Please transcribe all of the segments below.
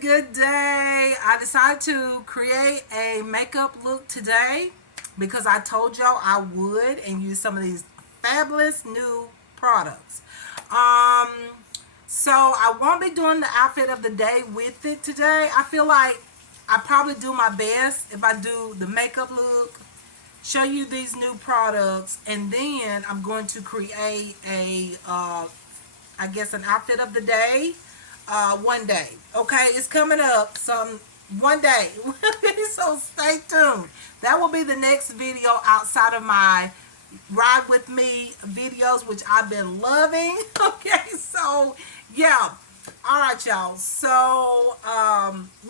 Good day. I decided to create a makeup look today because I told y'all I would and use some of these fabulous new products. Um, so I won't be doing the outfit of the day with it today. I feel like I probably do my best if I do the makeup look, show you these new products, and then I'm going to create I guess an outfit of the day one day. Okay, it's coming up some one day. So stay tuned. That will be the next video outside of my ride with me videos, which I've been loving. Okay, so yeah. All right, y'all. So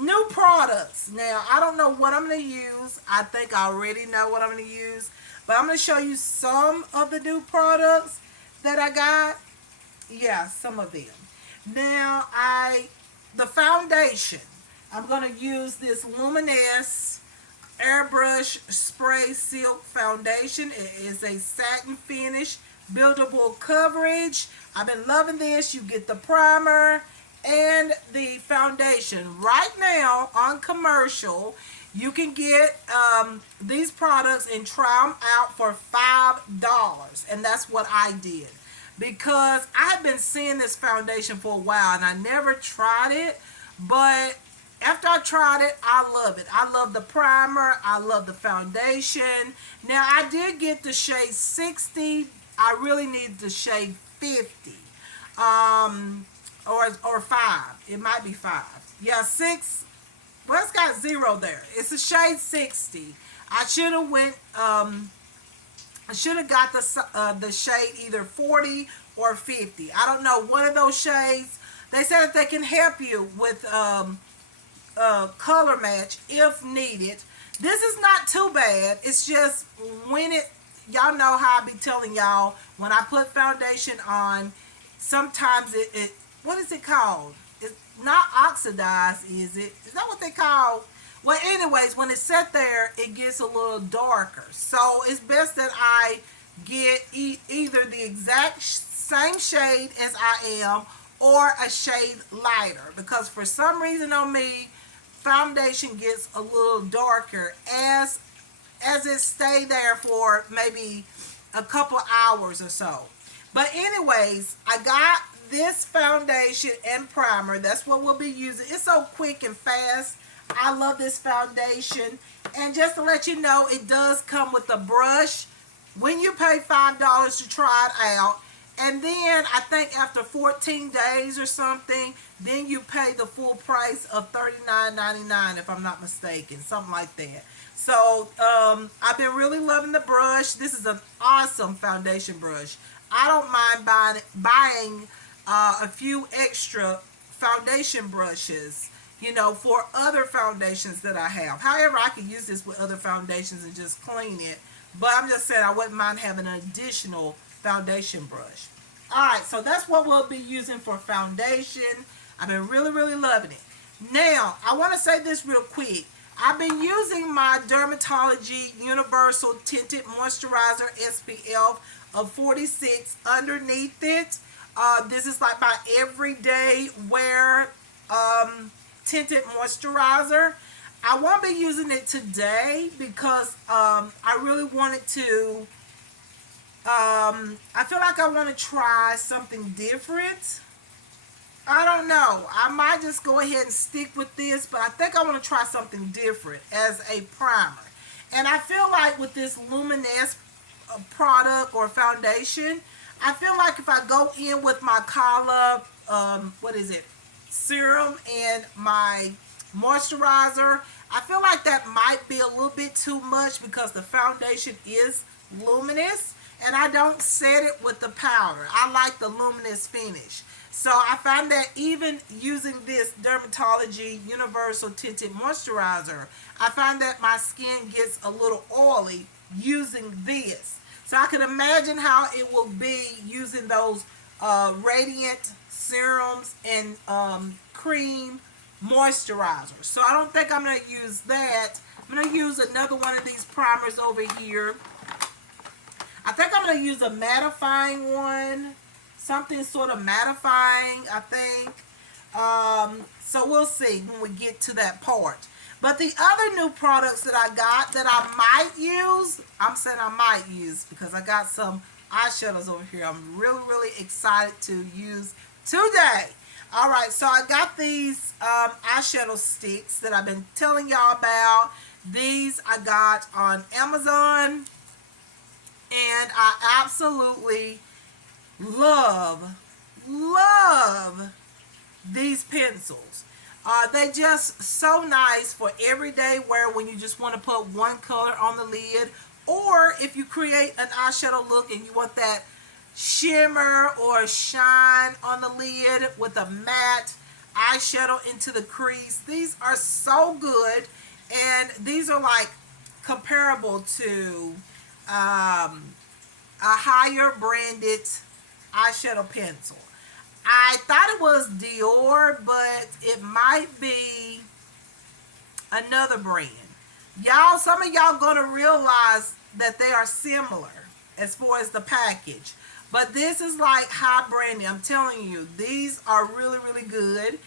new products. Now I don't know what I'm gonna use. I think I already know what I'm gonna use, but I'm gonna show you some of the new products that I got. Yeah, some of them. Now the foundation, I'm going to use this Luminess airbrush spray silk foundation. It is a satin finish, buildable coverage. I've been loving this. You get the primer and the foundation. Right now on commercial, you can get these products and try them out for $5, and that's what I did because I've been seeing this foundation for a while and I never tried it, but after I tried it, I love it. I love the primer. I love the foundation. Now, I did get the shade 60. I really need the shade 50. Or 5. It might be 5. Yeah, 6. Well, it's got 0 there. It's a shade 60. I should have went I should have got the shade either 40 or 50. I don't know, one of those shades. They said that they can help you with color match if needed. This is not too bad. It's just when y'all know how I be telling y'all, when I put foundation on, sometimes it what is it called? It's not oxidized, is it? Is that what they call? Well, anyways, when it's set there, it gets a little darker. So it's best that I get either the exact same shade as I am or a shade lighter. Because for some reason on me, foundation gets a little darker as it stay there for maybe a couple hours or so. But anyways, I got this foundation and primer. That's what we'll be using. It's so quick and fast. I love this foundation. And just to let you know, it does come with a brush when you pay $5 to try it out. And then I think after 14 days or something, then you pay the full price of $39.99 if I'm not mistaken, something like that. So I've been really loving the brush. This is an awesome foundation brush. I don't mind buying a few extra foundation brushes, you know, for other foundations that I have. However, I could use this with other foundations and just clean it. But I'm just saying I wouldn't mind having an additional foundation brush. Alright, so that's what we'll be using for foundation. I've been really, really loving it. Now, I want to say this real quick. I've been using my Dermatology Universal Tinted Moisturizer SPF of 46 underneath it. This is like my everyday wear tinted moisturizer. I won't be using it today because I really wanted to I feel like I want to try something different. I don't know. I might just go ahead and stick with this, but I think I want to try something different as a primer. And I feel like with this Luminess product or foundation, I feel like if I go in with my Kala, serum and my moisturizer, I feel like that might be a little bit too much because the foundation is luminous and I don't set it with the powder. I like the luminous finish. So I find that even using this Dermatology Universal Tinted Moisturizer, I find that my skin gets a little oily using this. So I can imagine how it will be using those radiant serums and cream moisturizers. So I don't think I'm going to use that. I'm going to use another one of these primers over here. I think I'm going to use a mattifying one. Something sort of mattifying, I think. So we'll see when we get to that part. But the other new products that I got that I might use, I'm saying I might use because I got some eyeshadows over here I'm really, really excited to use today. All right, so I got these eyeshadow sticks that I've been telling y'all about. These I got on Amazon, and I absolutely love these pencils. They just so nice for everyday wear when you just want to put one color on the lid, or if you create an eyeshadow look and you want that shimmer or shine on the lid with a matte eyeshadow into the crease. These are so good, and these are like comparable to a higher branded eyeshadow pencil. I thought it was Dior, but it might be another brand. Y'all, some of y'all gonna realize that they are similar as far as the package. But this is like high branding. I'm telling you, these are really, really good.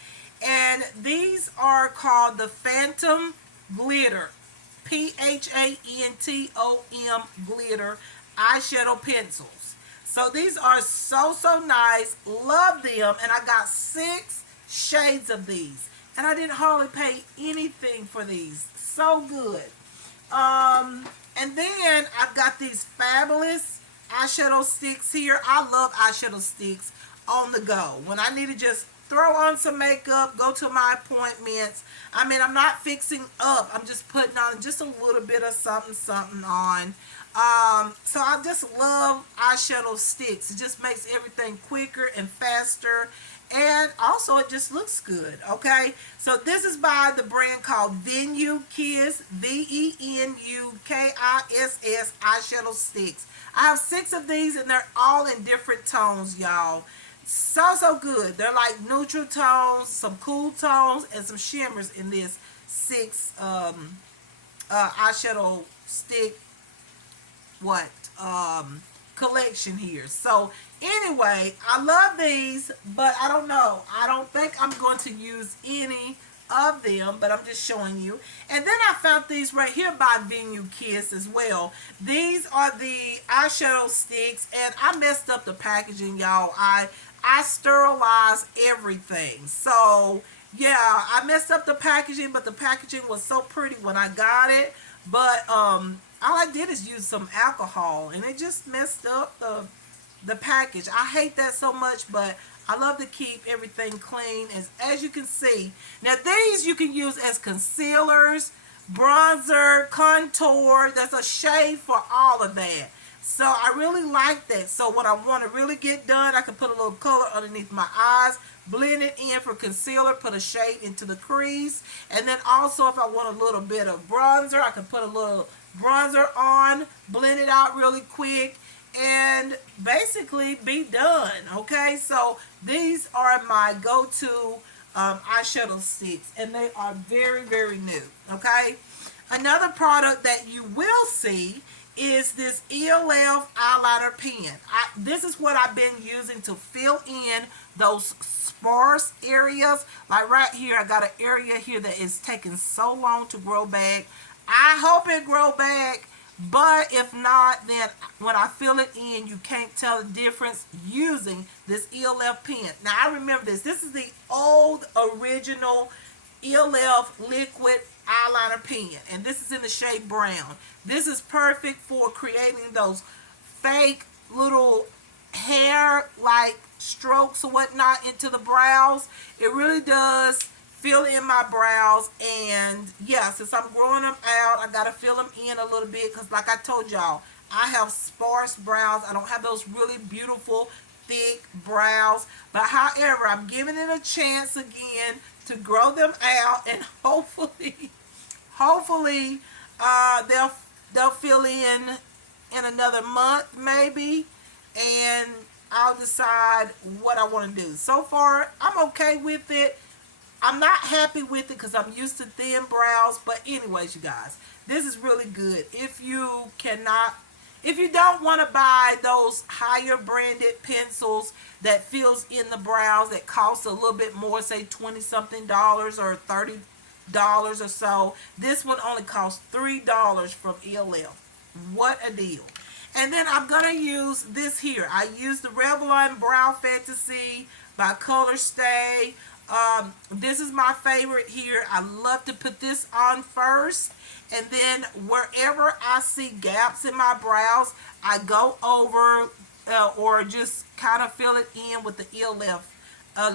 And these are called the Phantom Glitter. Phantom Glitter eyeshadow pencils. So these are so, so nice. Love them. And I got 6 shades of these. And I didn't hardly pay anything for these. So good. And then I've got these fabulous eyeshadow sticks here. I love eyeshadow sticks on the go. When I need to just throw on some makeup, go to my appointments. I mean, I'm not fixing up. I'm just putting on just a little bit of something, something on. So I just love eyeshadow sticks. It just makes everything quicker and faster. And also it just looks good, okay? So this is by the brand called Venue Kiss, Venukiss eyeshadow sticks. I have 6 of these and they're all in different tones, y'all. So, so good. They're like neutral tones, some cool tones, and some shimmers in this 6 eyeshadow stick collection here. So anyway, I love these, but I don't know. I don't think I'm going to use any of them, but I'm just showing you. And then I found these right here by Venue Kiss as well. These are the eyeshadow sticks, and I messed up the packaging, y'all. I sterilized everything. So yeah, I messed up the packaging, but the packaging was so pretty when I got it. But all I did is use some alcohol, and it just messed up the package. I hate that so much, but I love to keep everything clean. As you can see, now these you can use as concealers, bronzer, contour. There's a shade for all of that. So I really like that. So when I want to really get done, I can put a little color underneath my eyes, blend it in for concealer, put a shade into the crease. And then also if I want a little bit of bronzer, I can put a little bronzer on, blend it out really quick, and basically be done. Okay, so these are my go-to eyeshadow sticks, and they are very, very new. Okay, another product that you will see is this ELF eyeliner pen. This is what I've been using to fill in those sparse areas. Like right here, I got an area here that is taking so long to grow back. I hope it grow back, but if not, then when I fill it in, you can't tell the difference using this ELF pen. Now I remember this. This is the old original ELF liquid eyeliner pen, and this is in the shade brown. This is perfect for creating those fake little hair like strokes or whatnot into the brows. It really does fill in my brows, and yeah, since I'm growing them out, I gotta fill them in a little bit because like I told y'all, I have sparse brows. I don't have those really beautiful thick brows, but however, I'm giving it a chance again to grow them out, and hopefully they'll fill in another month maybe, and I'll decide what I want to do. So far, I'm okay with it. I'm not happy with it because I'm used to thin brows, but anyways, you guys, this is really good. If you cannot, If you don't want to buy those higher branded pencils that fills in the brows that cost a little bit more, say 20 something dollars or $30 or so, this one only costs $3 from ELF. What a deal. And then I'm going to use this here. I use the Revlon Brow Fantasy by Color Stay. This is my favorite here. I love to put this on first. And then wherever I see gaps in my brows, I go over or just kind of fill it in with the ELF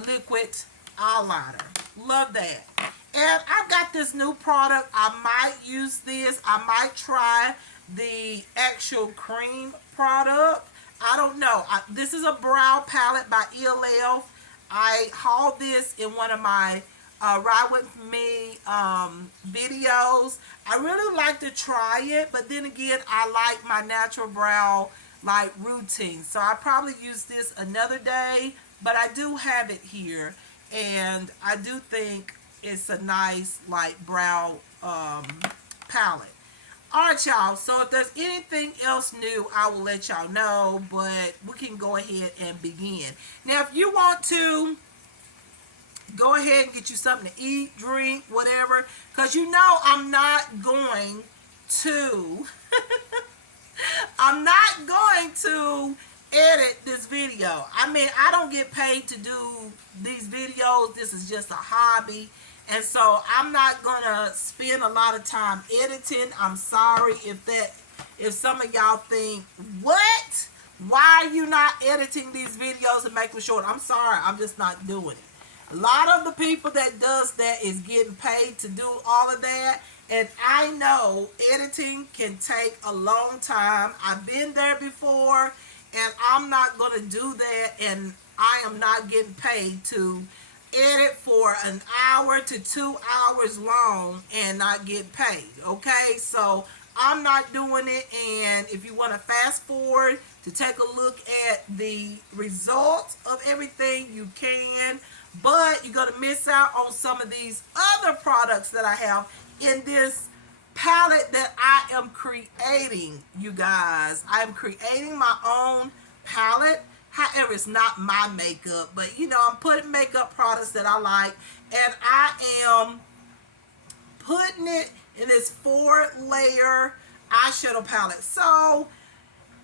liquid eyeliner. Love that. And I've got this new product. I might use this. I might try the actual cream product. I don't know. This is a brow palette by ELF. I hauled this in one of my Ride With Me videos. I really like to try it, but then again, I like my natural brow like routine. So I probably use this another day, but I do have it here, and I do think it's a nice like brow palette. Alright, y'all, so if there's anything else new, I will let y'all know, but we can go ahead and begin. Now, if you want to go ahead and get you something to eat, drink, whatever, because you know I'm not going to I'm not going to edit this video. I mean, I don't get paid to do these videos. This is just a hobby. And so I'm not gonna spend a lot of time editing. I'm sorry if some of y'all think, what? Why are you not editing these videos and making them short? I'm sorry, I'm just not doing it. A lot of the people that does that is getting paid to do all of that. And I know editing can take a long time. I've been there before, and I'm not gonna do that, and I am not getting paid to edit for an hour to 2 hours long and not get paid. Okay, so I'm not doing it. And if you want to fast forward to take a look at the results of everything, you can, but you're gonna miss out on some of these other products that I have in this palette that I am creating. You guys, I'm creating my own palette. However, it's not my makeup, but you know, I'm putting makeup products that I like, and I am putting it in this 4-layer eyeshadow palette. So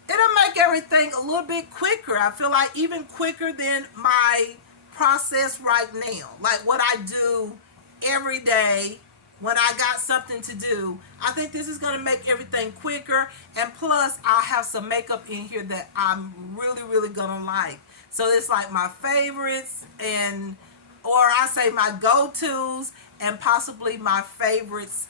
it'll make everything a little bit quicker. I feel like even quicker than my process right now. Like what I do every day when I got something to do. I think this is going to make everything quicker, and plus I'll have some makeup in here that I'm really going to like. So it's like my favorites, and or I say my go-tos, and possibly my favorites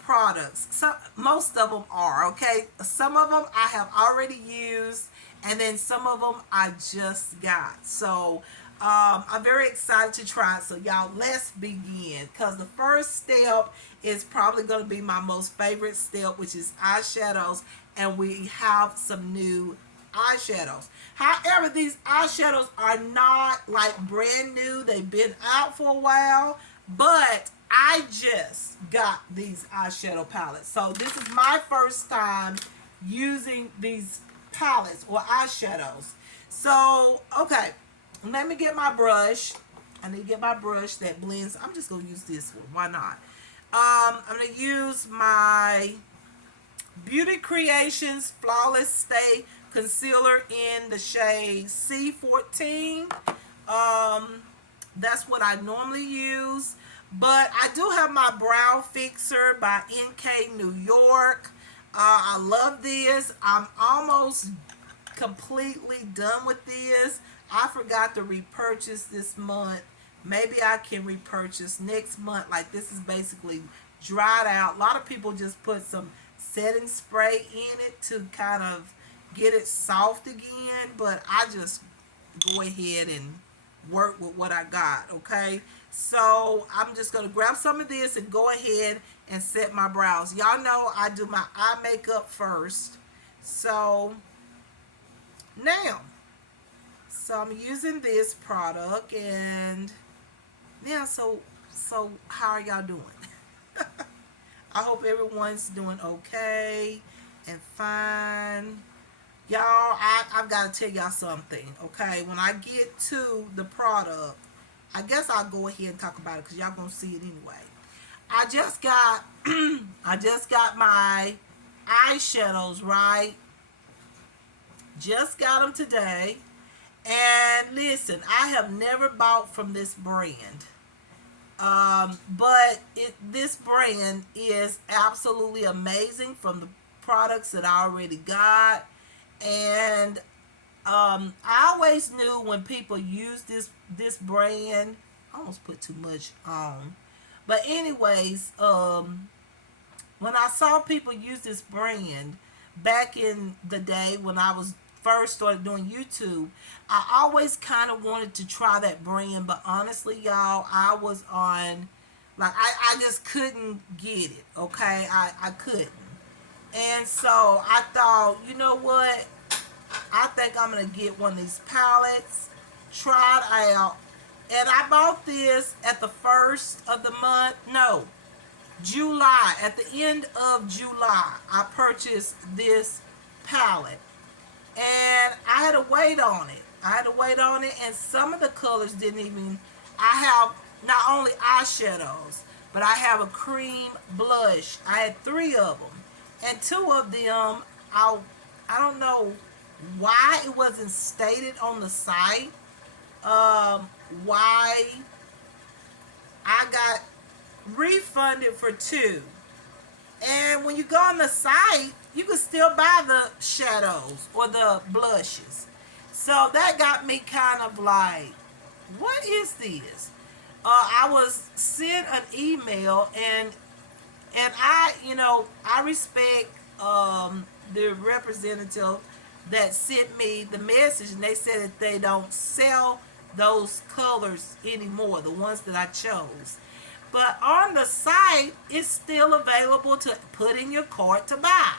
products. So most of them are, okay? Some of them I have already used, and then some of them I just got. So I'm very excited to try it. So y'all, let's begin, because the first step is probably going to be my most favorite step, which is eyeshadows, and we have some new eyeshadows. However, these eyeshadows are not like brand new. They've been out for a while, but I just got these eyeshadow palettes. So this is my first time using these palettes or eyeshadows. So, okay. Let me get my brush. I need to get my brush that blends. I'm just going to use this one. Why not? I'm going to use my Beauty Creations Flawless Stay Concealer in the shade C14. That's what I normally use. But I do have my Brow Fixer by NK New York. I love this. I'm almost completely done with this. I forgot to repurchase this month. Maybe I can repurchase next month. Like, this is basically dried out. A lot of people just put some setting spray in it to kind of get it soft again, but I just go ahead and work with what I got, okay? So I'm just going to grab some of this and go ahead and set my brows. Y'all know I do my eye makeup first. So now, I'm using this product, and yeah, so how are y'all doing? I hope everyone's doing okay. and find y'all. I've got to tell y'all something, okay? When I get to the product, I guess I'll go ahead and talk about it because y'all gonna see it anyway. I just got I just got my eyeshadows, right? Just got them today. And listen, I have never bought from this brand. But this brand is absolutely amazing from the products that I already got. And I always knew when people use this brand, I almost put too much on. But anyways, when I saw people use this brand back in the day when I was first started doing YouTube, I always kind of wanted to try that brand, but honestly, y'all, I was on, like, I just couldn't get it, okay? I couldn't. And so I thought, you know what? I think I'm going to get one of these palettes, try it out. And I bought this at the first of the month. No, July. At the end of July, I purchased this palette. And I had to wait on it. And some of the colors didn't even. I have not only eyeshadows, but I have a cream blush. I had 3 of them. And 2 of them, I don't know why it wasn't stated on the site. Why I got refunded for 2. And when you go on the site, you can still buy the shadows or the blushes. So that got me kind of like, what is this? I was sent an email, and I respect the representative that sent me the message, and they said that they don't sell those colors anymore, the ones that I chose. But on the site, it's still available to put in your cart to buy.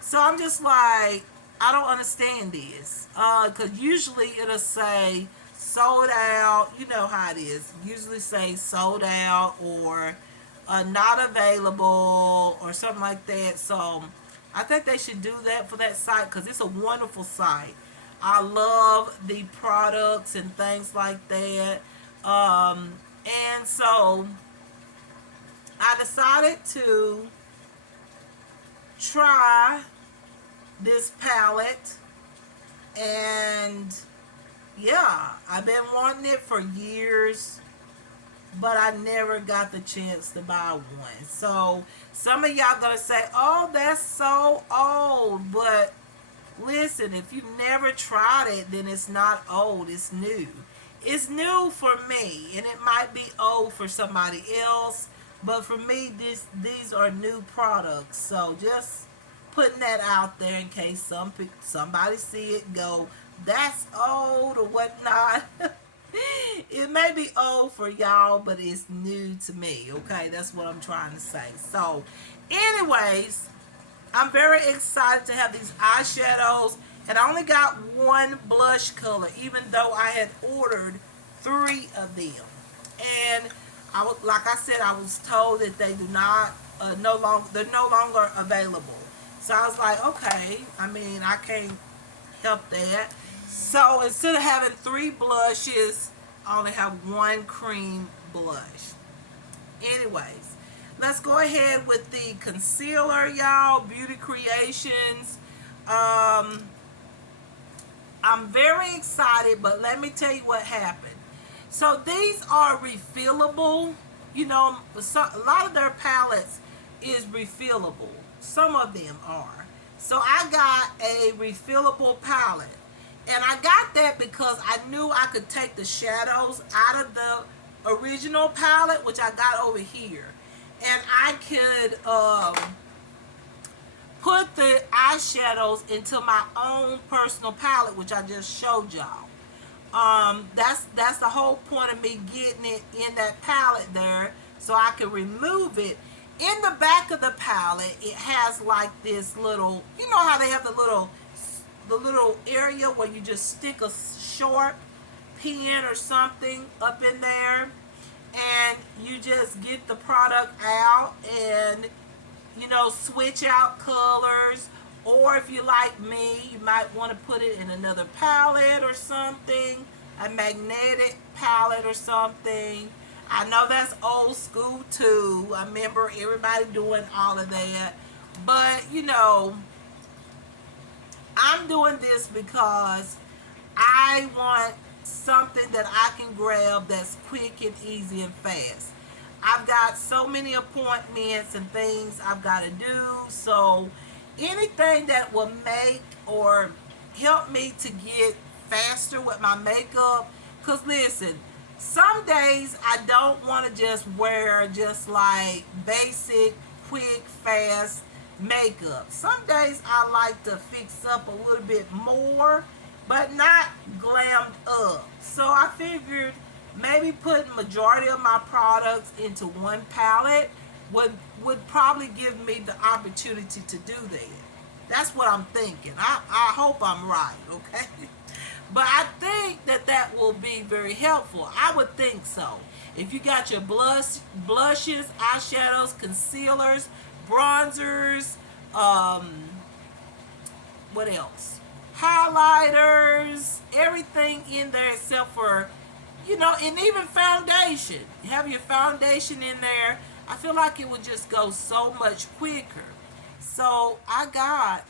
So I'm just like, I don't understand this. Because usually it'll say sold out. You know how it is. Usually say sold out or not available or something like that. So I think they should do that for that site because it's a wonderful site. I love the products and things like that. And so I decided to try this palette, and yeah, I've been wanting it for years, but I never got the chance to buy one. So some of y'all gonna say, oh, that's so old, but listen, if you've never tried it, then it's not old, it's new. It's new for me, and it might be old for somebody else, but for me, these are new products. So just putting that out there in case somebody see it, go, that's old or whatnot. It may be old for y'all, but it's new to me. Okay, that's what I'm trying to say. So, anyways, I'm very excited to have these eyeshadows, and I only got 1 blush color, even though I had ordered 3 of them. And I was, like I said, I was told that they do not, they're no longer available. So I was like, okay, I mean, I can't help that. So instead of having 3 blushes, I only have 1 cream blush. Anyways, let's go ahead with the concealer, y'all. Beauty Creations. I'm very excited, but let me tell you what happened. So these are refillable. You know, a lot of their palettes is refillable. Some of them are. So I got a refillable palette. And I got that because I knew I could take the shadows out of the original palette, which I got over here. And I could put the eyeshadows into my own personal palette, which I just showed y'all. That's the whole point of me getting it in that palette there, so I can remove it. In the back of the palette, it has like this little, you know how they have the little area where you just stick a sharp pen or something up in there, and you just get the product out and, you know, switch out colors, Or if you like me, you might want to put it in another palette or something, a magnetic palette or something. I know that's old school too. I remember everybody doing all of that. But, I'm doing this because I want something that I can grab that's quick and easy and fast. I've got so many appointments and things I've got to do. So anything that will make or help me to get faster with my makeup. Because listen, some days I don't want to just wear just like basic, quick, fast makeup. Some days I like to fix up a little bit more, but not glammed up. So I figured maybe putting majority of my products into one palette would probably give me the opportunity to do that. That's what I'm thinking. I hope I'm right, okay? But I think that will be very helpful. I would think so. If you got your blushes, eyeshadows, concealers, bronzers, what else? Highlighters, everything in there except for, and even foundation. You have your foundation in there. I feel like it would just go so much quicker. So I got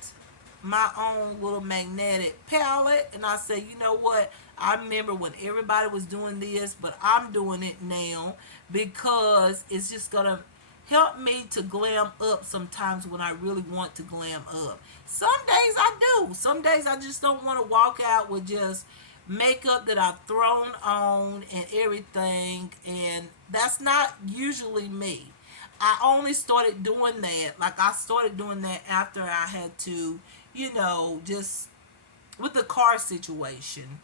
my own little magnetic palette, and I said, you know what? I remember when everybody was doing this, but I'm doing it now because it's just gonna help me to glam up sometimes when I really want to glam up. Some days I do. Some days I just don't want to walk out with just makeup that I've thrown on and everything, and that's not usually me. I only started doing that. Like I started doing that after I had to, just with the car situation.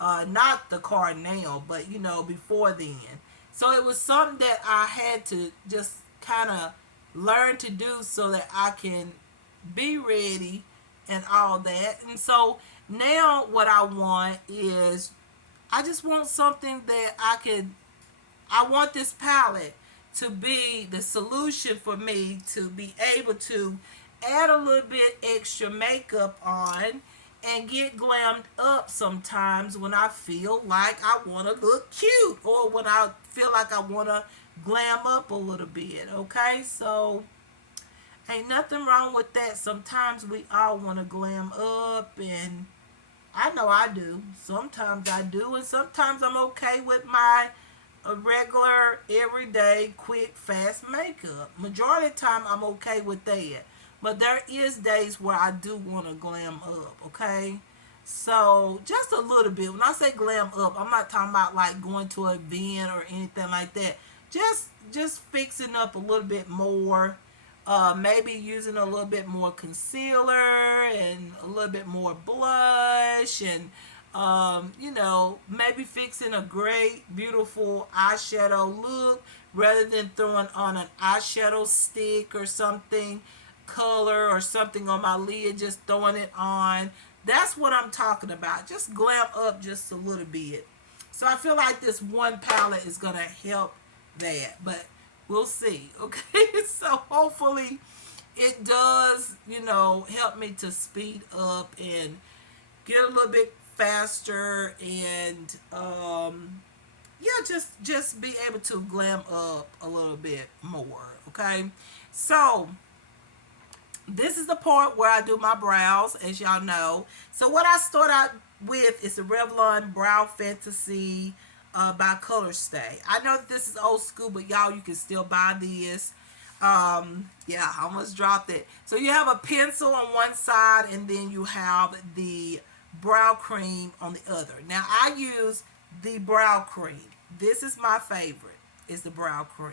Not the car now, but before then. So it was something that I had to just kind of learn to do so that I can be ready and all that. And so now what I want is I just want something that I want this palette to be the solution for me to be able to add a little bit extra makeup on and get glammed up sometimes when I feel like I want to look cute or when I feel like I want to glam up a little bit. Okay, so ain't nothing wrong with that. Sometimes we all want to glam up, and I know I do. Sometimes I do, and sometimes I'm okay with my regular, everyday, quick, fast makeup. Majority of the time, I'm okay with that. But there is days where I do want to glam up, okay? So, just a little bit. When I say glam up, I'm not talking about like going to an event or anything like that. Just fixing up a little bit more. Maybe using a little bit more concealer and a little bit more blush and maybe fixing a great, beautiful eyeshadow look rather than throwing on an eyeshadow stick or something, color or something on my lid, just throwing it on. That's what I'm talking about. Just glam up just a little bit. So I feel like this one palette is going to help that, but we'll see. Okay, so hopefully it does, help me to speed up and get a little bit faster and just be able to glam up a little bit more. Okay, so this is the part where I do my brows, as y'all know. So what I start out with is the Revlon Brow Fantasy by Color Stay. I know that this is old school, but y'all, you can still buy this. Yeah, I almost dropped it. So you have a pencil on one side, and then you have the brow cream on the other. Now I use the brow cream. This is my favorite, is the brow cream.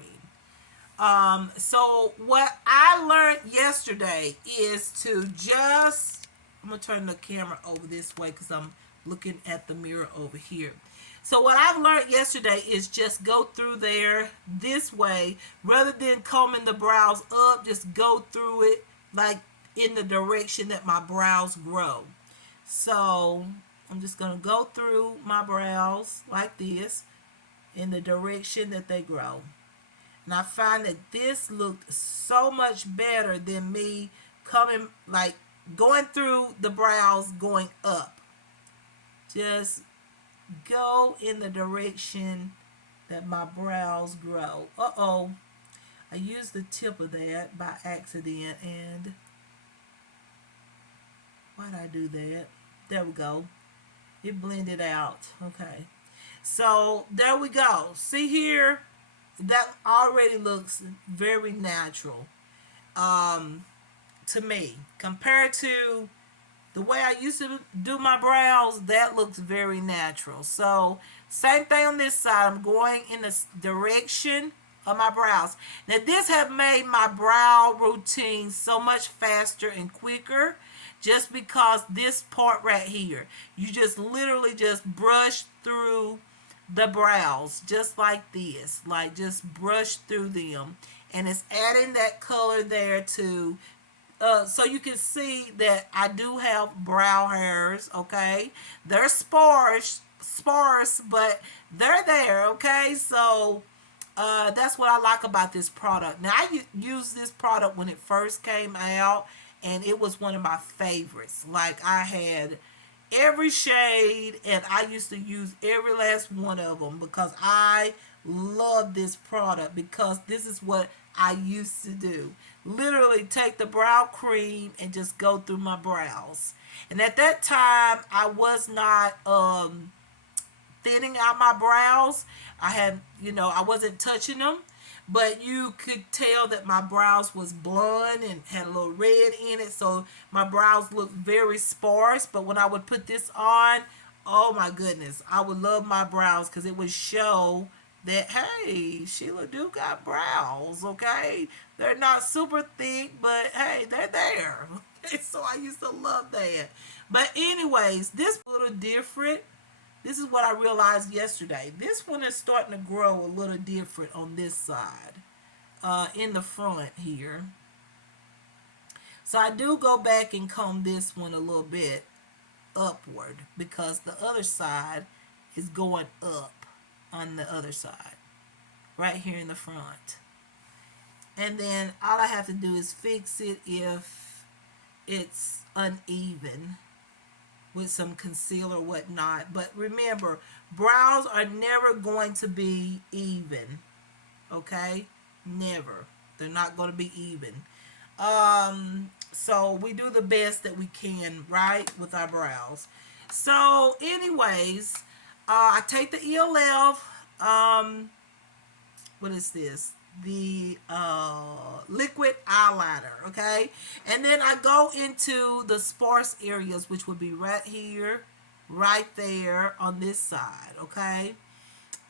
So what I learned yesterday is to I'm going to turn the camera over this way because I'm looking at the mirror over here. So what I've learned yesterday is just go through there this way rather than combing the brows up. Just go through it like in the direction that my brows grow. So I'm just going to go through my brows like this in the direction that they grow. And I find that this looked so much better than me coming like going through the brows, going up. Just go in the direction that my brows grow. Uh-oh. I used the tip of that by accident, and why did I do that? There we go. It blended out. Okay. So there we go. See here? That already looks very natural to me. Compared to the way I used to do my brows, that looks very natural. So same thing on this side. I'm going in the direction of my brows. Now this have made my brow routine so much faster and quicker, just because this part right here, you just literally just brush through the brows just like this, like just brush through them, and it's adding that color there to so you can see that I do have brow hairs. Okay, they're sparse, but they're there. Okay, so that's what I like about this product. Now I used this product when it first came out, and it was one of my favorites. Like, I had every shade, and I used to use every last one of them because I love this product, because this is what I used to do. Literally take the brow cream and just go through my brows. And at that time, I was not thinning out my brows. I had, I wasn't touching them, but you could tell that my brows was blonde and had a little red in it, so my brows looked very sparse. But when I would put this on, oh my goodness, I would love my brows, because it would show that, hey, Sheila do got brows. Okay, they're not super thick, but hey, they're there. So I used to love that. But anyways, this is a little different. This is what I realized yesterday. This one is starting to grow a little different on this side, in the front here. So I do go back and comb this one a little bit upward, because the other side is going up on the other side, right here in the front. And then all I have to do is fix it if it's uneven with some concealer or whatnot. But remember, brows are never going to be even. Okay? Never. They're not going to be even. So we do the best that we can, right, with our brows. So anyways, I take the ELF, what is this? The liquid eyeliner, okay? And then I go into the sparse areas, which would be right here, right there on this side, okay?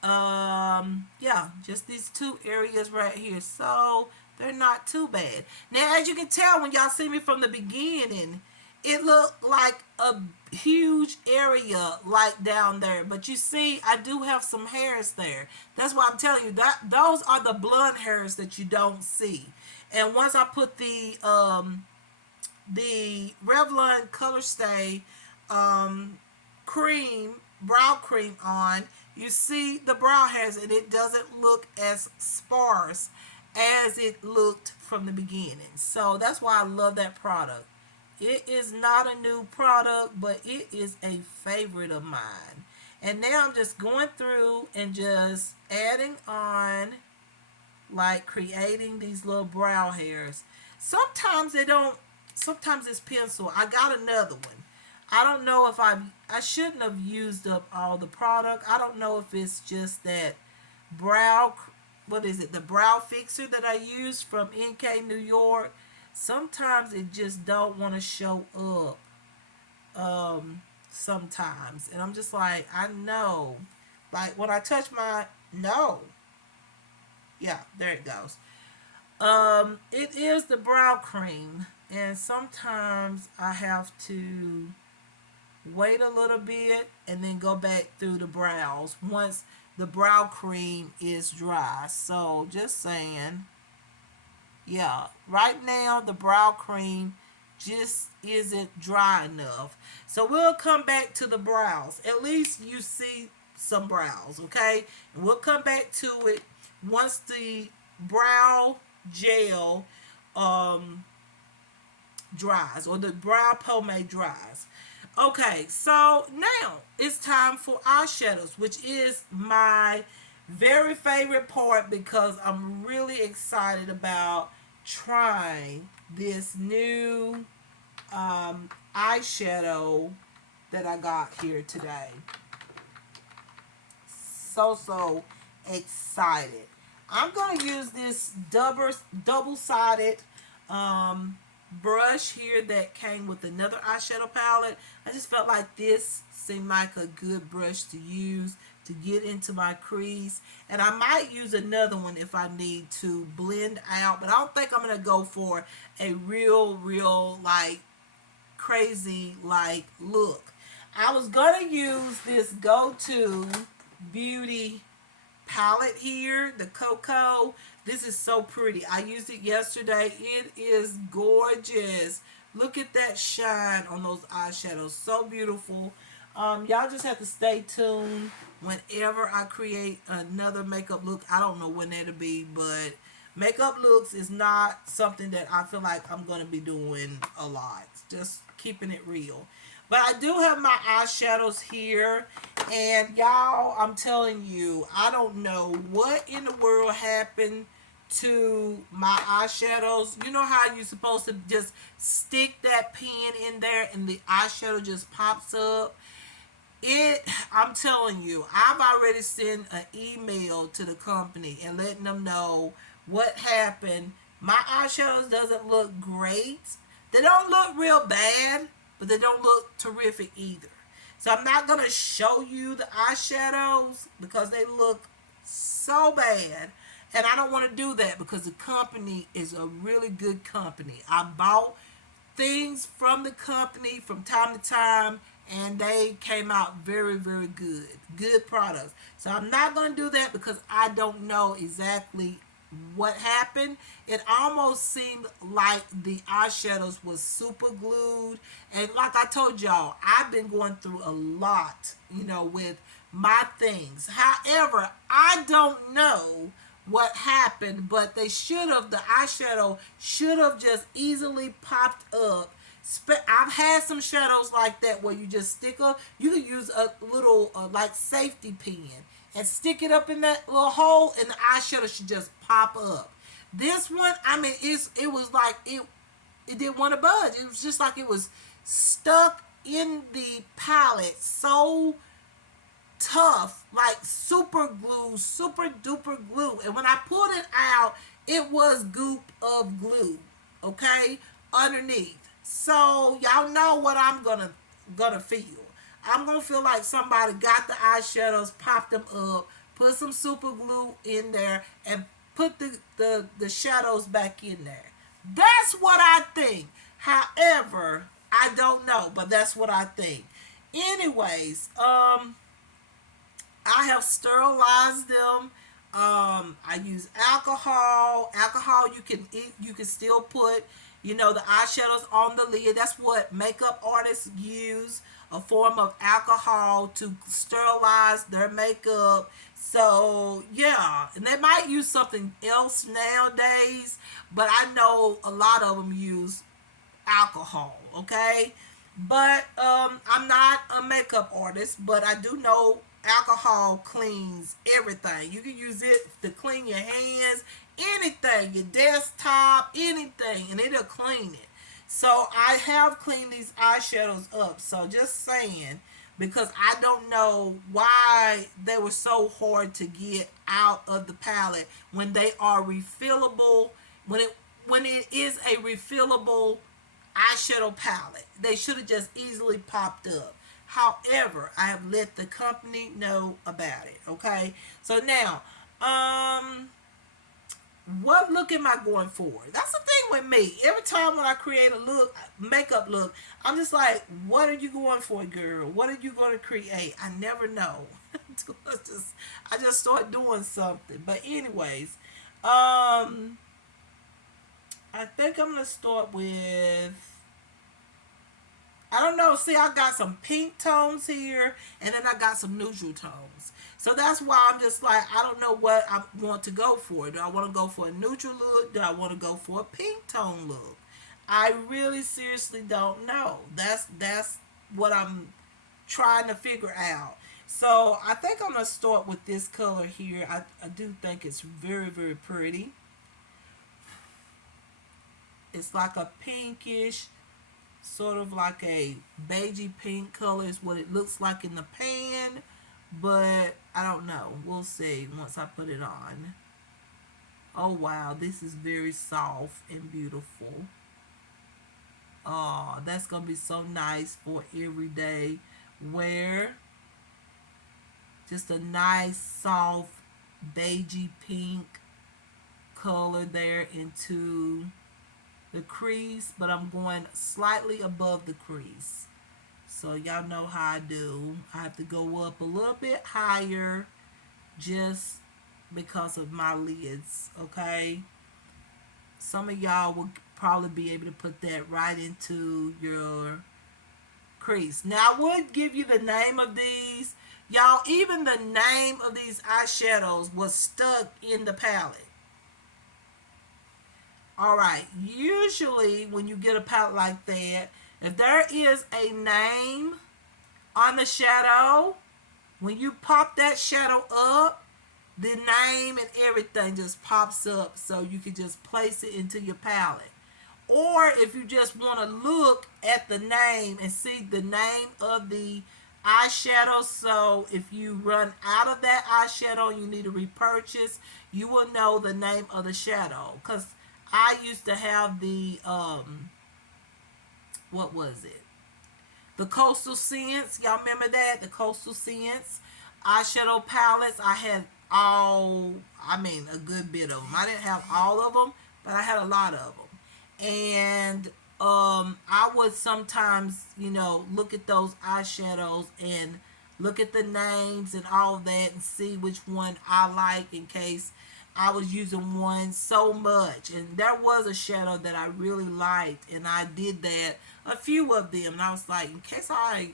Yeah, just these two areas right here. So they're not too bad. Now, as you can tell, when y'all see me from the beginning, it looked like a huge area like down there, but you see I do have some hairs there. That's why I'm telling you that those are the blonde hairs that you don't see. And once I put the Revlon Color Stay cream, brow cream on, you see the brow hairs, and it doesn't look as sparse as it looked from the beginning. So that's why I love that product. It is not a new product, but it is a favorite of mine. And now I'm just going through and just adding on, like creating these little brow hairs. Sometimes they don't, sometimes it's pencil. I got another one. I don't know if I shouldn't have used up all the product. I don't know if it's just that brow, what is it, the brow fixer that I used from NK New York. Sometimes it just don't want to show up sometimes, and I'm just like, I know, like when I touch my, no, yeah, there it goes. It is the brow cream, and sometimes I have to wait a little bit and then go back through the brows once the brow cream is dry. So just saying, yeah, right now the brow cream just isn't dry enough. So we'll come back to the brows. At least you see some brows, okay? And we'll come back to it once the brow gel dries, or the brow pomade dries. Okay, so now it's time for eyeshadows, which is my very favorite part because I'm really excited about trying this new eyeshadow that I got here today. So excited. I'm going to use this double-sided brush here that came with another eyeshadow palette. I just felt like this seemed like a good brush to use to get into my crease. And I might use another one if I need to blend out. But I don't think I'm going to go for a real, like, crazy, like, look. I was going to use this Go-To Beauty palette here, the Cocoa. This is so pretty. I used it yesterday. It is gorgeous. Look at that shine on those eyeshadows. So beautiful. Y'all just have to stay tuned whenever I create another makeup look. I don't know when that'll be, but makeup looks is not something that I feel like I'm going to be doing a lot. Just keeping it real. But I do have my eyeshadows here. And y'all, I'm telling you, I don't know what in the world happened to my eyeshadows. You know how you're supposed to just stick that pen in there and the eyeshadow just pops up? I'm telling you, I've already sent an email to the company and letting them know what happened. My eyeshadows doesn't look great. They don't look real bad, but they don't look terrific either. So I'm not going to show you the eyeshadows because they look so bad. And I don't want to do that because the company is a really good company. I bought things from the company from time to time, and they came out very good. Good products. So I'm not going to do that because I don't know exactly what happened. It almost seemed like the eyeshadows was super glued. And like I told y'all, I've been going through a lot, with my things. However, I don't know what happened, but the eyeshadow should have just easily popped up. I've had some shadows like that where you just you can use a little like safety pin and stick it up in that little hole and the eyeshadow should just pop up. This one, I mean, it was like it didn't want to budge. It was just like it was stuck in the palette so tough, like super glue, super duper glue. And when I pulled it out, it was goop of glue, okay, underneath. So y'all know what I'm gonna feel. I'm gonna feel like somebody got the eyeshadows, popped them up, put some super glue in there, and put the shadows back in there. That's what I think. However, I don't know, but that's what I think. Anyways, I have sterilized them. I use alcohol. Alcohol you can still put, the eyeshadows on the lid. That's what makeup artists use, a form of alcohol to sterilize their makeup. So yeah, and they might use something else nowadays, but I know a lot of them use alcohol. Okay, but I'm not a makeup artist, but I do know alcohol cleans everything. You can use it to clean your hands, anything, your desktop, anything, and it'll clean it. So I have cleaned these eyeshadows up. So just saying, because I don't know why they were so hard to get out of the palette when they are refillable. When it is a refillable eyeshadow palette, they should have just easily popped up. However, I have let the company know about it. Okay, so now, what look am I going for? That's the thing with me. Every time when I create a makeup look, I'm just like, what are you going for, girl? What are you going to create? I never know. I just start doing something. But anyways, I think I'm gonna start with, I don't know. See, I got some pink tones here, and then I got some neutral tones. So that's why I'm just like, I don't know what I want to go for. Do I want to go for a neutral look? Do I want to go for a pink tone look? I really seriously don't know. That's what I'm trying to figure out. So I think I'm gonna start with this color here. I do think it's very, very pretty. It's like a pinkish, sort of like a beigey pink color is what it looks like in the pan. But I don't know. We'll see once I put it on. Oh wow, this is very soft and beautiful. Oh, that's gonna be so nice for everyday wear. Just a nice soft beigey pink color there into the crease, but I'm going slightly above the crease. So y'all know how I do. I have to go up a little bit higher just because of my lids, okay? Some of y'all will probably be able to put that right into your crease. Now, I would give you the name of these. Y'all, even the name of these eyeshadows was stuck in the palette. Alright, usually when you get a palette like that, if there is a name on the shadow, when you pop that shadow up, the name and everything just pops up so you can just place it into your palette. Or if you just want to look at the name and see the name of the eyeshadow, so if you run out of that eyeshadow and you need to repurchase, you will know the name of the shadow. Because I used to have the, what was it? The Coastal Scents. Y'all remember that? The Coastal Scents eyeshadow palettes. I had a good bit of them. I didn't have all of them, but I had a lot of them. And I would sometimes, look at those eyeshadows and look at the names and all that and see which one I like in case I was using one so much. And there was a shadow that I really liked, and I did that, a few of them. And I was like, in case I,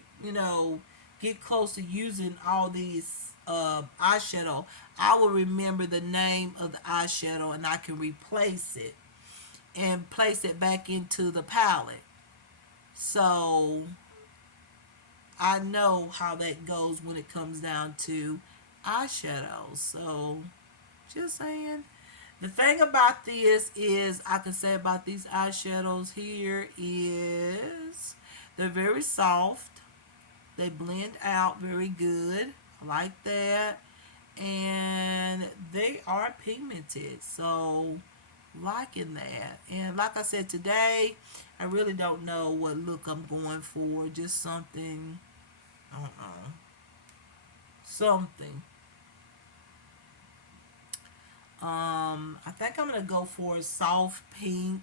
get close to using all these eyeshadow, I will remember the name of the eyeshadow and I can replace it and place it back into the palette. So I know how that goes when it comes down to eyeshadows. So just saying. The thing about this is, I can say about these eyeshadows here is they're very soft. They blend out very good. I like that. And they are pigmented. So liking that. And like I said today, I really don't know what look I'm going for. Just something, I don't know, something. I think I'm gonna go for a soft pink,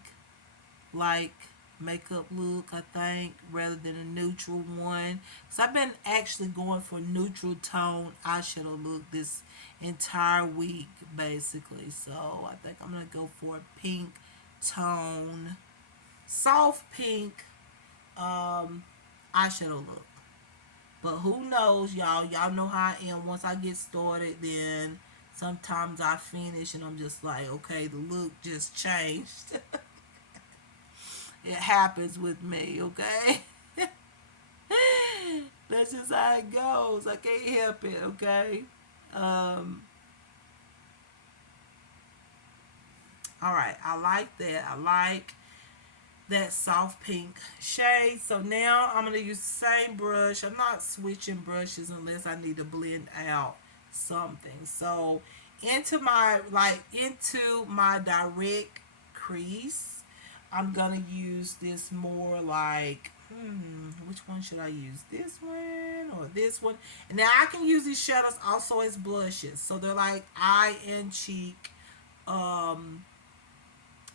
like makeup look. I think rather than a neutral one, because I've been actually going for neutral tone eyeshadow look this entire week, basically. So I think I'm gonna go for a pink tone, soft pink eyeshadow look. But who knows, y'all? Y'all know how I am. Once I get started, then sometimes I finish and I'm just like, okay, the look just changed. It happens with me, okay? That's just how it goes. I can't help it, okay? Alright, I like that. I like that soft pink shade. So now I'm going to use the same brush. I'm not switching brushes unless I need to blend out something. So into my direct crease, I'm gonna use this more like, which one should I use? This one or this one? And now I can use these shadows also as blushes. So they're like eye and cheek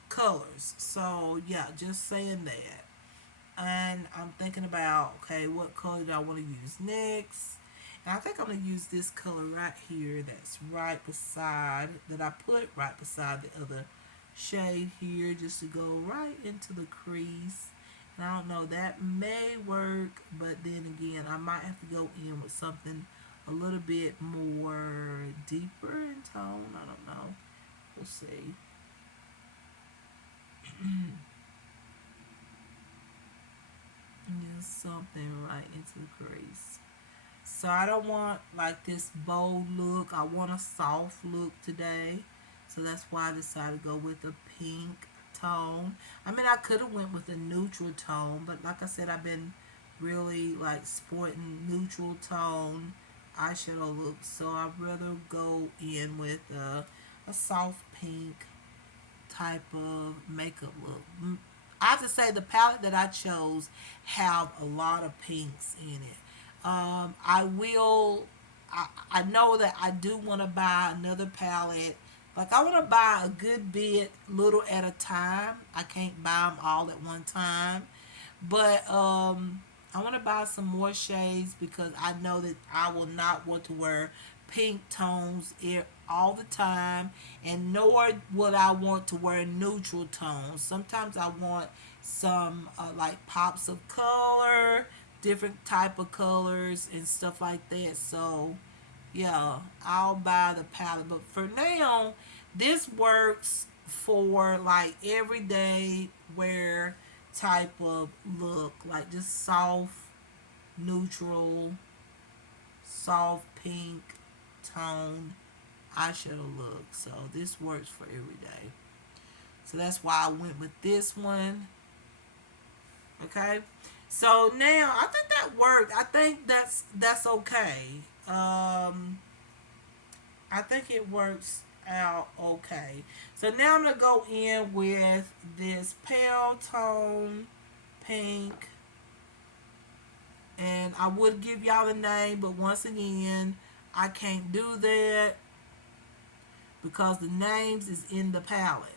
colors. So yeah, just saying that. And I'm thinking about, okay, what color do I want to use next? And I think I'm going to use this color right here that's right beside, that I put right beside the other shade here, just to go right into the crease. And I don't know, that may work, but then again, I might have to go in with something a little bit more deeper in tone. I don't know. We'll see. something right into the crease. So I don't want like this bold look. I want a soft look today. So that's why I decided to go with a pink tone. I mean, I could have went with a neutral tone, but like I said, I've been really like sporting neutral tone eyeshadow look. So I'd rather go in with a soft pink type of makeup look. I have to say the palette that I chose have a lot of pinks in it. I will. I know that I do want to buy another palette. Like I want to buy a good bit, little at a time. I can't buy them all at one time, but I want to buy some more shades because I know that I will not want to wear pink tones all the time, and nor would I want to wear neutral tones. Sometimes I want some like pops of color, different type of colors and stuff like that. So yeah, I'll buy the palette. But for now, this works for like everyday wear type of look. Like just soft, neutral, soft pink tone eyeshadow look. So this works for every day. So that's why I went with this one. Okay. So now I think that worked. I think that's okay. I think it works out okay. So now I'm gonna go in with this pale tone pink, and I would give y'all the name, but once again, I can't do that because the names is in the palette.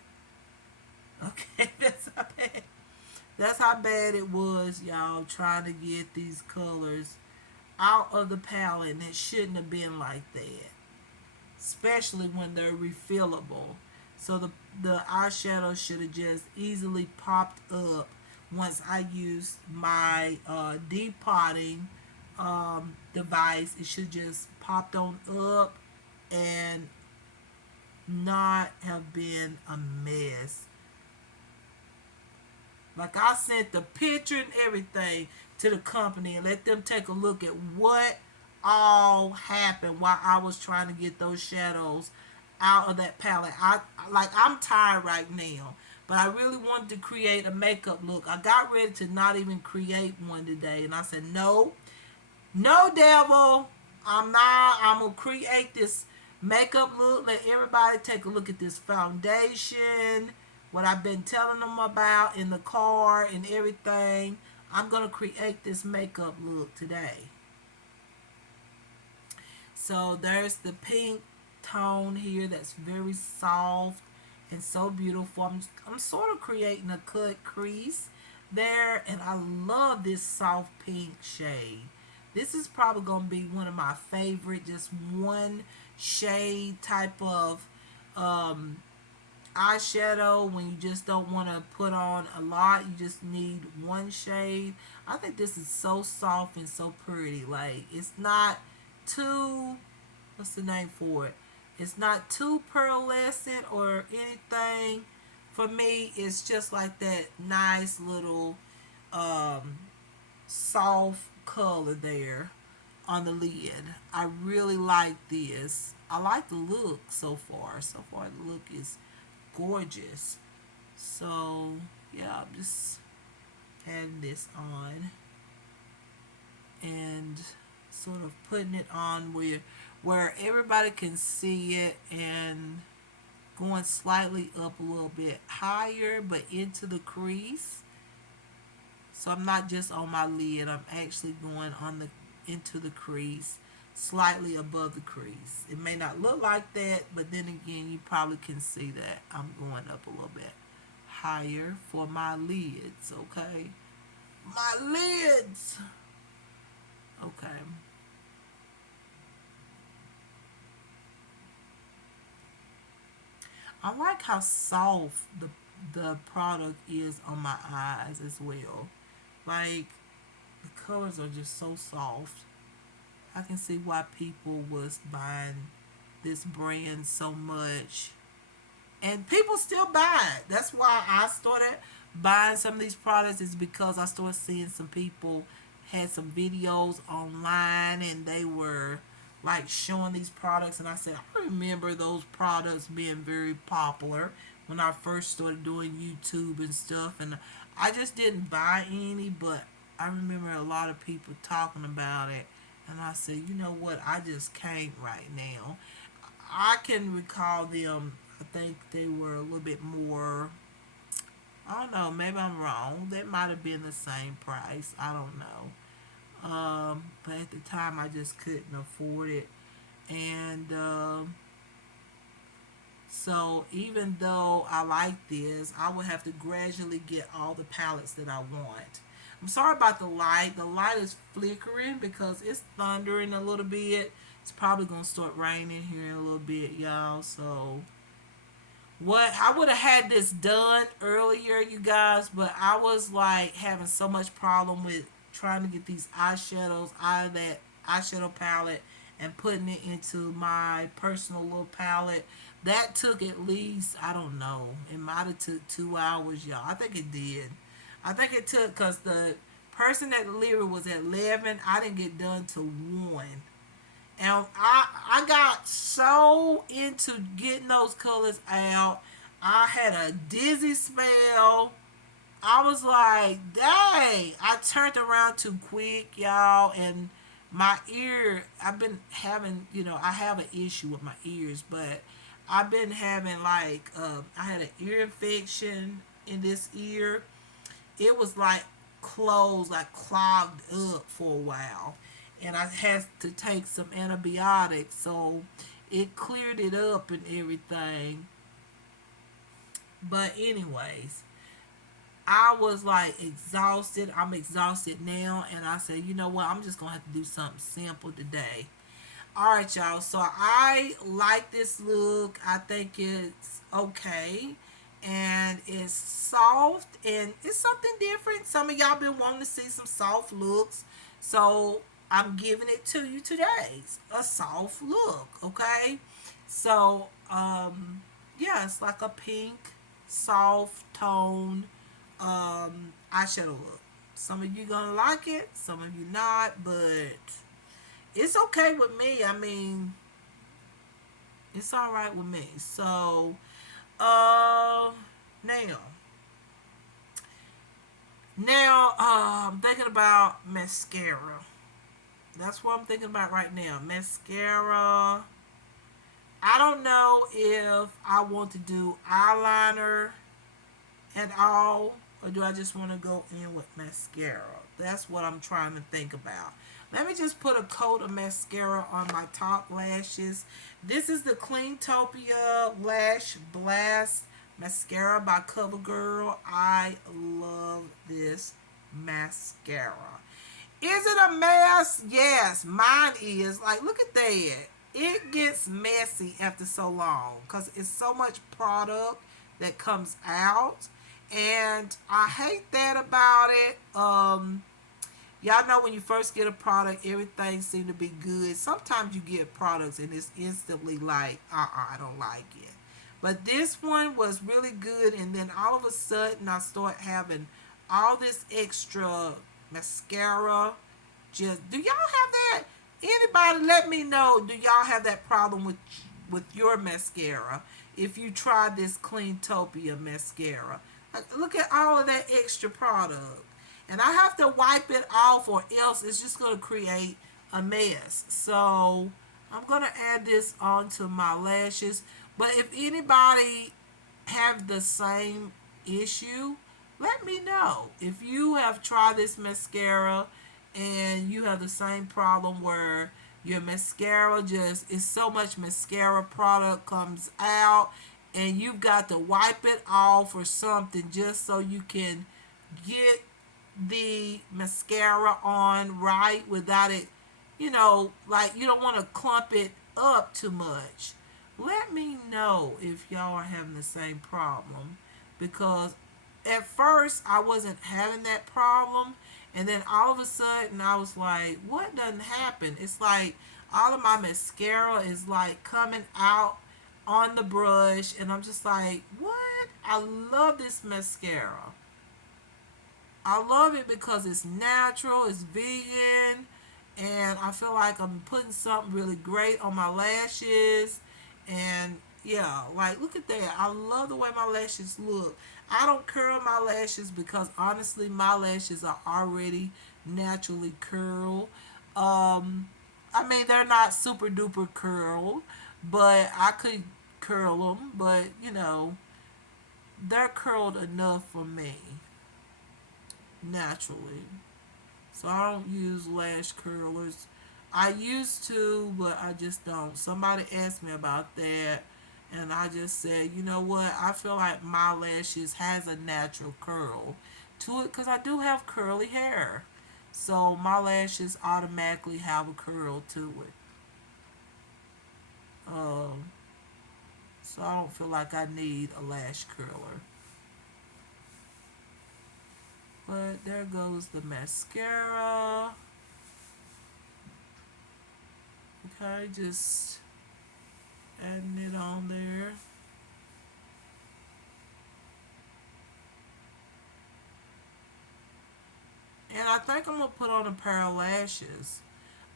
Okay, that's how bad it was, y'all, trying to get these colors out of the palette, and it shouldn't have been like that, especially when they're refillable. So the eyeshadow should have just easily popped up once I used my depotting device. It should just popped on up and not have been a mess. Like I sent the picture and everything to the company and let them take a look at what all happened while I was trying to get those shadows out of that palette. I'm tired right now, but I really wanted to create a makeup look. I got ready to not even create one today, and I said no, no devil, I'm not. I'm gonna create this makeup look. Let everybody take a look at this foundation, what I've been telling them about in the car and everything. I'm gonna create this makeup look today. So there's the pink tone here that's very soft and so beautiful. I'm sort of creating a cut crease there, and I love this soft pink shade. This is probably going to be one of my favorite, just one shade type of eyeshadow when you just don't want to put on a lot. You just need one shade. I think this is so soft and so pretty. Like, it's not too, what's the name for it? It's not too pearlescent or anything. For me, it's just like that nice little soft color there on the lid. I really like this. I like the look so far. So far, the look is gorgeous. So yeah, I'm just adding this on and sort of putting it on where everybody can see it, and going slightly up a little bit higher but into the crease. So I'm not just on my lid, I'm actually going on the into the crease, slightly above the crease. It may not look like that, but then again, you probably can see that I'm going up a little bit higher for my lids. Okay, my lids. Okay. I like how soft the product is on my eyes as well. Like, the colors are just so soft. I can see why people was buying this brand so much. And people still buy it. That's why I started buying some of these products, is because I started seeing some people had some videos online and they were like showing these products, and I said I remember those products being very popular when I first started doing YouTube and stuff, and I just didn't buy any, but I remember a lot of people talking about it, and I said, you know what, I just can't right now. I can recall them. I think they were a little bit more. I don't know. Maybe I'm wrong. That might have been the same price. I don't know. But at the time, I just couldn't afford it, and so even though I like this, I would have to gradually get all the palettes that I want. I'm sorry about the light. The light is flickering because it's thundering a little bit. It's probably gonna start raining here in a little bit, y'all. So what I would have had this done earlier, you guys, but I was like having so much problem with trying to get these eyeshadows out of that eyeshadow palette and putting it into my personal little palette. That took at least, I don't know, it might have took 2 hours, y'all. I think it did. I think it took, because the person that delivered was at 11. I didn't get done till 1. And I got so into getting those colors out. I had a dizzy spell. I was like, dang. I turned around too quick, y'all. And my ear, I've been having, I have an issue with my ears, but I've been having like, I had an ear infection in this ear. It was like closed, like clogged up for a while, and I had to take some antibiotics, so it cleared it up and everything. But anyways, I was like exhausted. I'm exhausted now, and I said, you know what? I'm just gonna have to do something simple today. All right, y'all. So I like this look. I think it's okay. And it's soft and it's something different. Some of y'all been wanting to see some soft looks. So I'm giving it to you today. It's a soft look, okay? So, yeah, it's like a pink, soft tone eyeshadow look. Some of you gonna like it, some of you not, but it's okay with me. I mean, it's all right with me. So, uh, now, I'm thinking about mascara. That's what I'm thinking about right now. Mascara. I don't know if I want to do eyeliner at all, or do I just want to go in with mascara? That's what I'm trying to think about. Let me just put a coat of mascara on my top lashes. This is the Cleantopia Lash Blast Mascara by CoverGirl. I love this mascara. Is it a mess? Yes, mine is. Like, look at that. It gets messy after so long because it's so much product that comes out. And I hate that about it. Y'all know when you first get a product, everything seems to be good. Sometimes you get products and it's instantly like, I don't like it. But this one was really good, and then all of a sudden I start having all this extra mascara. Just, do y'all have that? Anybody let me know, do y'all have that problem with your mascara? If you try this Cleantopia mascara. Look at all of that extra product. And I have to wipe it off or else it's just going to create a mess. So I'm going to add this onto my lashes. But if anybody have the same issue, let me know. If you have tried this mascara and you have the same problem where your mascara just is so much mascara product comes out and you've got to wipe it off or something just so you can get the mascara on right without it, like you don't want to clump it up too much. Let me know if y'all are having the same problem, because at first I wasn't having that problem, and then all of a sudden I was like, what doesn't happen? It's like all of my mascara is like coming out on the brush, and I'm just like, what? I love this mascara. I love it because it's natural, it's vegan, and I feel like I'm putting something really great on my lashes. And yeah, like look at that. I love the way my lashes look. I don't curl my lashes because honestly, my lashes are already naturally curled. Um, I mean, they're not super duper curled, but I could curl them. But you know, they're curled enough for me naturally. So I don't use lash curlers. I used to, but I just don't. Somebody asked me about that, and I just said, you know what? I feel like my lashes has a natural curl to it because I do have curly hair. So my lashes automatically have a curl to it. Um, so I don't feel like I need a lash curler. But there goes the mascara. Okay, just adding it on there. And I think I'm gonna put on a pair of lashes.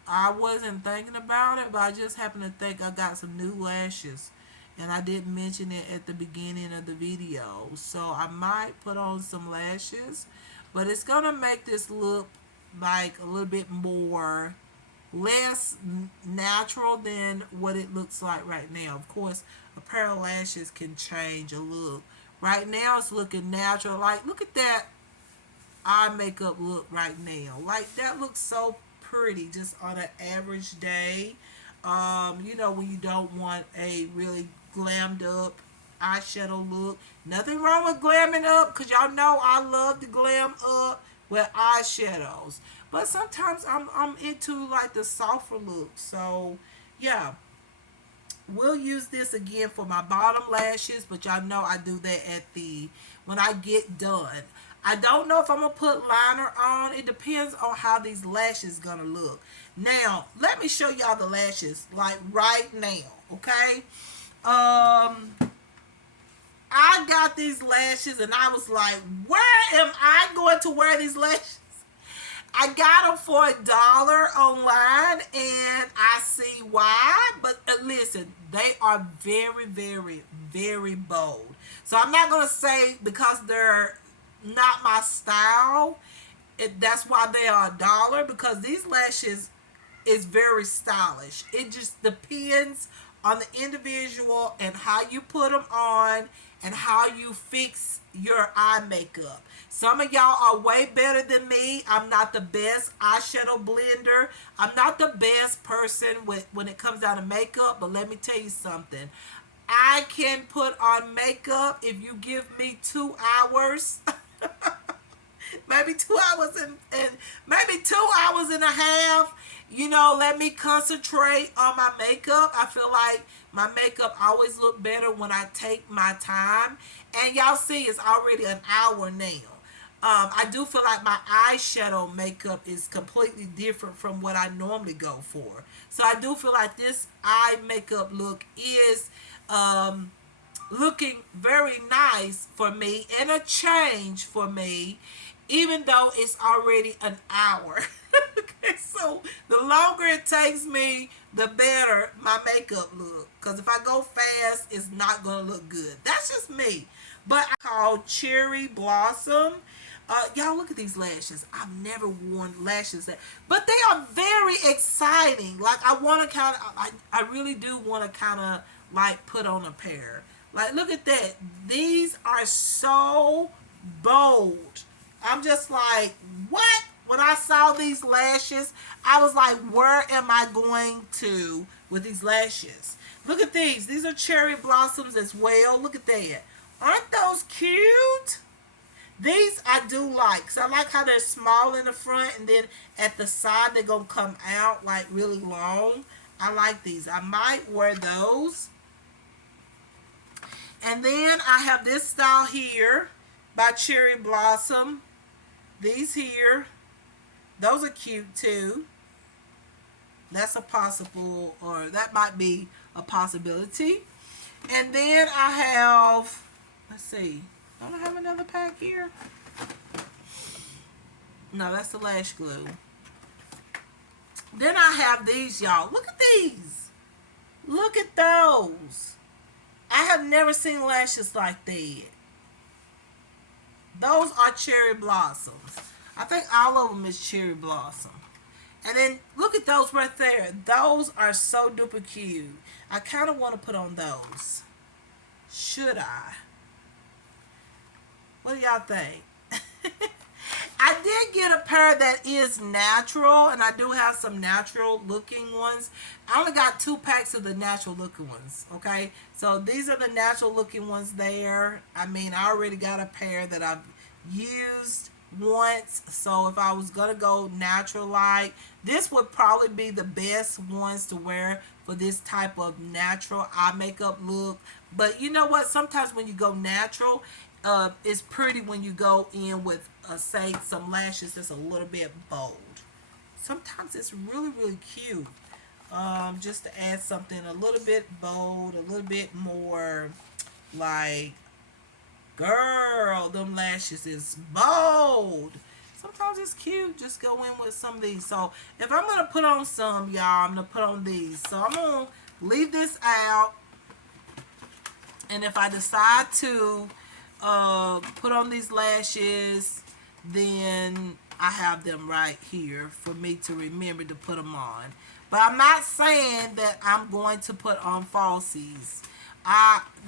I wasn't thinking about it, but I just happened to think I got some new lashes. And I didn't mention it at the beginning of the video. So I might put on some lashes. But it's gonna make this look like a little bit more less natural than what it looks like right now. Of course, a pair of lashes can change a look. Right now it's looking natural. Like look at that eye makeup look right now. Like that looks so pretty just on an average day. You know, when you don't want a really glammed up eyeshadow look. Nothing wrong with glamming up because y'all know I love to glam up with eyeshadows. But sometimes I'm into like the softer look. So yeah, we'll use this again for my bottom lashes, but y'all know I do that at the when I get done. I don't know if I'm gonna put liner on. It depends on how these lashes gonna look. Now, let me show y'all the lashes like right now, okay? I got these lashes and I was like, where am I going to wear these lashes? I got them for $1 online, and I see why. But listen, they are very, very, very bold. So I'm not gonna say because they're not my style. That's why they are $1 because these lashes is very stylish. It just depends on the individual and how you put them on and how you fix your eye makeup. Some of y'all are way better than me. I'm not the best eyeshadow blender. I'm not the best person with when it comes down to makeup, but let me tell you something. I can put on makeup if you give me 2 hours. Maybe 2 hours and maybe 2 hours and a half. You know, let me concentrate on my makeup. I feel like my makeup always look better when I take my time. And y'all see it's already an hour now. I do feel like my eyeshadow makeup is completely different from what I normally go for. So I do feel like this eye makeup look is looking very nice for me and a change for me, even though it's already an hour. Okay, so the longer it takes me, the better my makeup look. Because if I go fast, it's not going to look good. That's just me. But I call Cherry Blossom. Y'all look at these lashes. I've never worn lashes that, but they are very exciting. Like I want to kind of, I really do want to kind of like put on a pair. Like look at that. These are so bold. I'm just like, what? When I saw these lashes, I was like, where am I going to with these lashes? Look at these. These are cherry blossoms as well. Look at that. Aren't those cute? These I do like. So I like how they're small in the front and then at the side they're going to come out like really long. I like these. I might wear those. And then I have this style here by Cherry Blossom. These here. Those are cute too. That's a possible, or that might be a possibility. And then I have, let's see, don't I have another pack here? No, that's the lash glue. Then I have these, y'all. Look at these. Look at those. I have never seen lashes like that. Those are cherry blossoms. I think all of them is cherry blossom. And then look at those right there. Those are so duper cute. I kind of want to put on those. Should I? What do y'all think? I did get a pair that is natural, and I do have some natural looking ones. I only got 2 packs of the natural looking ones, okay? So these are the natural looking ones there. I mean, I already got a pair that I've used once, so if I was gonna go natural like, this would probably be the best ones to wear for this type of natural eye makeup look. But you know what, sometimes when you go natural, it's pretty when you go in with say some lashes that's a little bit bold. Sometimes it's really really cute, just to add something a little bit bold, a little bit more like, girl, them lashes is bold. Sometimes it's cute. Just go in with some of these. So if I'm going to put on some, y'all, I'm going to put on these. So I'm going to leave this out. And if I decide to put on these lashes, then I have them right here for me to remember to put them on. But I'm not saying that I'm going to put on falsies.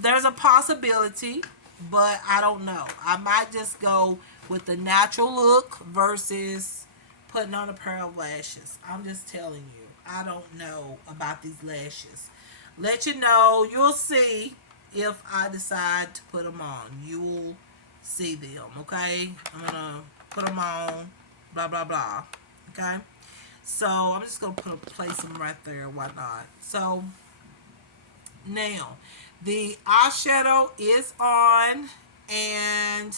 There's a possibility, but I don't know. I might just go with the natural look versus putting on a pair of lashes. I'm just telling you. I don't know about these lashes. Let you know. You'll see if I decide to put them on. You will see them, okay? I'm going to put them on, blah, blah, blah, okay? So I'm just going to place them right there. Why not? So now the eyeshadow is on, and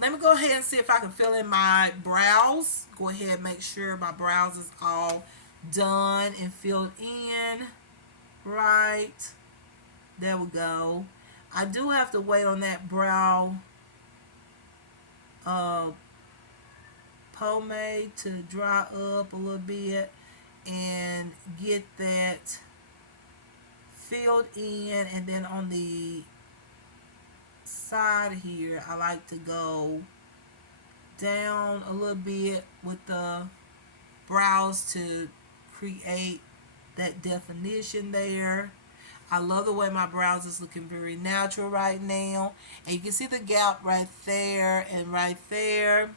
let me go ahead and see if I can fill in my brows. Go ahead and make sure my brows is all done and filled in. Right. There we go. I do have to wait on that brow pomade to dry up a little bit and get that filled in. And then on the side here, I like to go down a little bit with the brows to create that definition there. I love the way my brows is looking very natural right now. And you can see the gap right there and right there.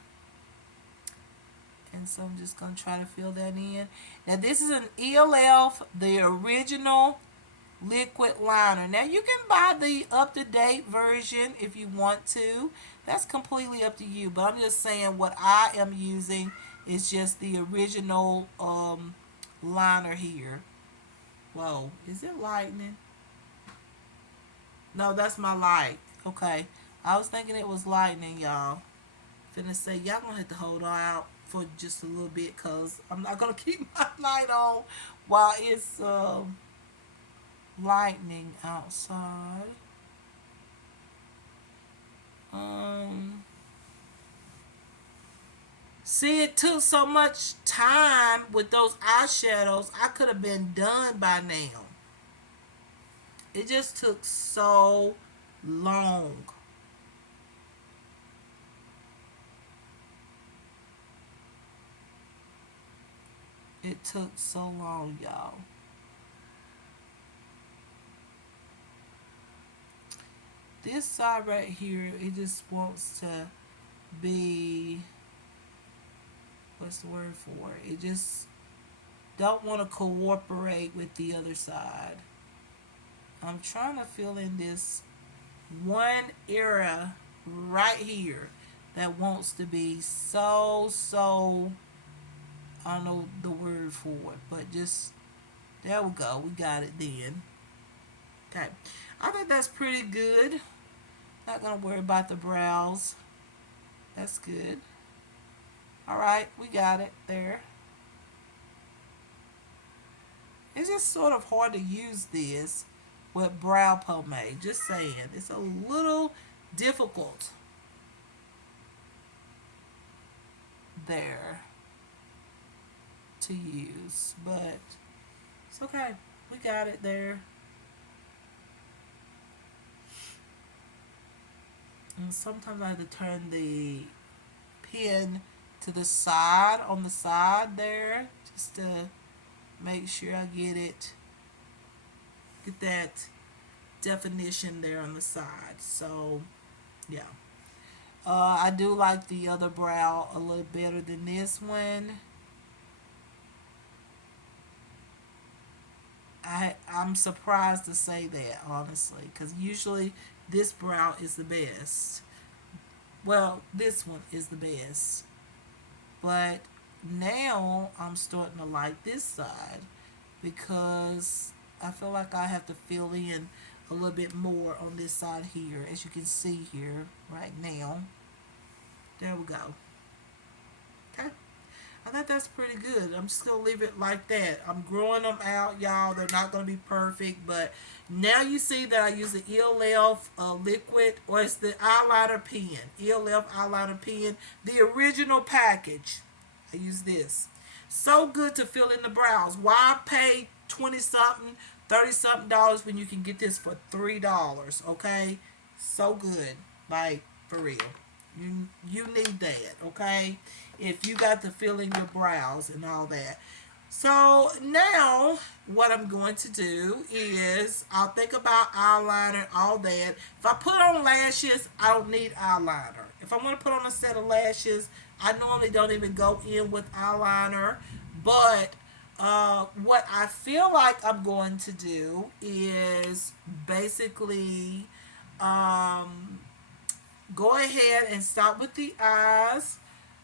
And so I'm just going to try to fill that in. Now this is an ELF, the original liquid liner. Now you can buy the up-to-date version if you want to. That's completely up to you. But I'm just saying what I am using is just the original liner here. Whoa, is it lightning? No, that's my light. Okay. I was thinking it was lightning, y'all. Finna say, y'all gonna have to hold on out for just a little bit, because I'm not gonna keep my light on while it's lightning outside. See, it took so much time with those eyeshadows. I could have been done by now. It just took so long. It took so long, y'all. This side right here, it just wants to be, what's the word for it? It just don't want to cooperate with the other side. I'm trying to fill in this one area right here that wants to be so, I don't know the word for it, but just, there we go. We got it then. Okay. I think that's pretty good. Not going to worry about the brows. That's good. Alright, we got it there. It's just sort of hard to use this with brow pomade. Just saying. It's a little difficult. there to use, but it's okay. We got it there. And sometimes I have to turn the pen to the side, on the side there, just to make sure I get that definition there on the side. So yeah, I do like the other brow a little better than this one. I'm surprised to say that, honestly, because usually this brow is the best. Well, this one is the best, but now I'm starting to like this side because I feel like I have to fill in a little bit more on this side here, as you can see here right now. There we go. Okay. I think that's pretty good. I'm just going to leave it like that. I'm growing them out, y'all. They're not going to be perfect, but now you see that I use the ELF liquid, or it's the eyeliner pen. ELF eyeliner pen. The original package. I use this. So good to fill in the brows. Why pay 20 something, 30 something dollars when you can get this for $3, okay? So good. Like, for real. You need that, okay? If you got to fill in your brows and all that. So now what I'm going to do is I'll think about eyeliner, all that. If I put on lashes, I don't need eyeliner. If I want to put on a set of lashes, I normally don't even go in with eyeliner. But what I feel like I'm going to do is basically go ahead and start with the eyes,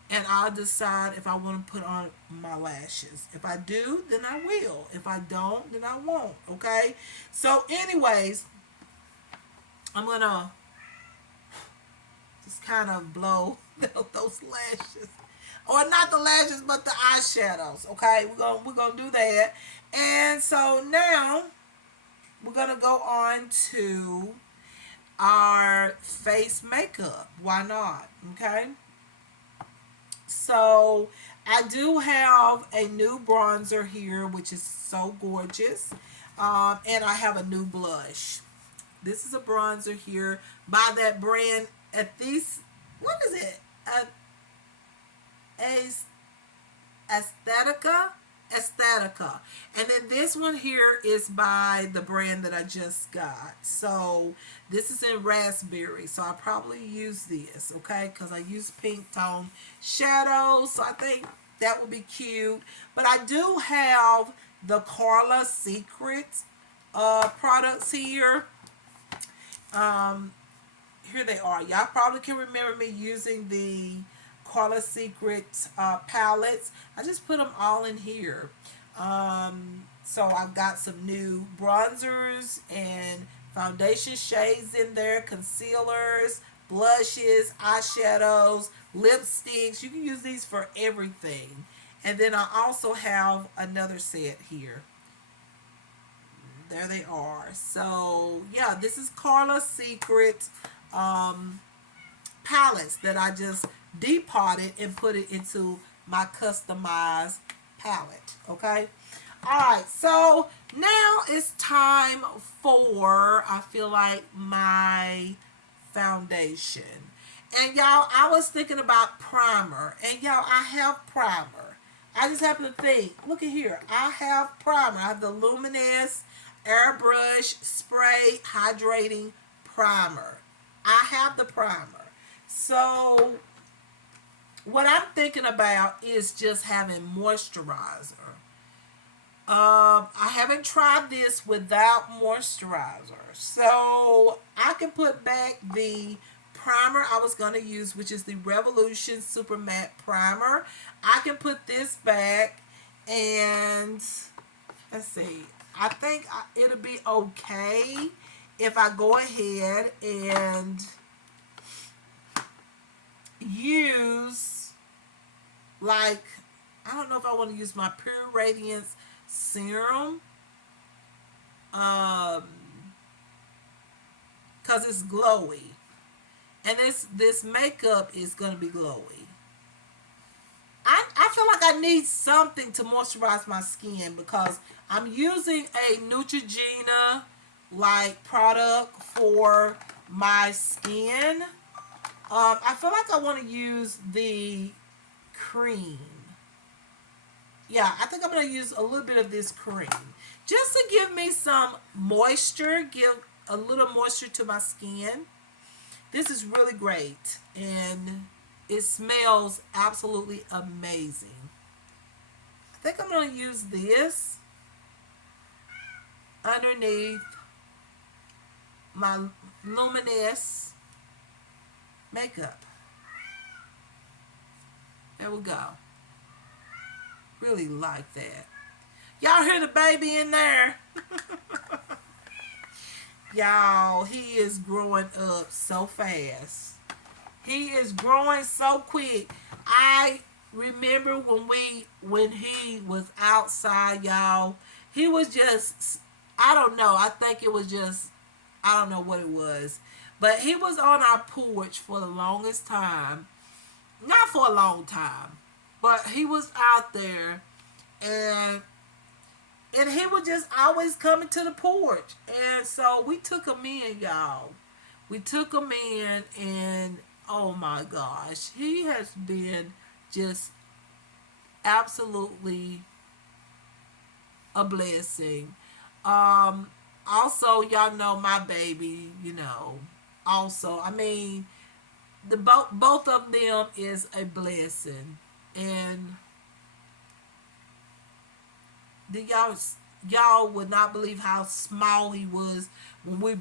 and I'll decide if I want to put on my lashes. If I do, then I will. If I don't, then I won't. Okay? So, anyways, I'm going to just kind of blow those lashes. Or not the lashes, but the eyeshadows. Okay? We're gonna do that. And so now we're going to go on to our face makeup. Why not? Okay? So I do have a new bronzer here, which is so gorgeous. And I have a new blush. This is a bronzer here by that brand at these, what is it? Aesthetica. Aesthetica. And then this one here is by the brand that I just got. So this is in raspberry. So I probably use this, okay? Because I use pink tone shadows. So I think that would be cute. But I do have the Carla Secret products here. Here they are. Y'all probably can remember me using the Carla Secret palettes. I just put them all in here. So I've got some new bronzers and foundation shades in there, concealers, blushes, eyeshadows, lipsticks. You can use these for everything. And then I also have another set here. There they are. So yeah, this is Carla Secret palettes that I just depotted and put it into my customized palette. Okay. All right. So now it's time for, I feel like, my foundation. And y'all, I was thinking about primer. And y'all, I have primer. I just happen to think, look at here. I have primer. I have the Luminess Airbrush Spray Hydrating Primer. I have the primer. So what I'm thinking about is just having moisturizer. I haven't tried this without moisturizer. So I can put back the primer I was going to use, which is the Revolution Super Matte Primer. I can put this back, and let's see. I think it'll be okay if I go ahead and use, like, I don't know if I want to use my Pure Radiance serum, because it's glowy, and this makeup is going to be glowy. I need something to moisturize my skin because I'm using a Neutrogena like product for my skin. I feel like I want to use the cream. Yeah, I think I'm going to use a little bit of this cream just to give me some moisture, give a little moisture to my skin. This is really great and it smells absolutely amazing. I think I'm going to use this underneath my Luminess makeup. There we go. Really like that. Y'all hear the baby in there? Y'all, he is growing up so fast. He is growing so quick. I remember when he was outside, y'all. He was just, I don't know. I think it was just, I don't know what it was. But he was on our porch for the longest time. Not for a long time. But he was out there and he was just always coming to the porch. And so we took him in, y'all. We took him in and oh my gosh, he has been just absolutely a blessing. Also, y'all know my baby, also, I mean, the both of them is a blessing. And y'all would not believe how small he was when we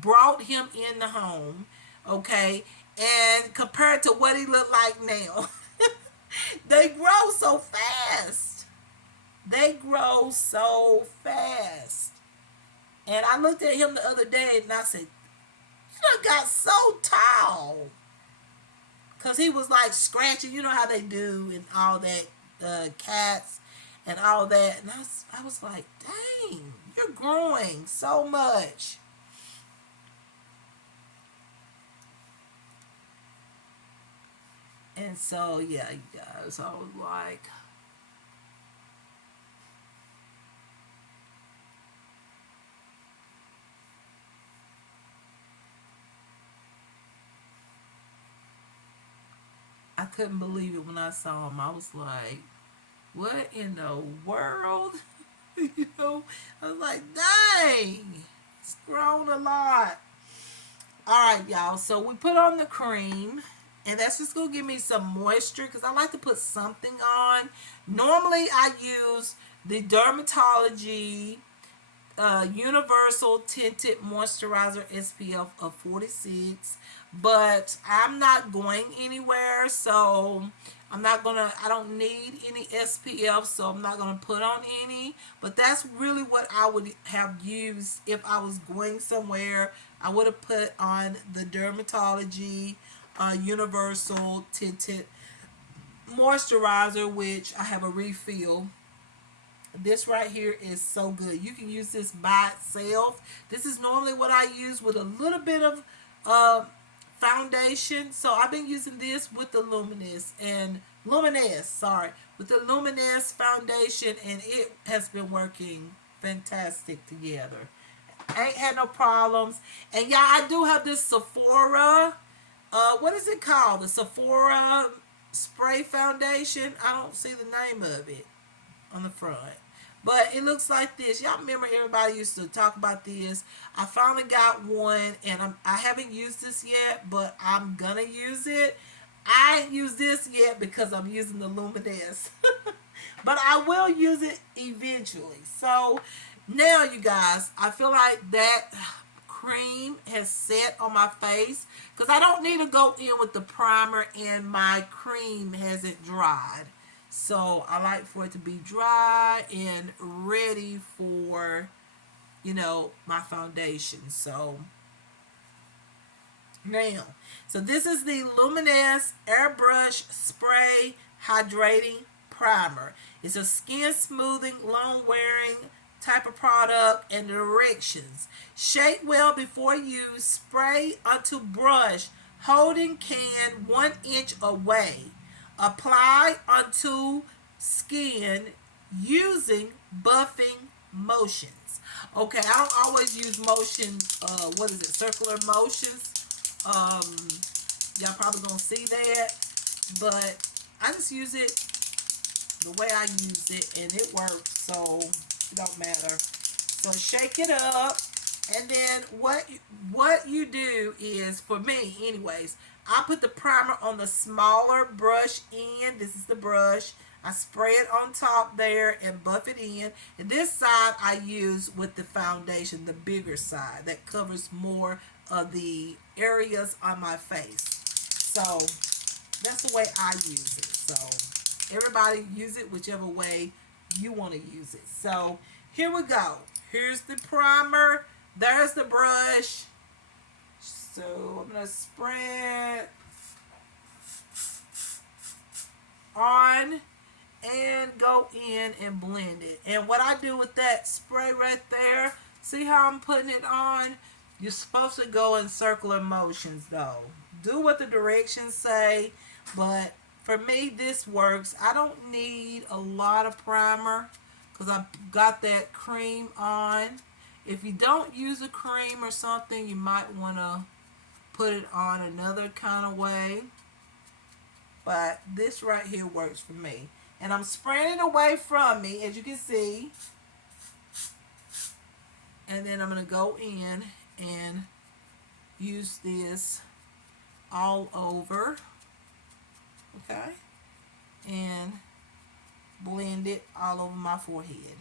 brought him in the home, okay? And compared to what he looked like now. They grow so fast. They grow so fast. And I looked at him the other day and I said, you done got so tall. Because he was like scratching, you know how they do and all that, cats and all that. And I was like, dang, you're growing so much. And so, yeah, you guys, I was like, I couldn't believe it when I saw him. I was like, what in the world? I was like, dang, it's grown a lot. All right, y'all. So we put on the cream, and that's just going to give me some moisture because I like to put something on. Normally, I use the Dermatology Universal Tinted Moisturizer SPF of 46, but I'm not going anywhere, so I don't need any SPF, so I'm not going to put on any, but that's really what I would have used if I was going somewhere. I would have put on the Dermatology Universal Tinted Moisturizer, which I have a refill. This right here is so good. You can use this by itself. This is normally what I use with a little bit of foundation. So I've been using this with the Luminess, with the Luminess foundation, and it has been working fantastic together. Ain't had no problems. And y'all, I do have this Sephora, what is it called? The Sephora spray foundation. I don't see the name of it on the front. But it looks like this. Y'all remember everybody used to talk about this. I finally got one, and I haven't used this yet, but I'm going to use it. I ain't used this yet because I'm using the Luminess. But I will use it eventually. So now, you guys, I feel like that cream has set on my face because I don't need to go in with the primer and my cream hasn't dried. So I like for it to be dry and ready for, my foundation. So now, so this is the Luminess Airbrush Spray Hydrating Primer. It's a skin smoothing, long wearing type of product, and directions. Shake well before use. Spray onto brush, holding can 1 inch away. Apply onto skin using buffing motions. Okay, I don't always use motion, what is it, circular motions. Um, y'all probably gonna see that, but I just use it the way I use it and it works, so it don't matter. So shake it up, and then what you do is, for me anyways, I put the primer on the smaller brush end. This is the brush. I spray it on top there and buff it in. And this side I use with the foundation, the bigger side that covers more of the areas on my face. So that's the way I use it. So everybody use it whichever way you want to use it. So here we go. Here's the primer. There's the brush. So I'm going to spread on and go in and blend it. And what I do with that spray right there, see how I'm putting it on? You're supposed to go in circular motions though. Do what the directions say, but for me this works. I don't need a lot of primer because I've got that cream on. If you don't use a cream or something, you might want to put it on another kind of way. But this right here works for me. And I'm spraying it away from me, as you can see. And then I'm going to go in and use this all over. Okay? And blend it all over my forehead.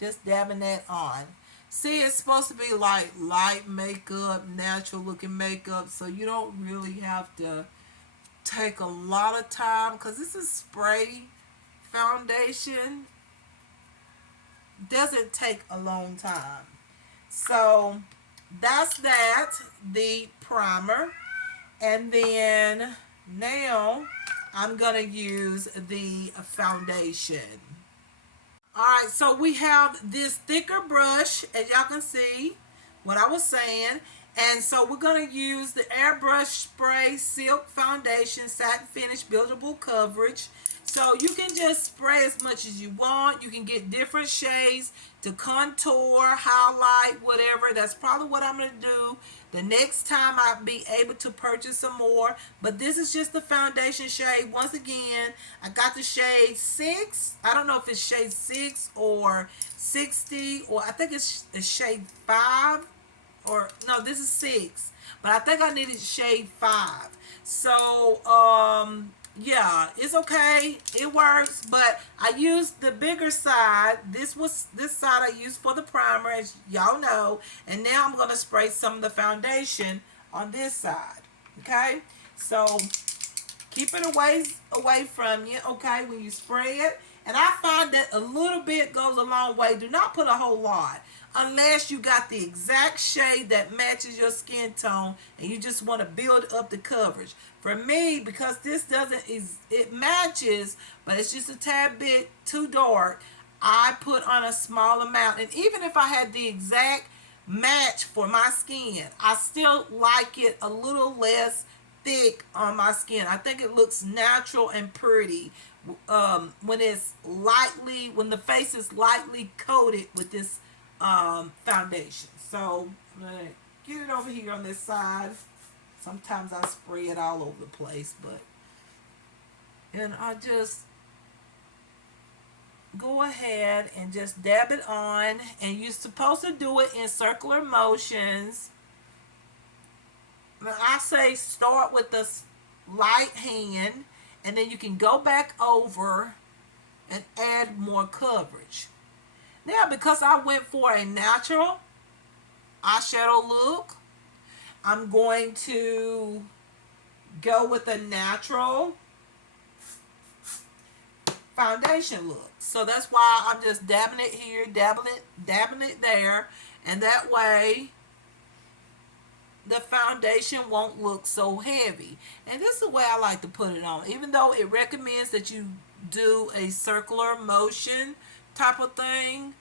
Just dabbing that on. See, it's supposed to be like light makeup, natural looking makeup, so you don't really have to take a lot of time, because this is spray foundation. Doesn't take a long time. So that's that, the primer. And then now I'm gonna use the foundation. Alright, so we have this thicker brush, as y'all can see what I was saying. And so we're going to use the Airbrush Spray Silk Foundation Satin Finish Buildable Coverage. So you can just spray as much as you want. You can get different shades to contour, highlight, whatever. That's probably what I'm going to do the next time I'll be able to purchase some more. But this is just the foundation shade. Once again, I got the shade 6. I don't know if it's shade 6 or 60, or I think it's shade 5. Or no, this is 6, but I think I needed shade 5. So yeah, it's okay, it works. But I used the bigger side. This side I used for the primer, as y'all know. And now I'm gonna spray some of the foundation on this side. Okay, so keep it away from you, okay, when you spray it. And I find that a little bit goes a long way. Do not put a whole lot, unless you got the exact shade that matches your skin tone and you just want to build up the coverage. For me, because this it matches, but it's just a tad bit too dark, I put on a small amount. And even if I had the exact match for my skin, I still like it a little less thick on my skin. I think it looks natural and pretty when the face is lightly coated with this foundation. So I'm gonna get it over here on this side. Sometimes I spray it all over the place, and I just go ahead and just dab it on. And you're supposed to do it in circular motions. Now I say start with the light hand, and then you can go back over and add more coverage. Now, because I went for a natural eyeshadow look, I'm going to go with a natural foundation look. So that's why I'm just dabbing it here, dabbing it there, and that way the foundation won't look so heavy. And this is the way I like to put it on, even though it recommends that you do a circular motion type of thing.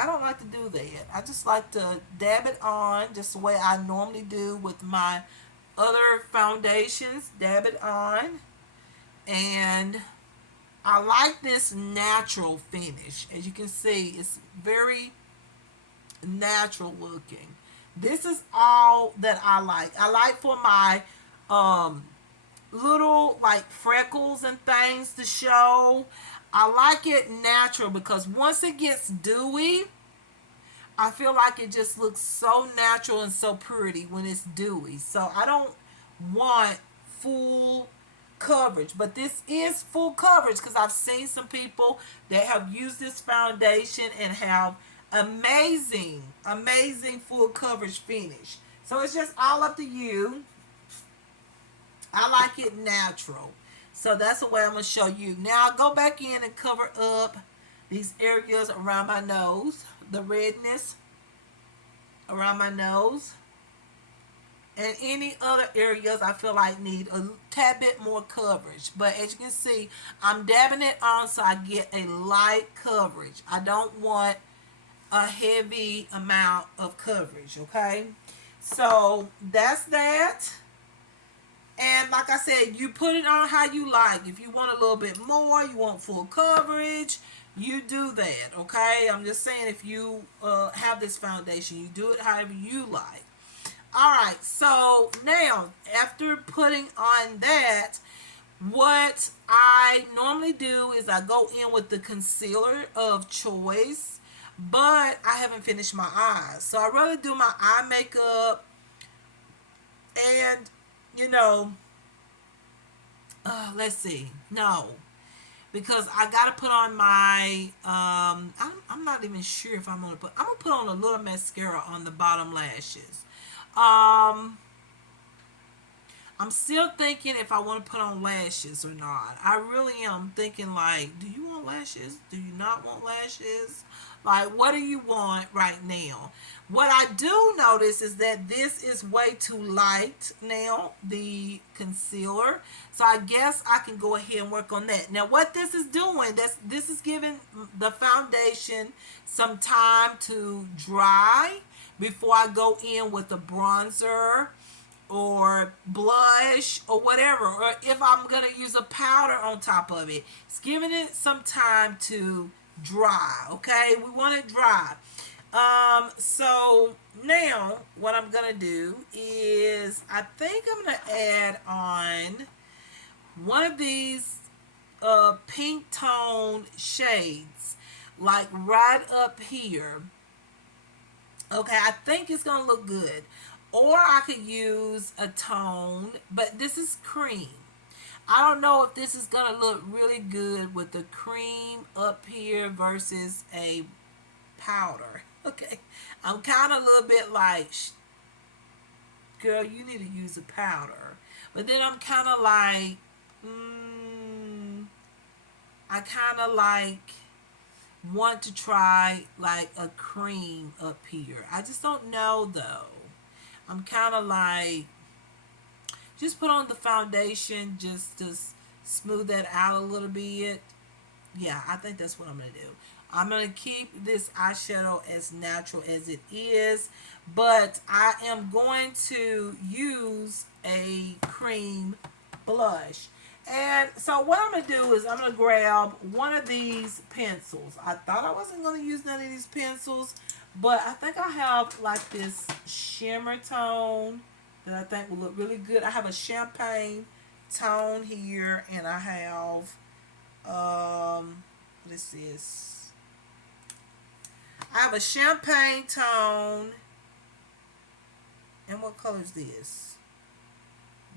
I don't like to do that. I just like to dab it on just the way I normally do with my other foundations. Dab it on, And I like this natural finish. As you can see, it's very natural looking. This is all that I like. I like for my um, little like freckles and things to show. I like it natural because once it gets dewy, I feel like it just looks so natural and so pretty when it's dewy. So I don't want full coverage, but this is full coverage because I've seen some people that have used this foundation and have amazing full coverage finish. So it's just all up to you. I like it natural. So that's the way I'm going to show you. Now I'll go back in and cover up these areas around my nose, the redness around my nose, and any other areas I feel like need a tad bit more coverage. But as you can see, I'm dabbing it on so I get a light coverage. I don't want a heavy amount of coverage, okay? So that's that. And like I said, you put it on how you like. If you want a little bit more, you want full coverage, you do that, okay? I'm just saying if you have this foundation, you do it however you like. Alright, so now, after putting on that, what I normally do is I go in with the concealer of choice, but I haven't finished my eyes. So I rather do my eye makeup and, you know, let's see. No. Because I got to put on my, I'm not even sure if I'm going to put on a little mascara on the bottom lashes. I'm still thinking if I want to put on lashes or not. I really am thinking like, do you want lashes? Do you not want lashes? Like, what do you want right now? What I do notice is that this is way too light now, the concealer. So I guess I can go ahead and work on that. Now, what this is doing, this is giving the foundation some time to dry before I go in with a bronzer or blush or whatever, or if I'm gonna use a powder on top of it. It's giving it some time to dry, okay? We want it dry. So now what I'm gonna do is I think I'm gonna add on one of these pink tone shades, like right up here. Okay, I think it's gonna look good. Or I could use a tone, but this is cream. I don't know if this is going to look really good with the cream up here versus a powder. Okay, I'm kind of a little bit like, girl, you need to use a powder. But then I'm kind of like, I kind of like want to try like a cream up here. I just don't know though. I'm kind of like, just put on the foundation just to smooth that out a little bit. Yeah, I think that's what I'm going to do. I'm going to keep this eyeshadow as natural as it is, but I am going to use a cream blush. And so what I'm going to do is I'm going to grab one of these pencils. I thought I wasn't going to use none of these pencils, but I think I have like this shimmer tone that I think will look really good. I have a champagne tone here, and I have, what is this? I have a champagne tone, and what color is this?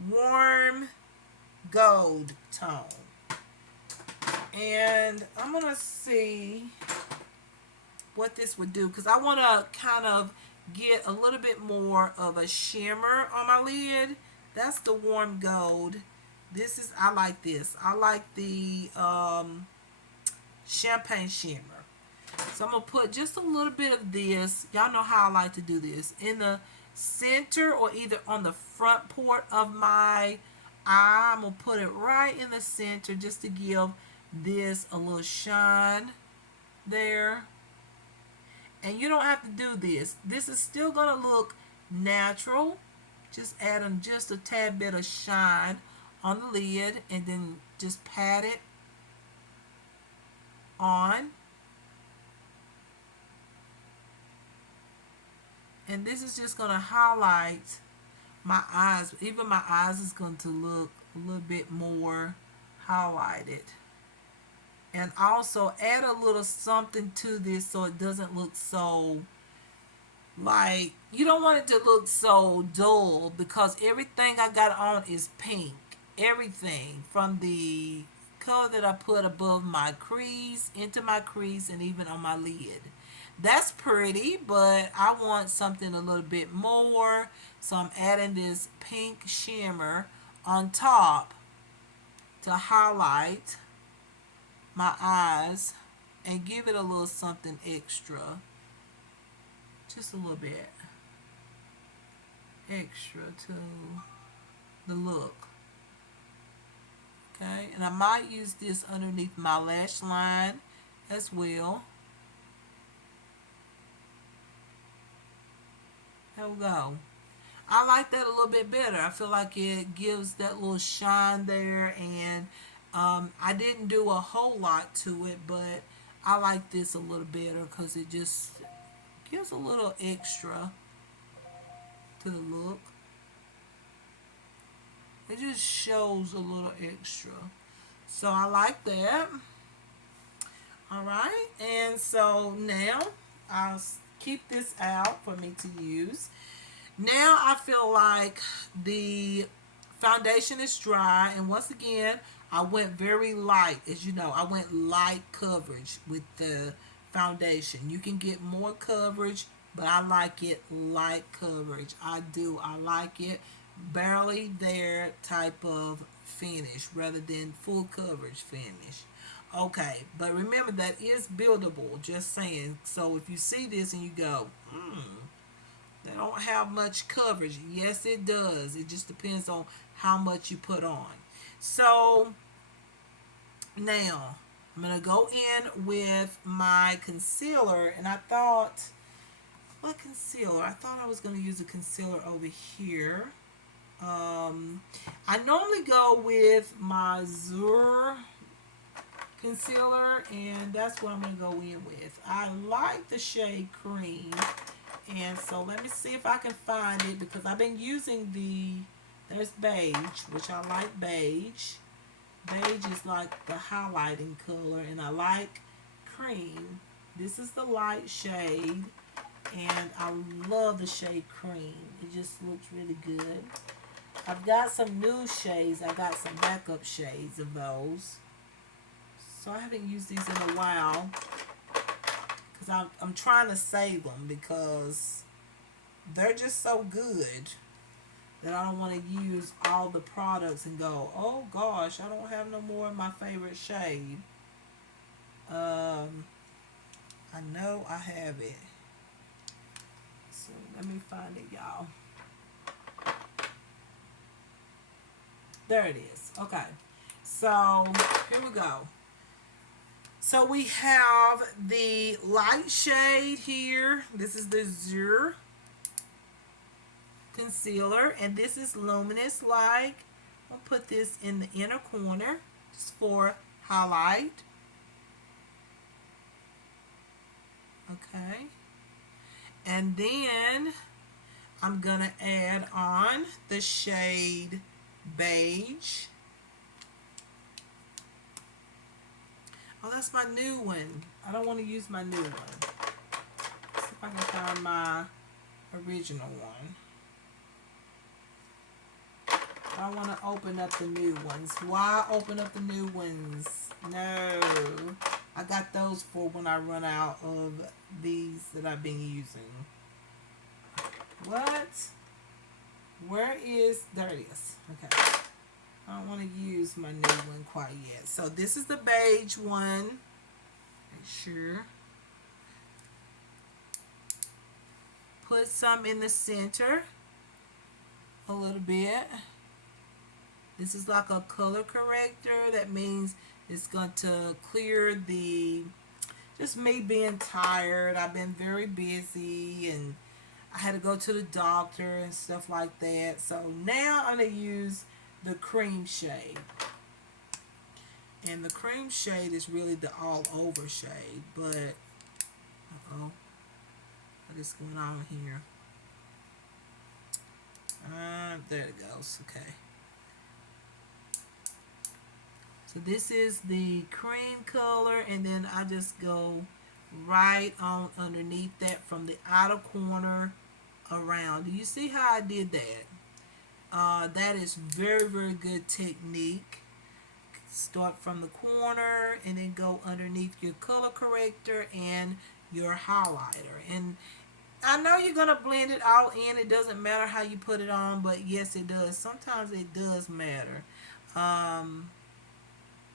Warm gold tone. And I'm going to see what this would do, because I want to kind of get a little bit more of a shimmer on my lid. That's the warm gold. This is, I like this. I like the champagne shimmer. So I'm going to put just a little bit of this. Y'all know how I like to do this. In the center or either on the front part of my eye. I'm going to put it right in the center just to give this a little shine there. And you don't have to do this. This is still going to look natural. Just adding just a tad bit of shine on the lid and then just pat it on. And this is just going to highlight my eyes. Even my eyes is going to look a little bit more highlighted. And also add a little something to this so it doesn't look so, like, you don't want it to look so dull, because everything I got on is pink. Everything from the color that I put above my crease, into my crease, and even on my lid. That's pretty, but I want something a little bit more, so I'm adding this pink shimmer on top to highlight my eyes and give it a little something extra. Just a little bit extra to the look. Okay, and I might use this underneath my lash line as well. There we go. I like that a little bit better. I feel like it gives that little shine there, and I didn't do a whole lot to it, but I like this a little better because it just gives a little extra to the look. It just shows a little extra. So I like that. Alright, and so now I'll keep this out for me to use. Now I feel like the foundation is dry, and once again I went very light. As you know, I went light coverage with the foundation. You can get more coverage, but I like it light coverage. I do. I like it barely there type of finish rather than full coverage finish. Okay, but remember that is buildable, just saying. So if you see this and you go, they don't have much coverage. Yes, it does. It just depends on how much you put on. So now I'm going to go in with my concealer, and I thought, what concealer? I thought I was going to use a concealer over here. I normally go with my Zur concealer, and that's what I'm going to go in with. I like the shade Cream, and so let me see if I can find it, because I've been using there's Beige, which I like beige. Beige is like the highlighting color, and I like Cream. This is the light shade, and I love the shade Cream. It just looks really good. I've got some new shades. I got some backup shades of those. So I haven't used these in a while, because I'm trying to save them, because they're just so good that I don't want to use all the products and go, oh gosh, I don't have no more of my favorite shade. I know I have it. So let me find it, y'all. There it is. Okay. So here we go. So we have the light shade here. This is the Zur concealer, and this is Luminous Light. I'll put this in the inner corner just for highlight. Okay. And then I'm going to add on the shade Beige. Oh, that's my new one. I don't want to use my new one. Let's see if I can find my original one. I want to open up the new ones. Why open up the new ones? No. I got those for when I run out of these that I've been using. What? Where is... There it is. Okay. I don't want to use my new one quite yet. So this is the beige one. Make sure. Put some in the center. A little bit. This is like a color corrector. That means it's going to clear the... Just me being tired. I've been very busy, and I had to go to the doctor and stuff like that. So now I'm going to use the cream shade. And the cream shade is really the all over shade, but uh-oh, what is going on here? There it goes. Okay. So this is the cream color, and then I just go right on underneath that from the outer corner around. Do you see how I did that? That is very, very good technique. Start from the corner and then go underneath your color corrector and your highlighter. And I know you're going to blend it all in. It doesn't matter how you put it on, but yes, it does. Sometimes it does matter.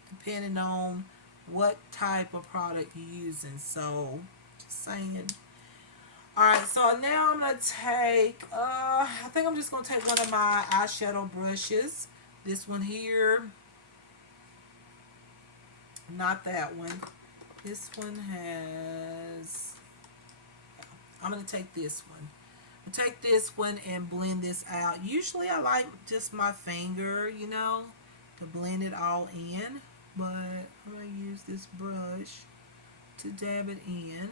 Depending on what type of product you're using. So, just saying. Alright, so now I'm going to take, I think I'm just going to take one of my eyeshadow brushes. This one here. Not that one. This one has, I'm going to take this one. I'll take this one and blend this out. Usually I like just my finger, you know, to blend it all in. But I'm going to use this brush to dab it in.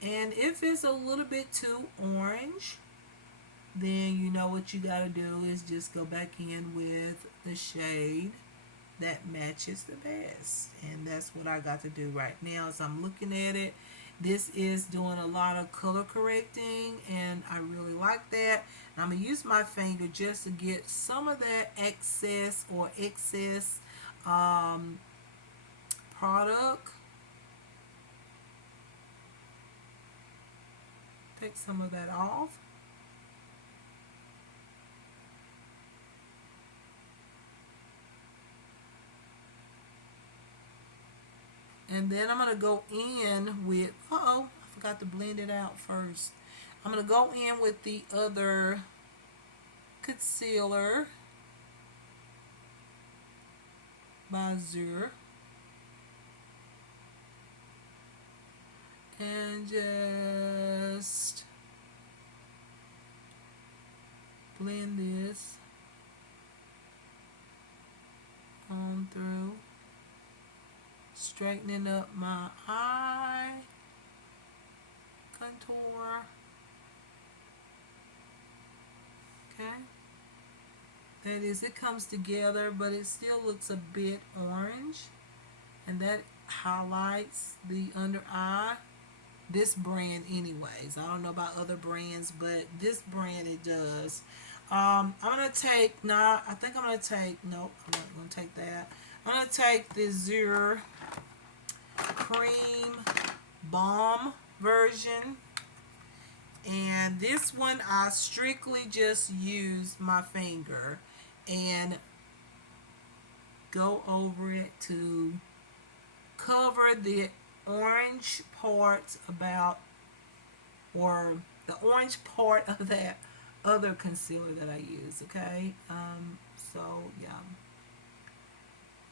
And if it's a little bit too orange, then you know what you got to do is just go back in with the shade that matches the best. And that's what I got to do right now as I'm looking at it. This is doing a lot of color correcting, and I really like that. And I'm going to use my finger just to get some of that excess product. Take some of that off. And then I'm going to go in with, I forgot to blend it out first. I'm going to go in with the other concealer by Zur. And just blend this on through. Straightening up my eye contour. Okay. That is, it comes together, but it still looks a bit orange. And that highlights the under eye. This brand anyways. I don't know about other brands, but this brand it does. I'm going to take, I think I'm going to take, nope, I'm not going to take that. I'm going to take the Zur Cream Balm version. And this one I strictly just use my finger and go over it to cover the orange part or the orange part of that other concealer that I use, okay? So yeah,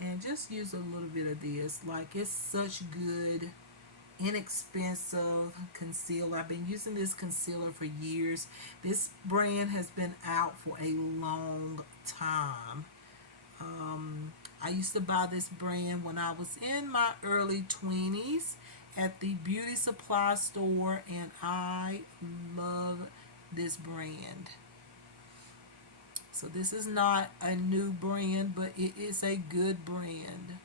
and just use a little bit of this. Like, it's such good inexpensive concealer. I've been using this concealer for years. This brand has been out for a long time. I used to buy this brand when I was in my early 20s at the beauty supply store, and I love this brand. So this is not a new brand, but it is a good brand.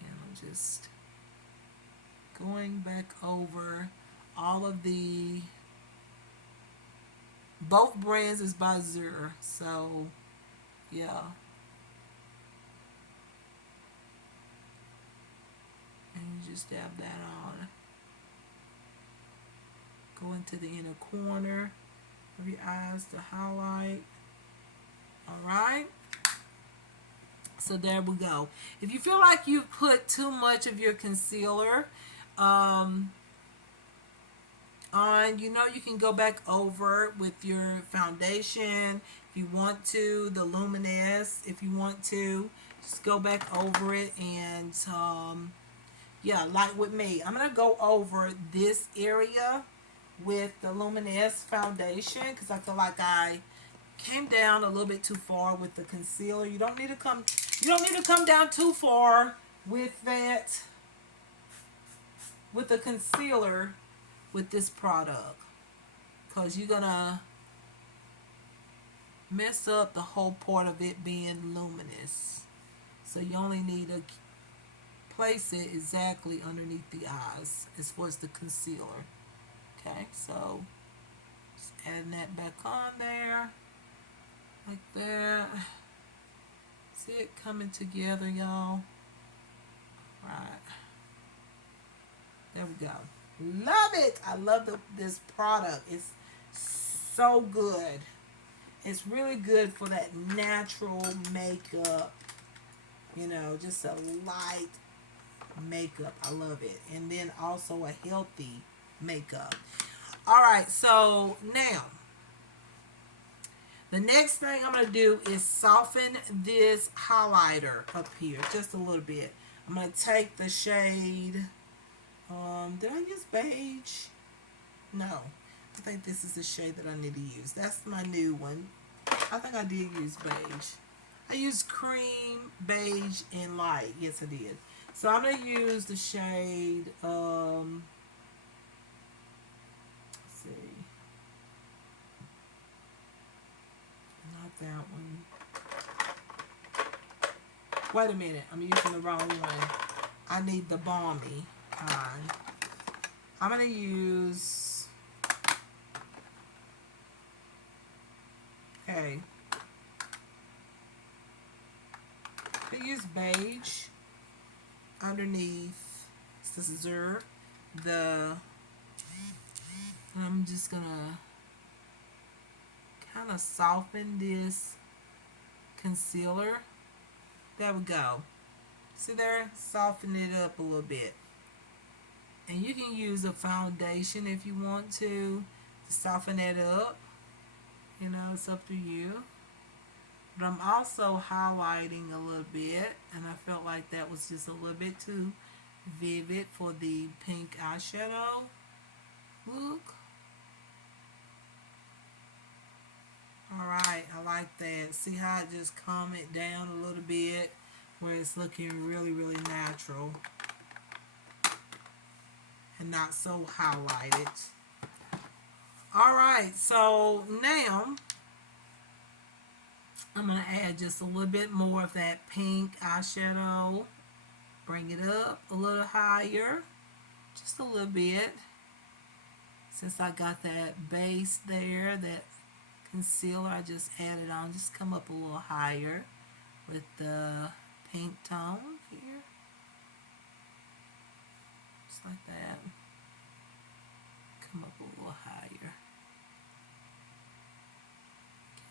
And I'm just going back over all of both brands is by Zur, so yeah. And you just dab that on. Go into the inner corner of your eyes to highlight. Alright, so there we go. If you feel like you've put too much of your concealer on, you know, you can go back over with your foundation if you want to, the Luminess if you want to. Just go back over it, and yeah, like with me, I'm going to go over this area with the Luminess foundation because I feel like I came down a little bit too far with the concealer. You don't need to come down too far with that, with the concealer with this product, because you're gonna mess up the whole part of it being luminous. So you only need to place it exactly underneath the eyes as far as the concealer. Okay, so just adding that back on there like that. See it coming together, y'all? Right. There we go. Love it. I love this product. It's so good. It's really good for that natural makeup. You know, just a light makeup. I love it. And then also a healthy makeup. All right, so now the next thing I'm going to do is soften this highlighter up here just a little bit. I'm going to take the shade, did I use beige? No. I think this is the shade that I need to use. That's my new one. I think I did use beige. I used cream, beige, and light. Yes, I did. So I'm going to use the shade, let's see. Not that one. Wait a minute. I'm using the wrong one. I need the balmy kind. I'm going to use, okay, I use beige underneath scissor. I'm just going to kind of soften this concealer. There we go. See there? Soften it up a little bit. And you can use a foundation if you want to soften it up. You know, it's up to you. But I'm also highlighting a little bit, and I felt like that was just a little bit too vivid for the pink eyeshadow look. Alright, I like that. See how it just calmed it down a little bit where it's looking really, really natural and not so highlighted. Alright, so now I'm going to add just a little bit more of that pink eyeshadow. Bring it up a little higher, just a little bit. Since I got that base there, that concealer, I just added on. Just come up a little higher with the pink tone here. Just like that. Come up a little higher.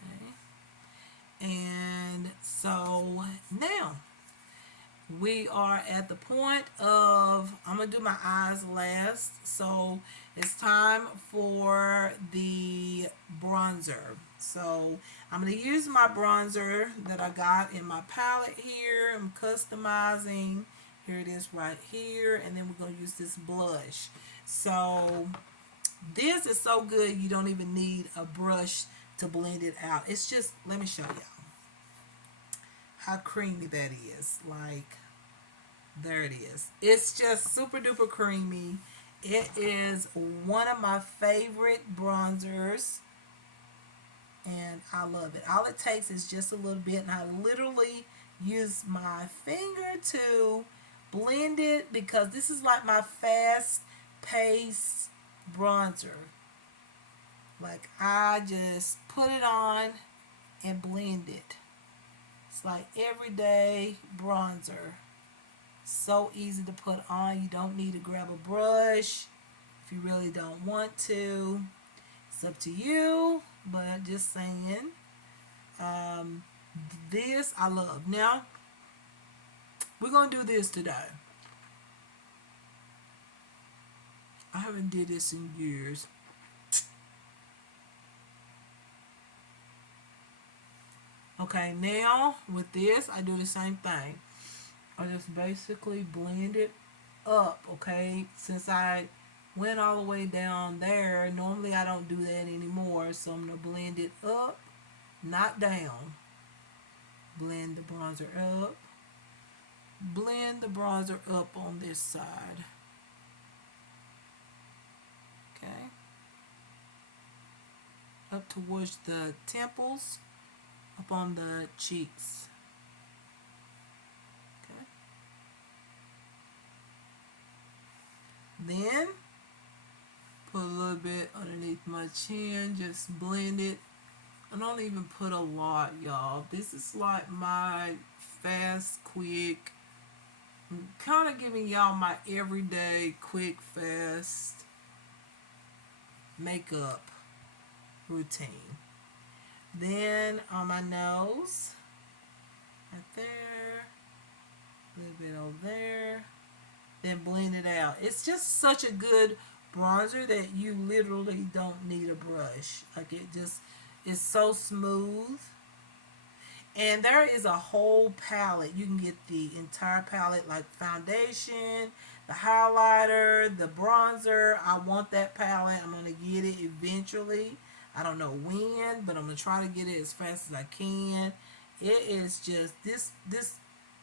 Okay. And so now we are at the point of, I'm going to do my eyes last. So it's time for the bronzer. So I'm going to use my bronzer that I got in my palette here. I'm customizing. Here it is right here. And then we're going to use this blush. So this is so good you don't even need a brush to blend it out. It's just, let me show y'all how creamy that is. Like, there it is. It's just super duper creamy. It is one of my favorite bronzers, and I love it. All it takes is just a little bit, and I literally use my finger to blend it because this is like my fast paced bronzer. Like, I just put it on and blend it. It's like everyday bronzer. So easy to put on. You don't need to grab a brush if you really don't want to. It's up to you, but just saying. This I love. Now, we're going to do this today. I haven't did this in years. Okay, now with this, I do the same thing. I just basically blend it up, okay? Since I Went all the way down there. Normally I don't do that anymore, so I'm going to blend it up, not down. Blend the bronzer up. Blend the bronzer up on this side. Okay. Up towards the temples, up on the cheeks. Okay. Then put a little bit underneath my chin, just blend it. I don't even put a lot, y'all. This is like my fast, quick, I'm kind of giving y'all my everyday, quick, fast makeup routine. Then on my nose, right there, a little bit over there, then blend it out. It's just such a good bronzer that you literally don't need a brush. Like it just is so smooth. And there is a whole palette. You can get the entire palette, like foundation, the highlighter, the bronzer. I want that palette. I'm going to get it eventually. I don't know when, but I'm going to try to get it as fast as I can. It is just, this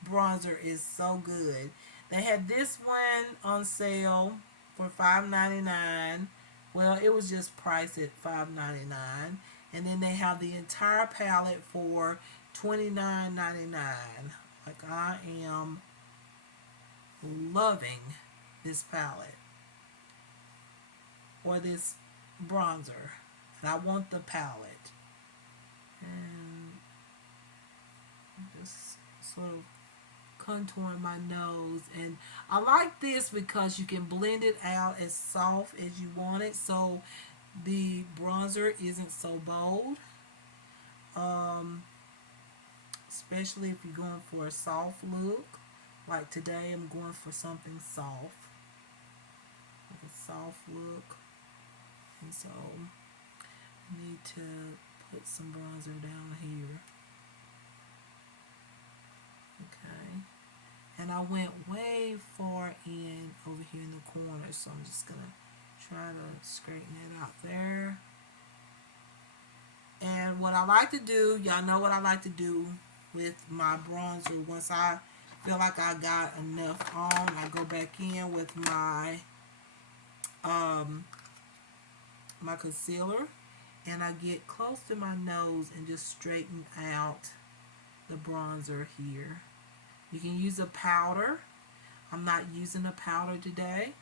bronzer is so good. They had this one on sale for $5.99. Well, it was just priced at $5.99. And then they have the entire palette for $29.99. Like, I am loving this palette or this bronzer, and I want the palette. And just sort of contouring my nose, and I like this because you can blend it out as soft as you want it, so the bronzer isn't so bold. Especially if you're going for a soft look. Like today I'm going for something soft. Like a soft look. And so I need to put some bronzer down here. Okay. And I went way far in over here in the corner, so I'm just going to try to straighten it out there. And what I like to do, y'all know what I like to do with my bronzer. Once I feel like I got enough on, I go back in with my my concealer, and I get close to my nose and just straighten out the bronzer here. You can use a powder. I'm not using a powder today.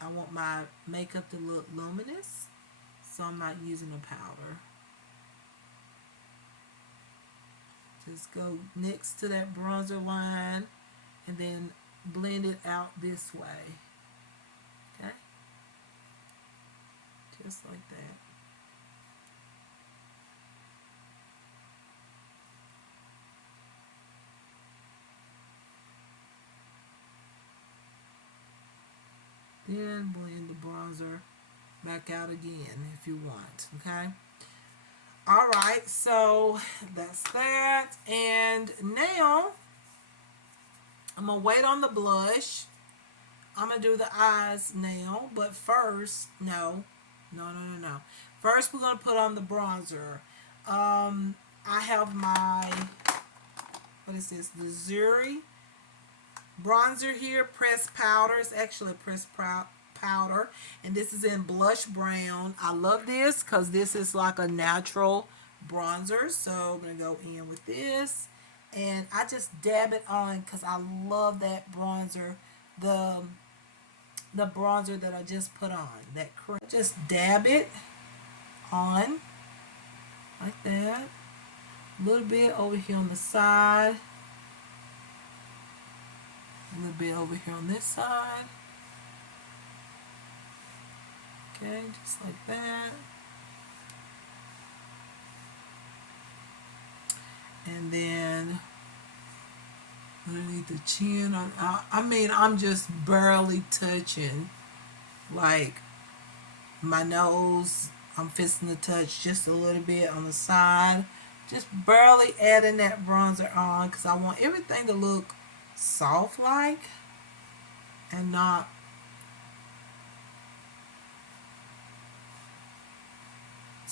I want my makeup to look luminous, so I'm not using a powder. Just go next to that bronzer line and then blend it out this way. Okay? Just like that. Then blend the bronzer back out again if you want. Okay? Alright, so that's that. And now I'm going to wait on the blush. I'm going to do the eyes now. But first, no. First, we're going to put on the bronzer. I have my, what is this? The Zuri bronzer here, pressed powder. It's actually a pressed powder. And this is in blush brown. I love this because this is like a natural bronzer. So I'm going to go in with this. And I just dab it on because I love that bronzer. The bronzer that I just put on, that cream. Just dab it on like that. A little bit over here on the side. A little bit over here on this side. Okay, just like that. And then underneath the chin, I mean, I'm just barely touching, like, my nose. I'm fixing to touch just a little bit on the side. Just barely adding that bronzer on because I want everything to look soft like and not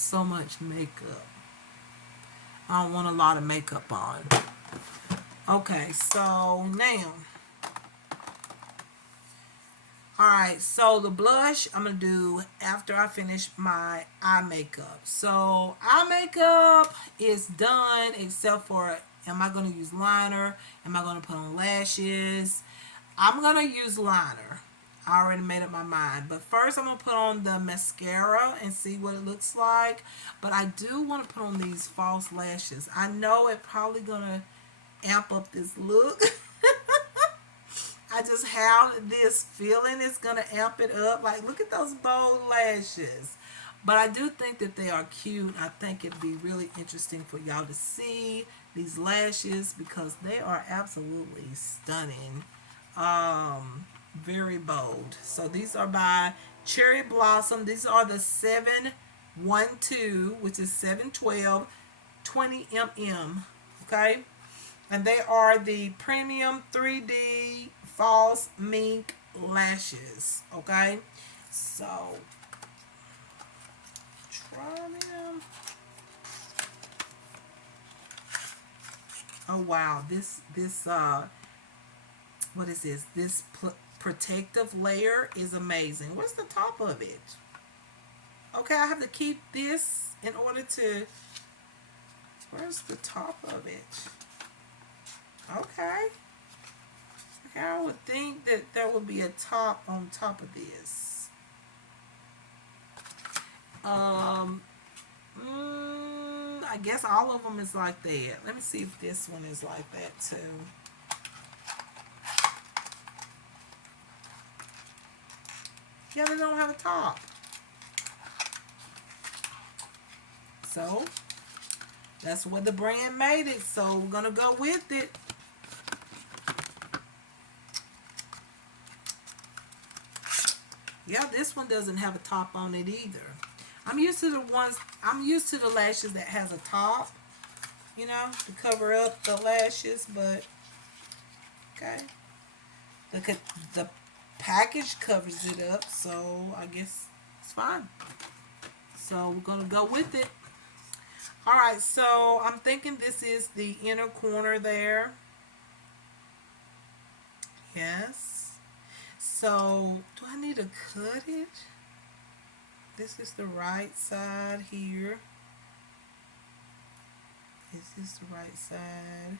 so much makeup. I don't want a lot of makeup on. Okay, so now, alright, so the blush I'm going to do after I finish my eye makeup. So, eye makeup is done except for, am I going to use liner? Am I going to put on lashes? I'm going to use liner. I already made up my mind. But first I'm going to put on the mascara and see what it looks like. But I do want to put on these false lashes. I know it probably going to amp up this look. I just have this feeling it's going to amp it up. Like, look at those bold lashes. But I do think that they are cute. I think it'd be really interesting for y'all to see these lashes because they are absolutely stunning. Very bold. So these are by Cherry Blossom. These are the 712, which is 712 20 mm. Okay? And they are the premium 3D false mink lashes. Okay? So try them. Oh wow, this what is this? This protective layer is amazing. What's the top of it? Okay, I have to keep this in order to, where's the top of it? Okay. Okay, I would think that there would be a top on top of this. I guess all of them is like that. Let me see if this one is like that too. Yeah, they don't have a top. So, that's what the brand made it. So, we're going to go with it. Yeah, this one doesn't have a top on it either. I'm used to the lashes that has a top, you know, to cover up the lashes, but, okay. The package covers it up, so I guess it's fine. So we're going to go with it. Alright, so I'm thinking this is the inner corner there. Yes. So, do I need to cut it? This is the right side here. Is this the right side?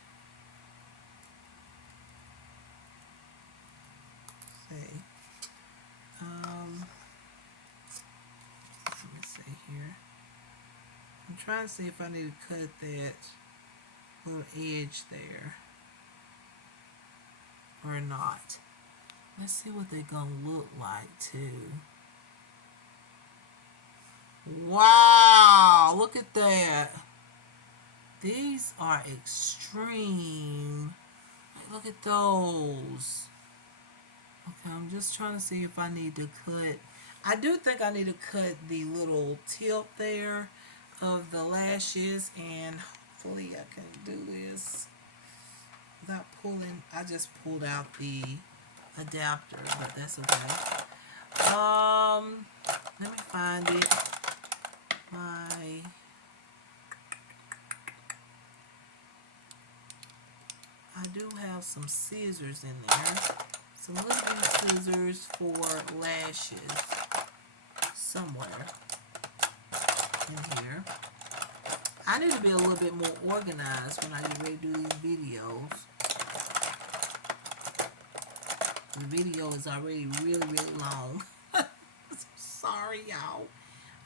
See. Let me see here. I'm trying to see if I need to cut that little edge there or not. Let's see what they're gonna look like too. Wow, look at that. These are extreme. Look at those. Okay, I'm just trying to see if I need to cut. I do think I need to cut the little tip there of the lashes, and hopefully I can do this without pulling. I just pulled out the adapter, but that's okay. Let me find it. I do have some scissors in there. Some little bitty scissors for lashes somewhere in here. I need to be a little bit more organized when I get ready to do these videos. The video is already really, really long. Sorry, y'all.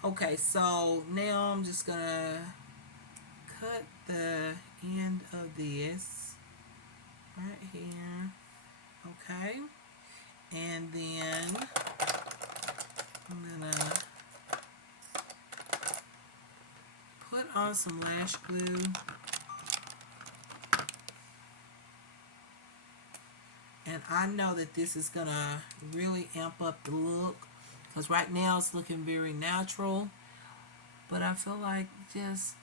Okay, so now I'm just gonna cut the end of this right here. Okay, and then I'm gonna put on some lash glue. And I know that this is gonna really amp up the look, because right now it's looking very natural, but I feel like just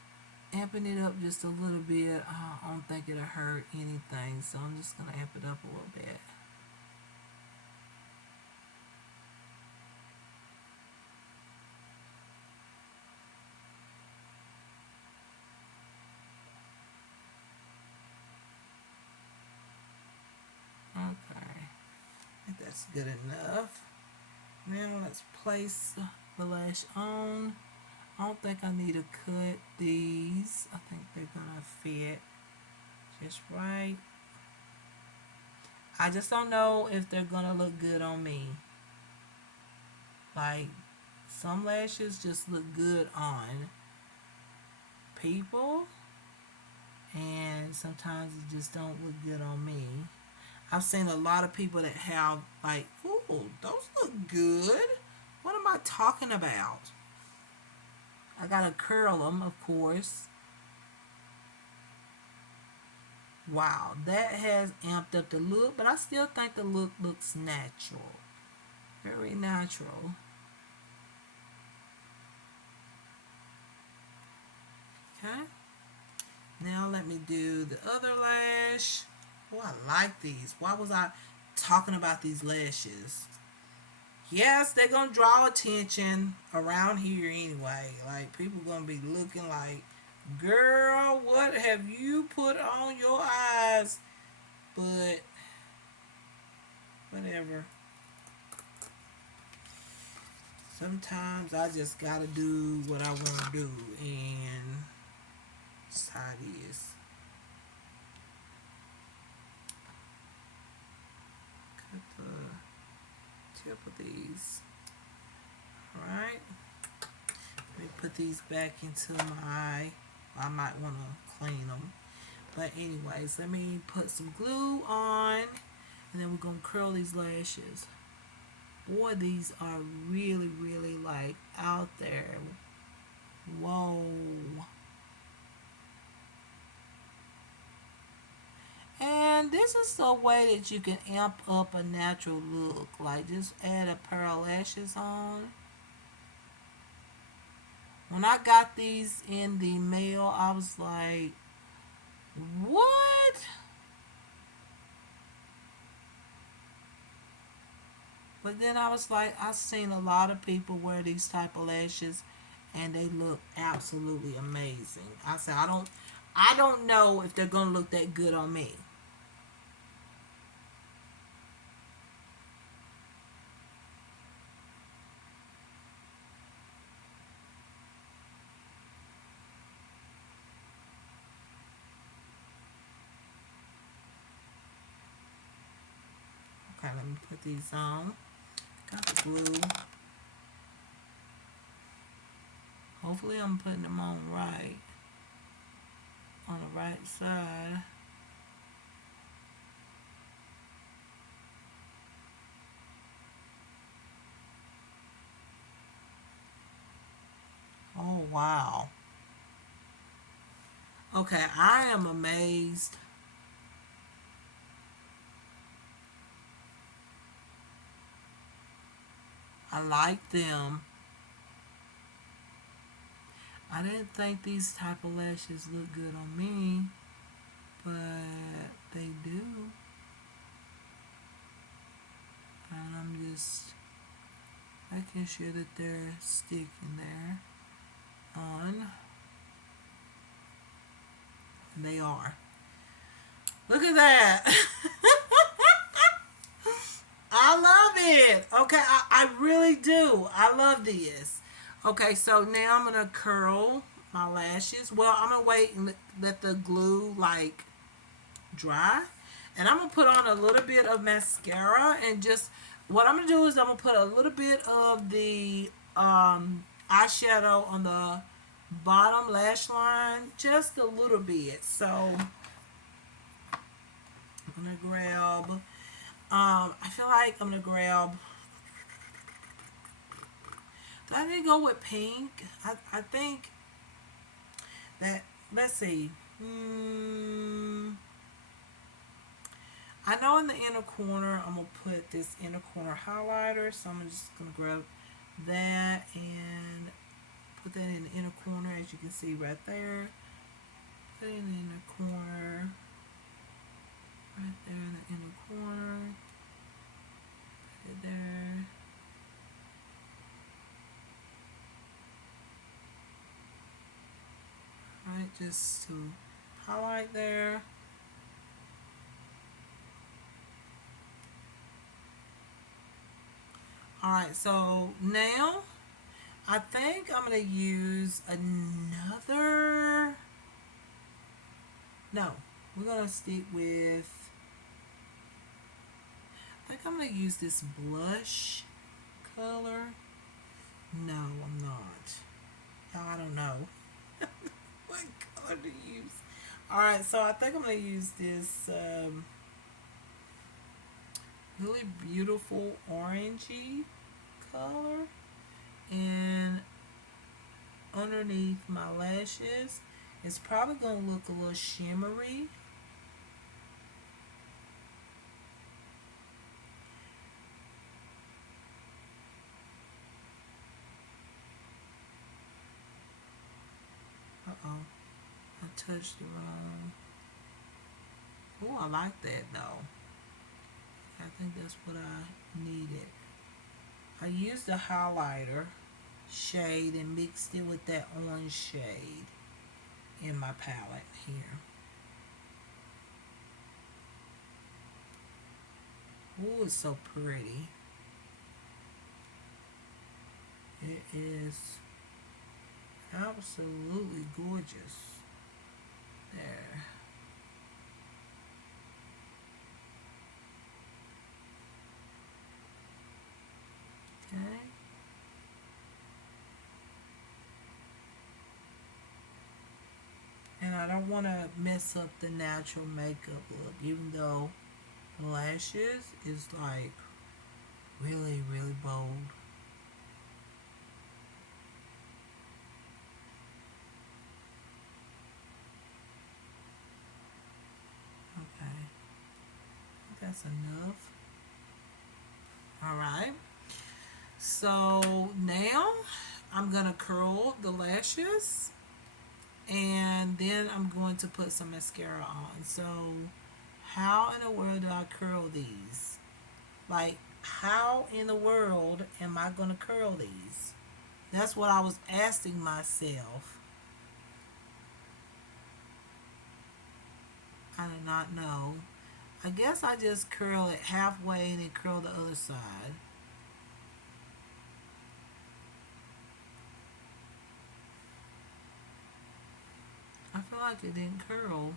amping it up just a little bit, I don't think it'll hurt anything, so I'm just gonna amp it up a little bit. That's good enough. Now let's place the lash on. I don't think I need to cut these. I think they're gonna fit just right. I just don't know if they're gonna look good on me. Like, some lashes just look good on people, and sometimes it just don't look good on me. I've seen a lot of people that have like, ooh, those look good. What am I talking about? I gotta curl them, of course. Wow, that has amped up the look, but I still think the look looks natural. Very natural. Okay. Now let me do the other lash. Oh, I like these. Why was I talking about these lashes? Yes, they're gonna draw attention around here anyway. Like, people gonna be looking like, girl, what have you put on your eyes? But whatever. Sometimes I just gotta do what I wanna do, and that's how it is. Cut the tip of these. Alright. Let me put these back into my, I might want to clean them. But anyways, let me put some glue on, and then we're going to curl these lashes. Boy, these are really, really like out there. Whoa. And this is a way that you can amp up a natural look. Like, just add a pair of lashes on. When I got these in the mail, I was like, what? But then I was like, I've seen a lot of people wear these type of lashes, and they look absolutely amazing. I said, I don't know if they're gonna look that good on me. Okay, let me put these on. Got the glue. Hopefully I'm putting them on right. On the right side. Oh, wow. Okay, I am amazed. I like them. I didn't think these type of lashes look good on me, but they do. And I'm just making sure that they're sticking there on. And they are. Look at that. I love it. Okay, I really do. I love this. Okay, so now I'm going to curl my lashes. Well, I'm going to wait and let the glue, like, dry. And I'm going to put on a little bit of mascara. And just, what I'm going to do is I'm going to put a little bit of the eyeshadow on the bottom lash line. Just a little bit. So, I'm going to grab... I feel like I'm going to grab... Do I need to go with pink? I think that... Let's see. I know in the inner corner, I'm going to put this inner corner highlighter. So I'm just going to grab that and put that in the inner corner, as you can see right there. Put it in the inner corner. Right there in the inner corner. Put it there. Right, just to highlight there. Alright, so now I think I'm going to use another. No, we're going to stick with. I think I'm going to use this blush color. No, I'm not. I don't know what color to use. Alright, so I think I'm going to use this really beautiful orangey color. And underneath my lashes, it's probably going to look a little shimmery. Uh-oh. I touched the wrong. Oh, I like that though. I think that's what I needed. I used the highlighter shade and mixed it with that orange shade in my palette here. Oh, it's so pretty. It is absolutely gorgeous. There. Okay. And I don't want to mess up the natural makeup look, even though the lashes is like really, really bold. Okay, I think that's enough. Alright, so now I'm going to curl the lashes and then I'm going to put some mascara on. So how in the world do I curl these? Like, how in the world am I going to curl these? That's what I was asking myself. I do not know. I guess I just curl it halfway and then curl the other side. I feel like it didn't curl.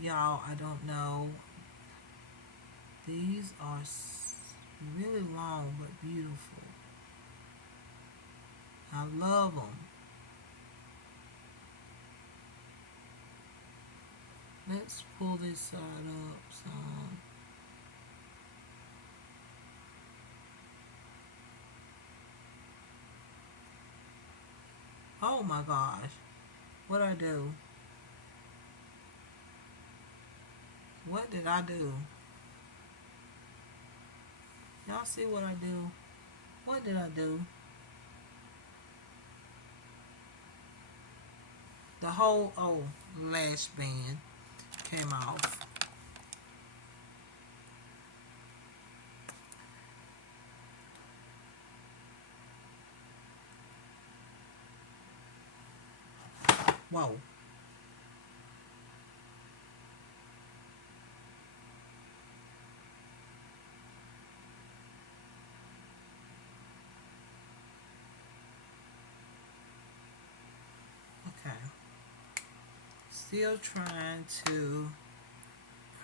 Y'all, I don't know. These are really long but beautiful. I love them. Let's pull this side up some. Oh my gosh. What I do? What did I do? Y'all see what I do? What did I do? The whole, lash band came off. Whoa. Okay. Still trying to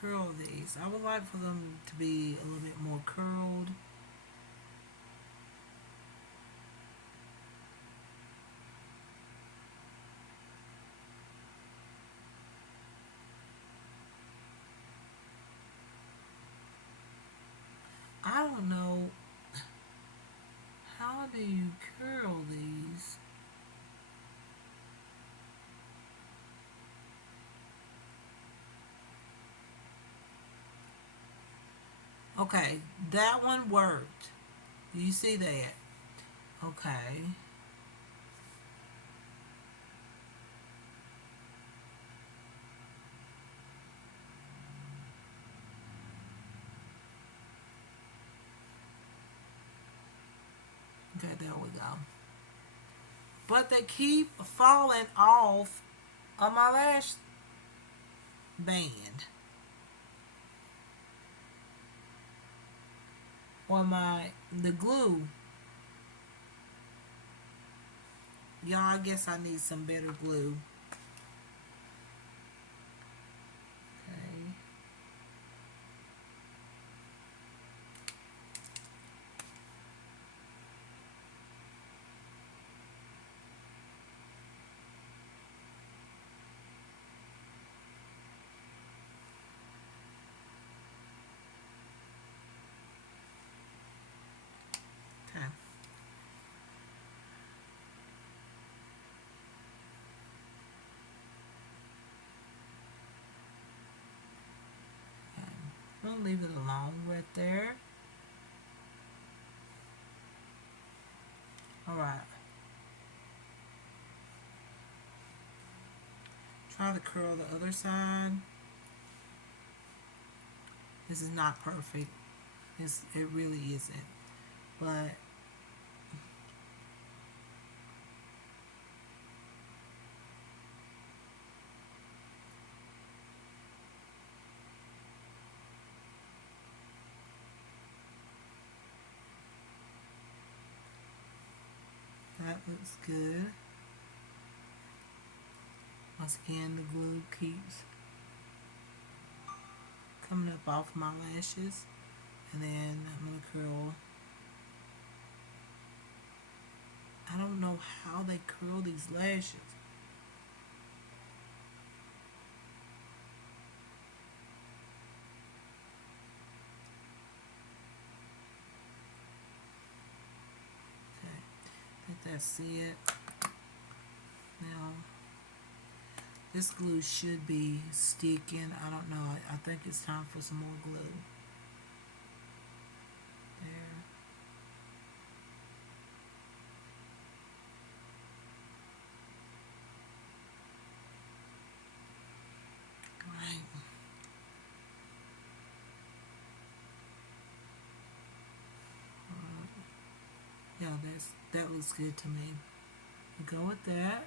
curl these. I would like for them to be a little bit more curled. I don't know, how do you curl these? Okay, that one worked. Do you see that? Okay. Okay, there we go. But they keep falling off of my lash band. or the glue. Y'all, I guess I need some better glue. Okay. Okay. I'm gonna leave it alone right there. All right. Try to curl the other side. This is not perfect. It really isn't. But that looks good. Once again, the glue keeps coming up off my lashes. And then I'm going to curl. I don't know how they curl these lashes. Okay, I think that's it. Now, this glue should be sticking. I don't know. I think it's time for some more glue. There. Right. Yeah, that looks good to me. We'll go with that.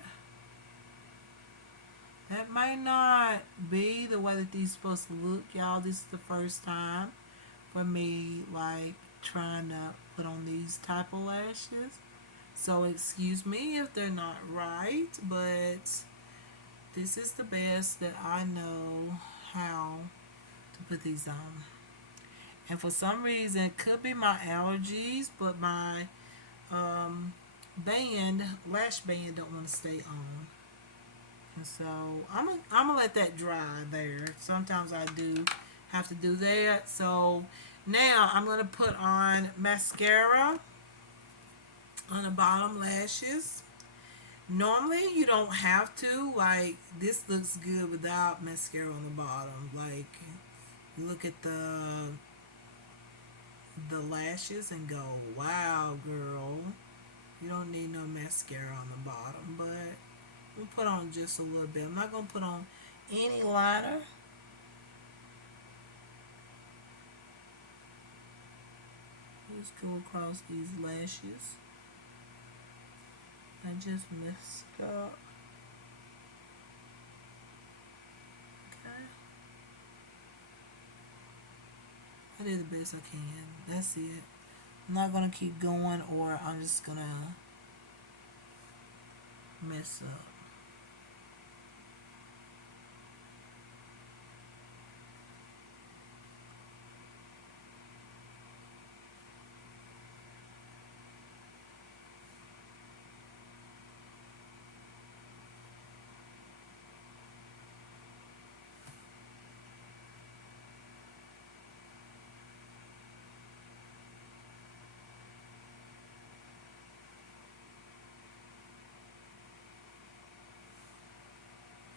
That might not be the way that these supposed to look, y'all. This is the first time for me, like, trying to put on these type of lashes. So excuse me if they're not right, but this is the best that I know how to put these on. And for some reason, it could be my allergies, but my lash band don't want to stay on. And so I'm gonna let that dry there. Sometimes I do have to do that. So now I'm gonna put on mascara on the bottom lashes. Normally you don't have to. Like, this looks good without mascara on the bottom. Like, you look at the lashes and go, wow, girl, you don't need no mascara on the bottom. But we'll put on just a little bit. I'm not gonna put on any liner. Just go across these lashes. I just messed up. Okay. I did the best I can. That's it. I'm not gonna keep going, or I'm just gonna mess up.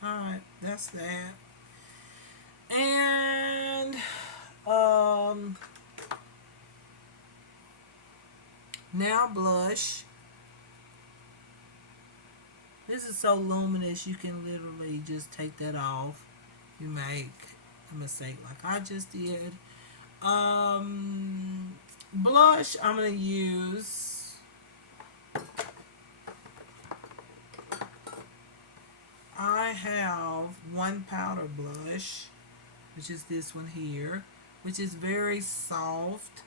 Alright, that's that. And now blush. This is so luminous, you can literally just take that off. You make a mistake like I just did. Blush, I'm gonna use, I have one powder blush, which is this one here, which is very soft,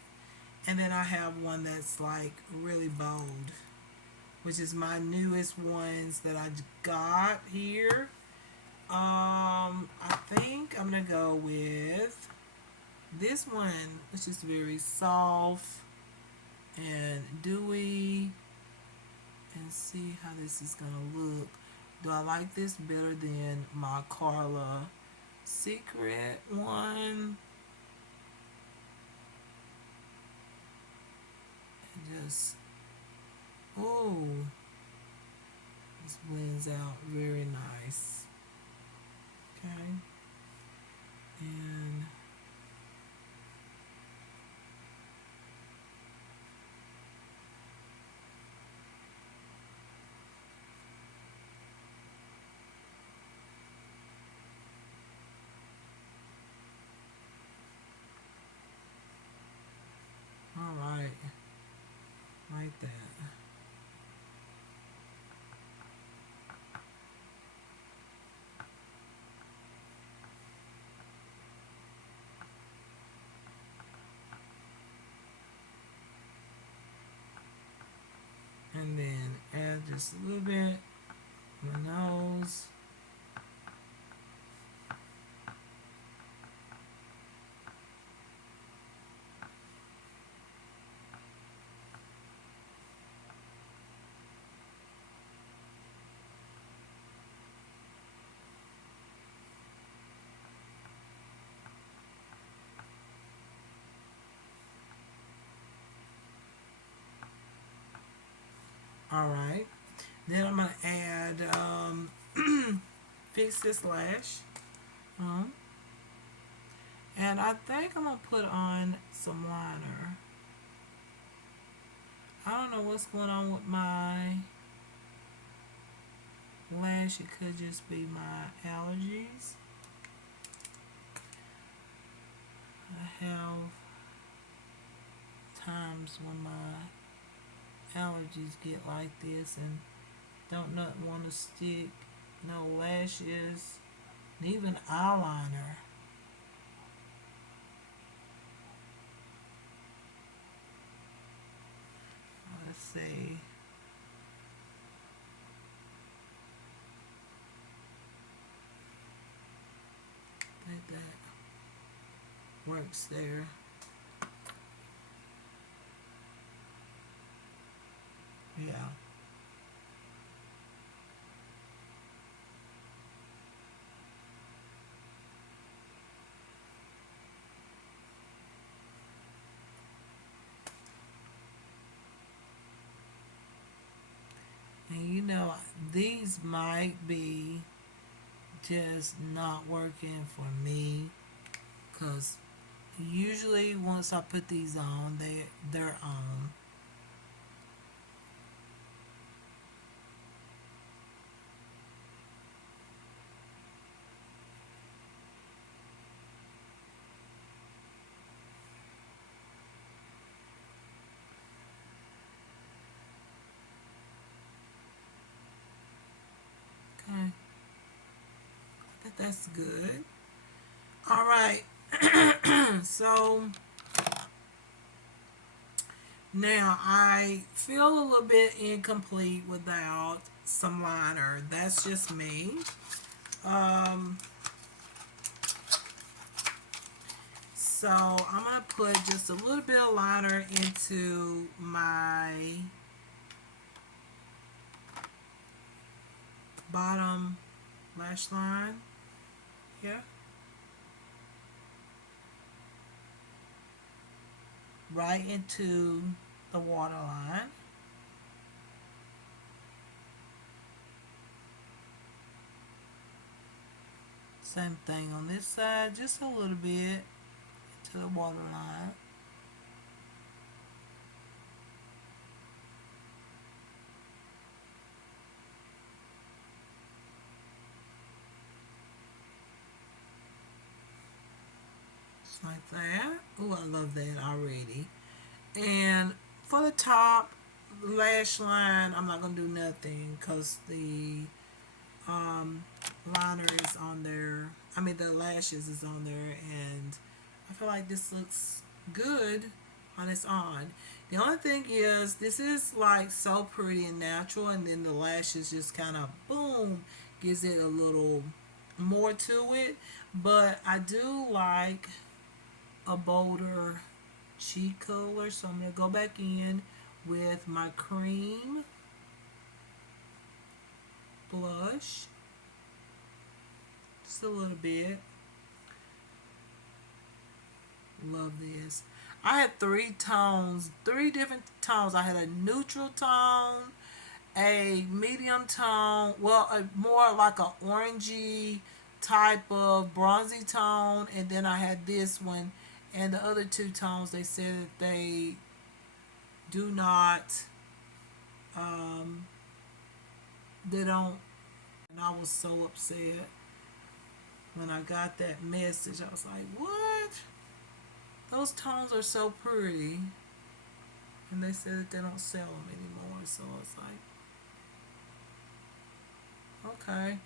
And then I have one that's like really bold, which is my newest ones that I got here. I think I'm gonna go with this one, which is very soft and dewy, and see how this is gonna look. Do I like this better than my Carla Secret one? And just, oh, this blends out very nice. Okay. And all right, like that. And then add just a little bit on my nose. All right. Then I'm gonna add fix this lash. And I think I'm gonna put on some liner. I don't know what's going on with my lash. It could just be my allergies. I have times when my allergies get like this and don't not want to stick no lashes and even eyeliner. Let's see. I think that works there. Yeah. And you know, these might be just not working for me because usually once I put these on, they're on. Okay, I think that's good. All right. So now I feel a little bit incomplete without some liner. That's just me. Um, so I'm gonna put just a little bit of liner into my bottom lash line here. Right into the waterline. Same thing on this side, just a little bit to the waterline. Just like that. Oh, I love that already. And for the top lash line, I'm not going to do nothing because the liner is on there. I mean, the lashes is on there, and I feel like this looks good on its on. The only thing is, this is like so pretty and natural, and then the lashes just kind of boom gives it a little more to it. But I do like a bolder cheek color, so I'm gonna go back in with my cream blush, just a little bit. Love this. I had three tones, three different tones. I had a neutral tone, a medium tone, well, a more like a orangey type of bronzy tone, and then I had this one. And the other two tones, they said that they do not, um, they don't. And I was so upset when I got that message. I was like, what? Those tones are so pretty. And they said that they don't sell them anymore. So I was like, okay.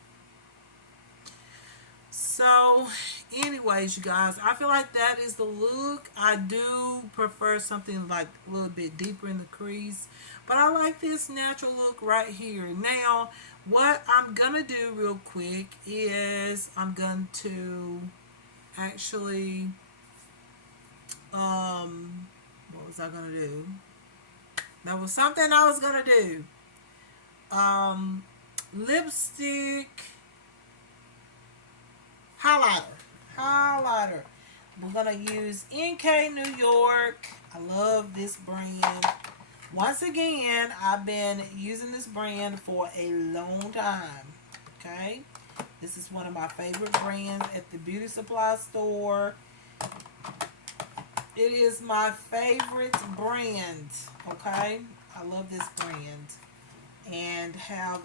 So, anyways, you guys, I feel like that is the look. I do prefer something like a little bit deeper in the crease. But I like this natural look right here. Now, what I'm going to do real quick is I'm going to actually, what was I going to do? That was something I was going to do. Lipstick highlighter. We're gonna use NK New York. I love this brand. Once again, I've been using this brand for a long time. Okay, this is one of my favorite brands at the beauty supply store. It is my favorite brand. Okay, I love this brand and have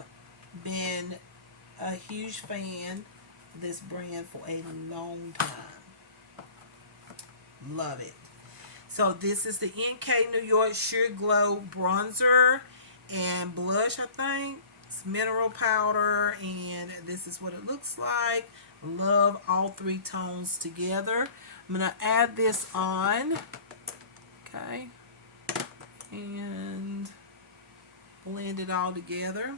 been a huge fan of this brand for a long time. Love it. So this is the NK New York Sheer Glow bronzer and blush, I think. It's mineral powder, and this is what it looks like. Love all three tones together. I'm going to add this on. Okay. And blend it all together.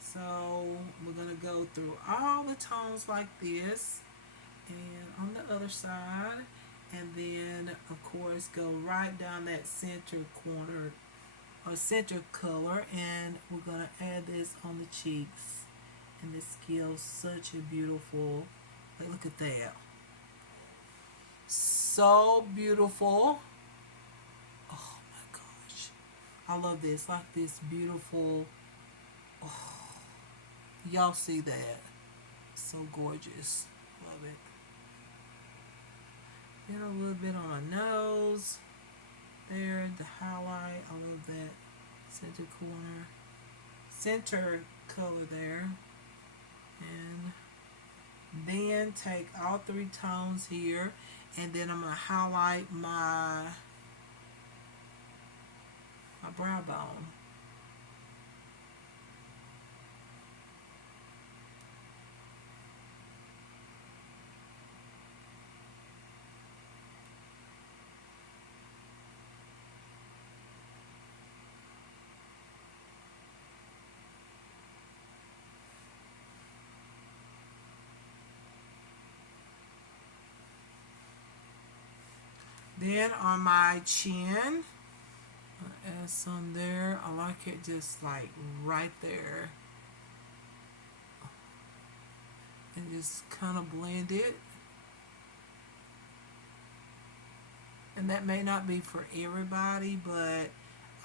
So we're going to go through all the tones like this, and on the other side, and then of course go right down that center corner or center color, and we're going to add this on the cheeks, and this gives such a beautiful, like, look at that, so beautiful. Oh my gosh, I love this, like this beautiful, oh, y'all see that? So gorgeous. Love it. Then a little bit on my nose. There, the highlight. I love that. Center corner. Center color there. And then take all three tones here. And then I'm going to highlight my brow bone. Then on my chin, I'll add some there. I like it just like right there. And just kind of blend it. And that may not be for everybody, but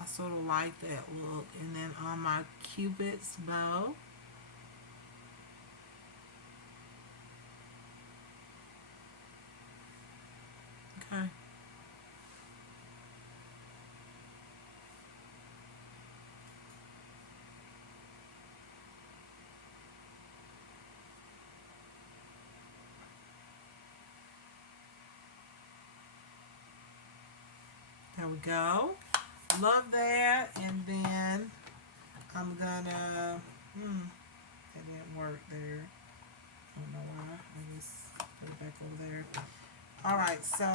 I sort of like that look. And then on my Cupid's bow. Okay. There we go. Love that. And then I'm gonna, that didn't work there. I don't know why. I just put it back over there. Alright, so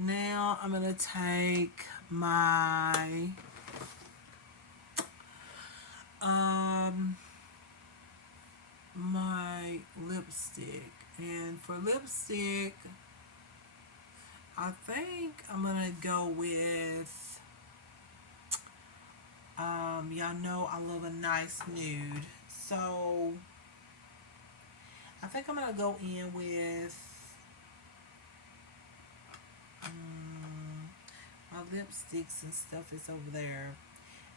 Now I'm going to take my my lipstick, and for lipstick I think I'm gonna go with y'all know I love a nice nude, so I think I'm gonna go in with my lipsticks and stuff is over there.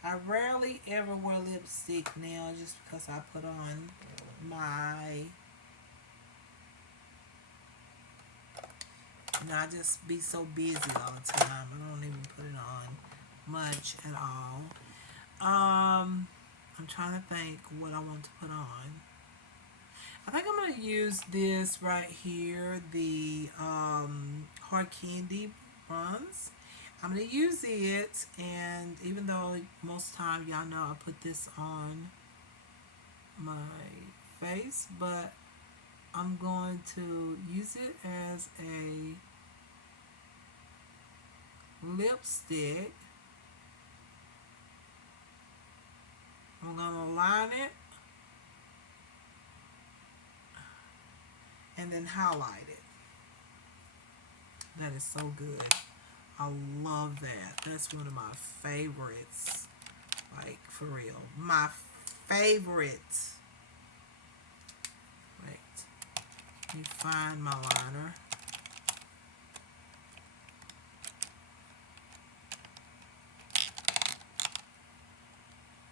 I rarely ever wear lipstick now just because I put on my, I just be so busy all the time. I don't even put it on much at all. I'm trying to think what I want to put on. I think I'm going to use this right here, the hard candy bronze. I'm going to use it, and even though most time y'all know I put this on my face, but I'm going to use it as a lipstick. I'm going to line it and then highlight it. That is so good. I love that. That's one of my favorites. Like, for real. My favorite. Wait. Let me find my liner.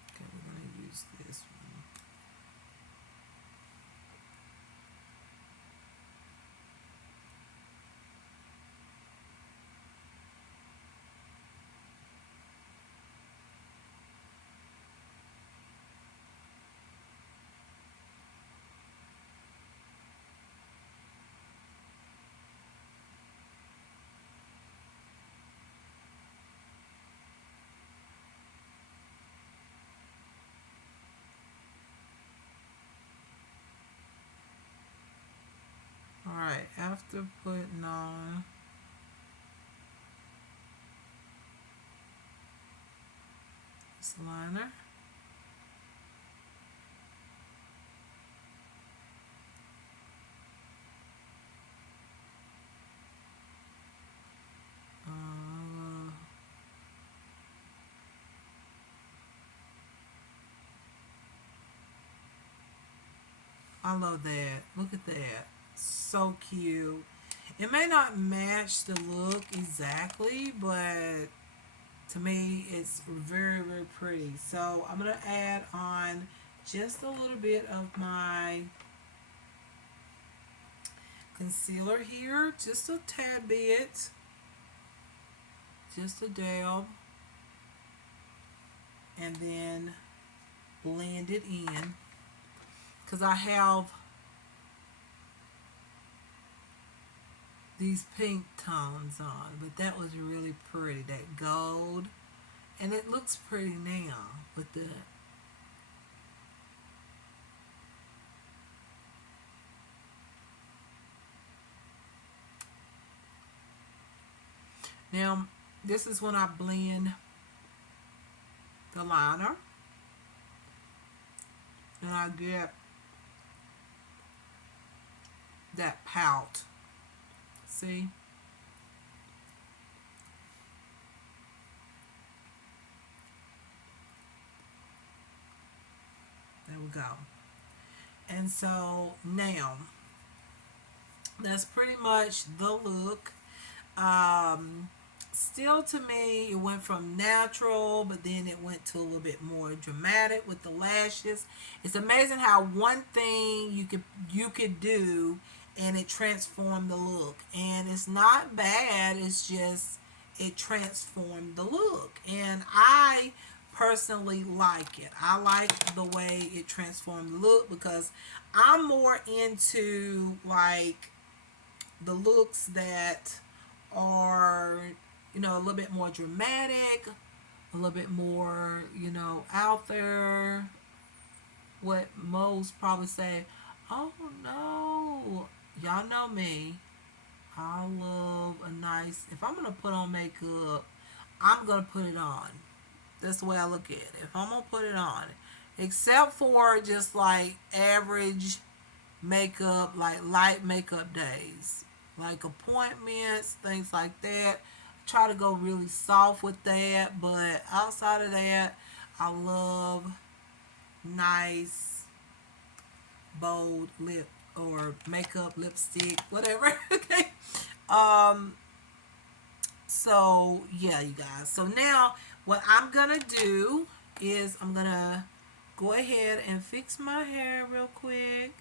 Okay, we're going to use this one. Alright, after putting on this liner, I love that. Look at that. So cute. It may not match the look exactly, but to me it's very, very pretty. So I'm going to add on just a little bit of my concealer here. Just a tad bit. Just a dab. And then blend it in. Because I have these pink tones on, but that was really pretty, that gold, and it looks pretty now with the now this is when I blend the liner and I get that pout. See? There we go. And so now, that's pretty much the look. Still to me, it went from natural, but then it went to a little bit more dramatic with the lashes. It's amazing how one thing you could do and it transformed the look. And it's not bad, it's just it transformed the look. And I personally like it. I like the way it transformed the look because I'm more into like the looks that are, you know, a little bit more dramatic, a little bit more, you know, out there. What most probably say, oh no, y'all know me. I love a nice, if I'm going to put on makeup, I'm going to put it on. That's the way I look at it. If I'm going to put it on, except for just like average makeup, like light makeup days, like appointments, things like that. Try to go really soft with that, but outside of that, I love nice, bold lip or makeup, lipstick, whatever. Okay. Um, so yeah, you guys. So now what I'm gonna do is I'm gonna go ahead and fix my hair real quick.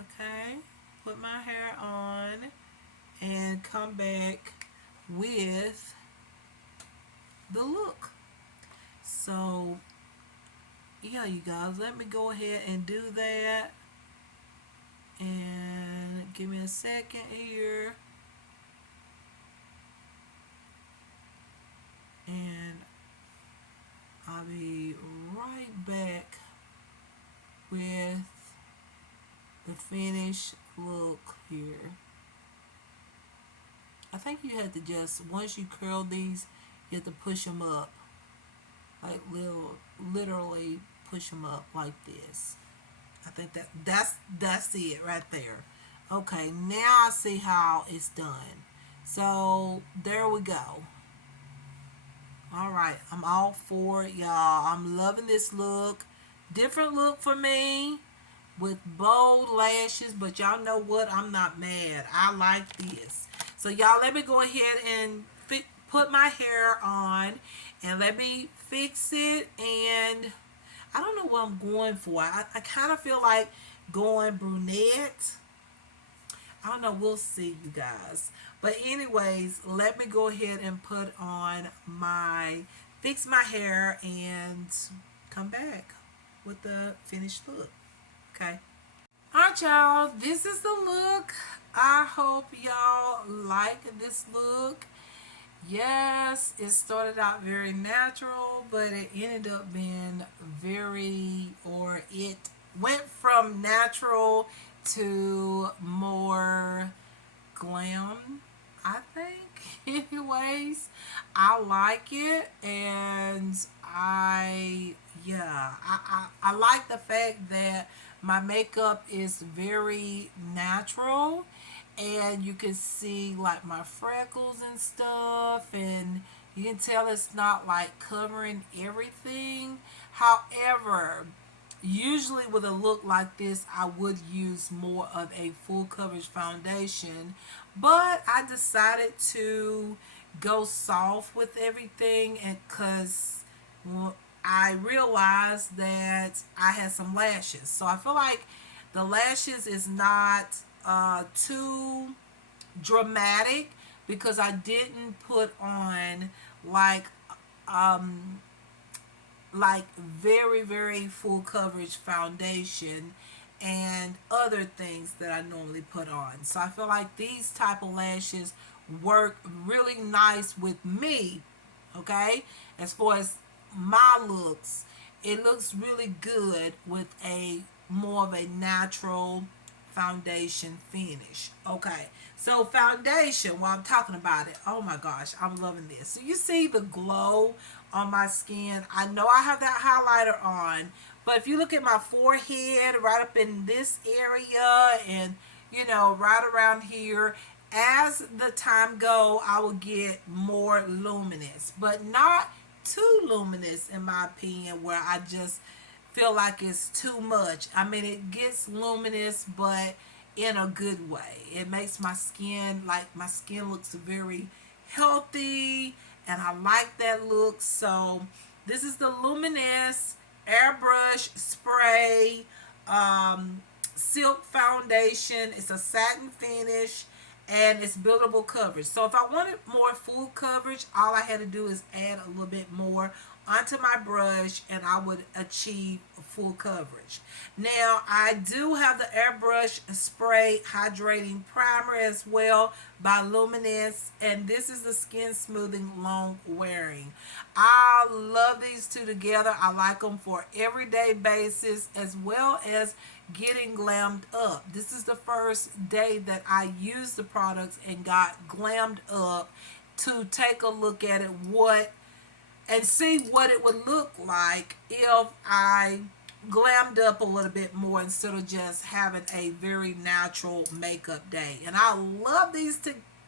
Okay. Put my hair on and come back with the look. So yeah, you guys, let me go ahead and do that. And give me a second here. And I'll be right back with the finished look here. I think you have to just, once you curl these, you have to push them up. Like literally push them up like this. I think that's it right there. Okay, now I see how it's done. So there we go. All right, I'm all for it, y'all. I'm loving this look. Different look for me with bold lashes, but y'all know what? I'm not mad. I like this. So y'all, let me go ahead and put my hair on and let me fix it. And I don't know what I'm going for. I kind of feel like going brunette. I don't know. We'll see, you guys. But anyways, let me go ahead and put on fix my hair and come back with the finished look. Okay. Alright, y'all. This is the look. I hope y'all like this look. Yes, it started out very natural, but it ended up being it went from natural to more glam, I think. Anyways, I like it, and I like the fact that my makeup is very natural, and you can see like my freckles and stuff, and you can tell it's not like covering everything. However, usually with a look like this, I would use more of a full coverage foundation, but I decided to go soft with everything, and because I realized that I had some lashes, so I feel like the lashes is not too dramatic, because I didn't put on like um very very full coverage foundation and other things that I normally put on. So I feel like these type of lashes work really nice with me. Okay, as far as my looks, it looks really good with a more of a natural foundation finish. Okay, so foundation, while I'm talking about it, oh my gosh, I'm loving this. So you see the glow on my skin. I know I have that highlighter on, but if you look at my forehead, right up in this area, and right around here, as the time go, I will get more luminous, but not too luminous in my opinion, where I just feel like it's too much. I mean, it gets luminous, but in a good way. It makes my skin, like my skin looks very healthy, and I like that look. So this is the Luminess Airbrush Spray Silk Foundation. It's a satin finish, and it's buildable coverage. So if I wanted more full coverage, all I had to do is add a little bit more onto my brush and I would achieve full coverage. Now I do have the airbrush spray hydrating primer as well by Luminess, and this is the skin smoothing long wearing. I love these two together. I like them for everyday basis as well as getting glammed up. This is the first day that I used the products and got glammed up to take a look at it, what and see what it would look like if I glammed up a little bit more instead of just having a very natural makeup day. And I love these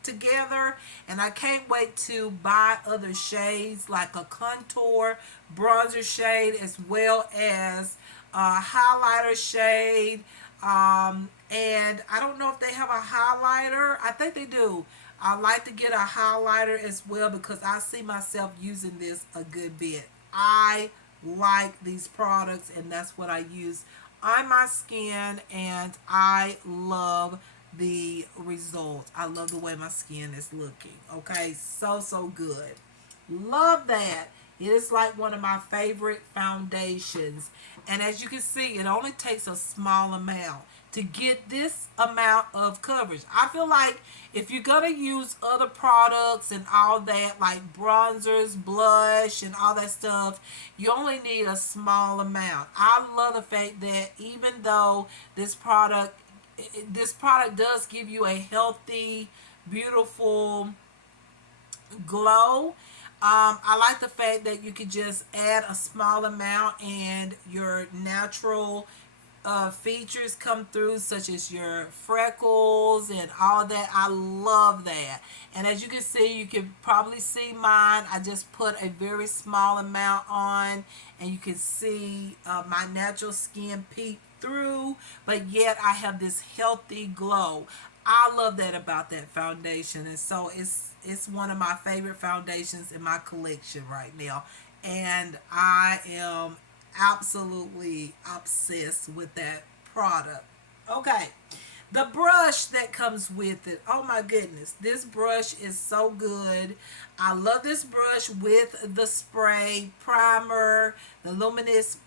together, and I can't wait to buy other shades like a contour bronzer shade as well as a highlighter shade. And I don't know if they have a highlighter. I think they do. I like to get a highlighter as well because I see myself using this a good bit. I like these products, and that's what I use on my skin, and I love the results. I love the way my skin is looking. Okay, so good. Love that. It is like one of my favorite foundations. And as you can see, it only takes a small amount to get this amount of coverage. I feel like if you're going to use other products and all that, like bronzers, blush, and all that stuff, you only need a small amount. I love the fact that even though this product does give you a healthy, beautiful glow. I like the fact that you could just add a small amount and your natural features come through, such as your freckles and all that. I love that. And as you can see, you can probably see mine. I just put a very small amount on, and you can see my natural skin peek through, but yet I have this healthy glow. I love that about that foundation, and so it's one of my favorite foundations in my collection right now, and I am absolutely obsessed with that product. Okay, the brush that comes with it, oh my goodness, this brush is so good. I love this brush with the spray primer, the Luminous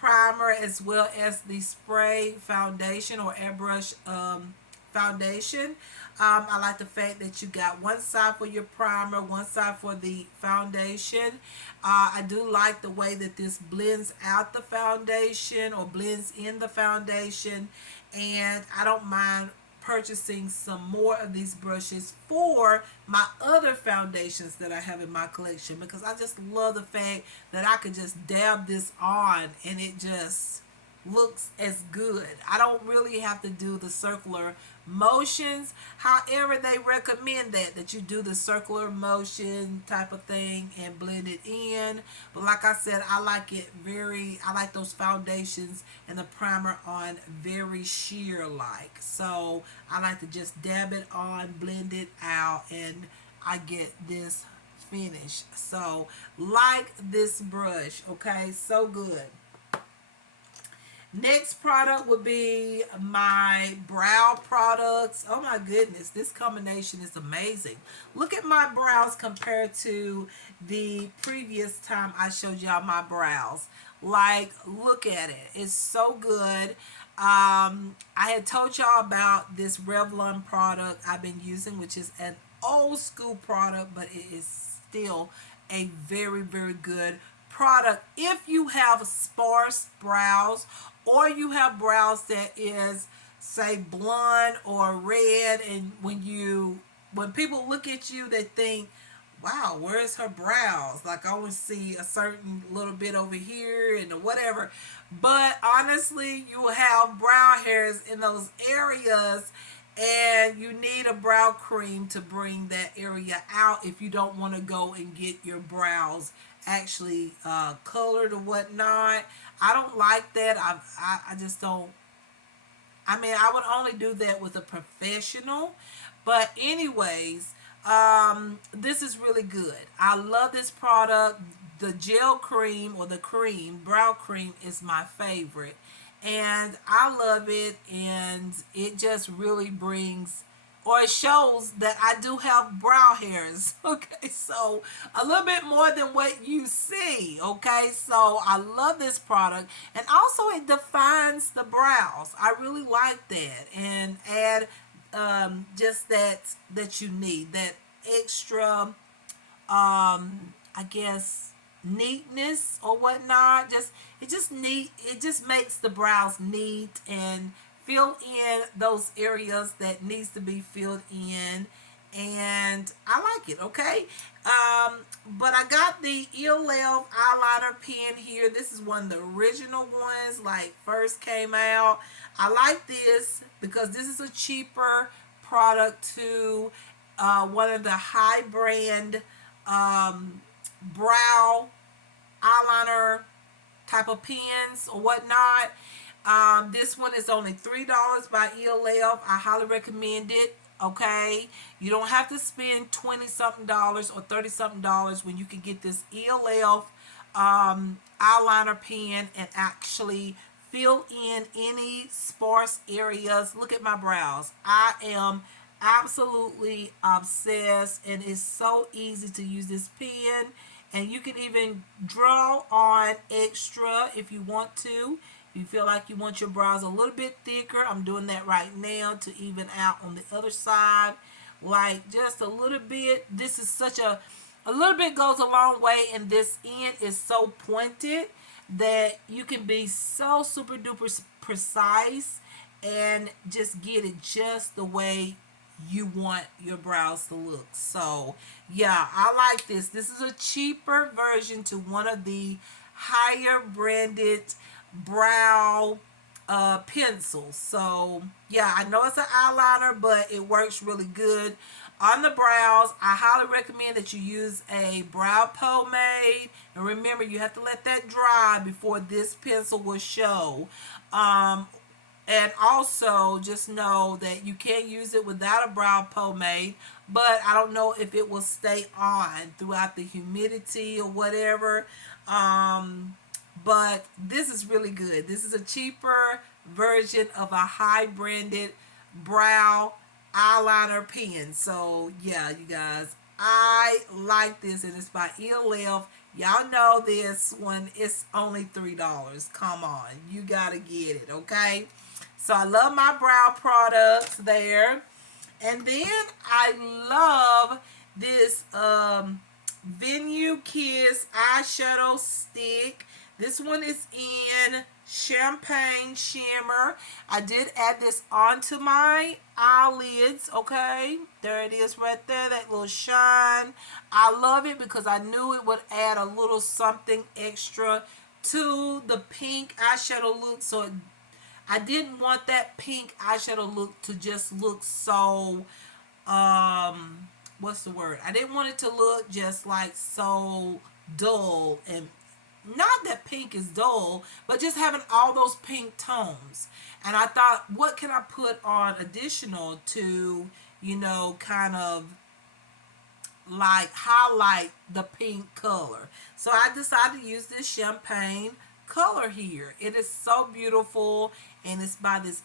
primer, as well as the spray foundation or airbrush foundation. I like the fact that you got one side for your primer, one side for the foundation. I do like the way that this blends out the foundation or blends in the foundation, and I don't mind purchasing some more of these brushes for my other foundations that I have in my collection, because I just love the fact that I could just dab this on and it just looks as good. I don't really have to do the circular motions. However, they recommend that you do the circular motion type of thing and blend it in. But like I said, I like those foundations and the primer on very sheer like. So I like to just dab it on, blend it out, and I get this finish. So like this brush, okay, so good. Next product would be my brow products. Oh my goodness, this combination is amazing. Look at my brows compared to the previous time I showed y'all my brows. Like, look at it. It's so good. I had told y'all about this Revlon product I've been using, which is an old school product, but it is still a very, very good product if you have sparse brows, or you have brows that is, say, blonde or red, and when people look at you, they think, wow, where's her brows? Like, I always see a certain little bit over here and whatever. But honestly, you have brow hairs in those areas, and you need a brow cream to bring that area out if you don't want to go and get your brows actually colored or whatnot. I don't like that. I just don't. I mean, I would only do that with a professional. But anyways, this is really good. I love this product. The gel cream or the brow cream is my favorite. And I love it, and it just really brings or it shows that I do have brow hairs. Okay, so a little bit more than what you see. Okay, so I love this product, and also it defines the brows. I really like that, and add just that you need that extra I guess neatness or whatnot. It just makes the brows neat and fill in those areas that needs to be filled in, and I like it. Okay, but I got the ELF eyeliner pen here. This is one of the original ones, like first came out. I like this because this is a cheaper product to one of the high brand brow eyeliner type of pens or whatnot. This one is only $3 by ELF. I highly recommend it. Okay, you don't have to spend 20 something dollars or 30 something dollars when you can get this ELF eyeliner pen and actually fill in any sparse areas. Look at my brows. I am absolutely obsessed, and it's so easy to use this pen, and you can even draw on extra if you want to. You feel like you want your brows a little bit thicker. I'm doing that right now to even out on the other side, like just a little bit. This is such a little bit goes a long way, and this end is so pointed that you can be so super duper precise and just get it just the way you want your brows to look. So yeah, I like this. This is a cheaper version to one of the higher branded brow pencils. So yeah, I know it's an eyeliner, but it works really good on the brows. I highly recommend that you use a brow pomade, and remember, you have to let that dry before this pencil will show. And also just know that you can't use it without a brow pomade, but I don't know if it will stay on throughout the humidity or whatever. But this is really good. This is a cheaper version of a high branded brow eyeliner pen. So yeah, you guys, I like this, and it's by ELF. Y'all know this one is only $3. Come on, you gotta get it. Okay, so I love my brow products there. And then I love this Venue Kiss eyeshadow stick. This one is in Champagne Shimmer. I did add this onto my eyelids. Okay, there it is right there, that little shine. I love it because I knew it would add a little something extra to the pink eyeshadow look. So I didn't want that pink eyeshadow look to just look so what's the word? I didn't want it to look just like so dull, and not that pink is dull, but just having all those pink tones. And I thought, what can I put on additional to, kind of like highlight the pink color? So I decided to use this champagne color here. It is so beautiful, and it's by this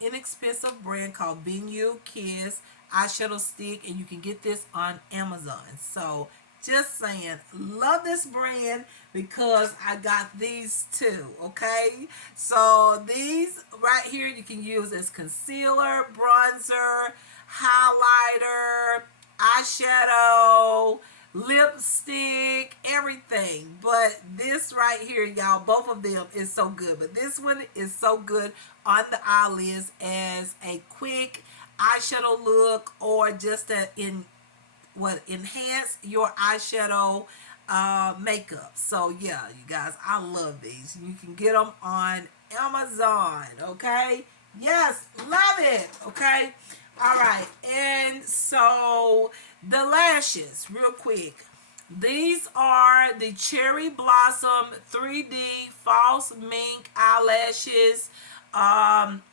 inexpensive brand called Venue Kiss eyeshadow stick, and you can get this on Amazon. So just saying, love this brand because I got these too. Okay, so these right here you can use as concealer, bronzer, highlighter, eyeshadow, lipstick, everything. But this right here, y'all, both of them is so good, but this one is so good on the eyelids as a quick eyeshadow look, or just enhance your eyeshadow makeup. So yeah, you guys, I love these. You can get them on Amazon. Okay, yes, love it. Okay, all right. And so the lashes, real quick, these are the Cherry Blossom 3D False Mink eyelashes.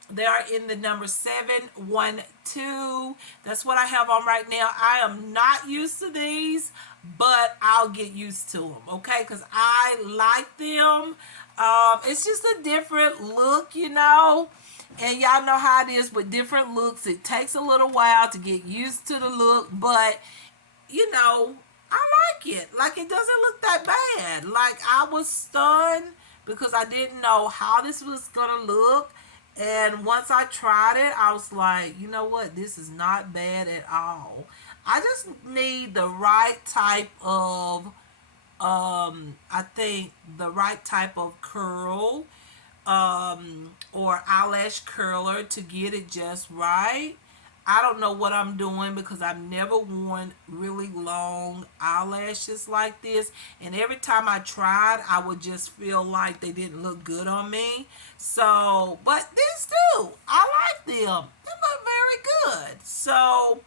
They are in the number 712. That's what I have on right now. I am not used to these, but I'll get used to them, okay? Because I like them. It's just a different look, And y'all know how it is with different looks. It takes a little while to get used to the look, but you know, I like it. Like, it doesn't look that bad. Like, I was stunned because I didn't know how this was gonna look. And once I tried it, I was like, you know what? This is not bad at all. I just need the right type of I think the right type of curl or eyelash curler to get it just right. I don't know what I'm doing because I've never worn really long eyelashes like this. And every time I tried, I would just feel like they didn't look good on me. So, but these do. I like them. They look very good. So,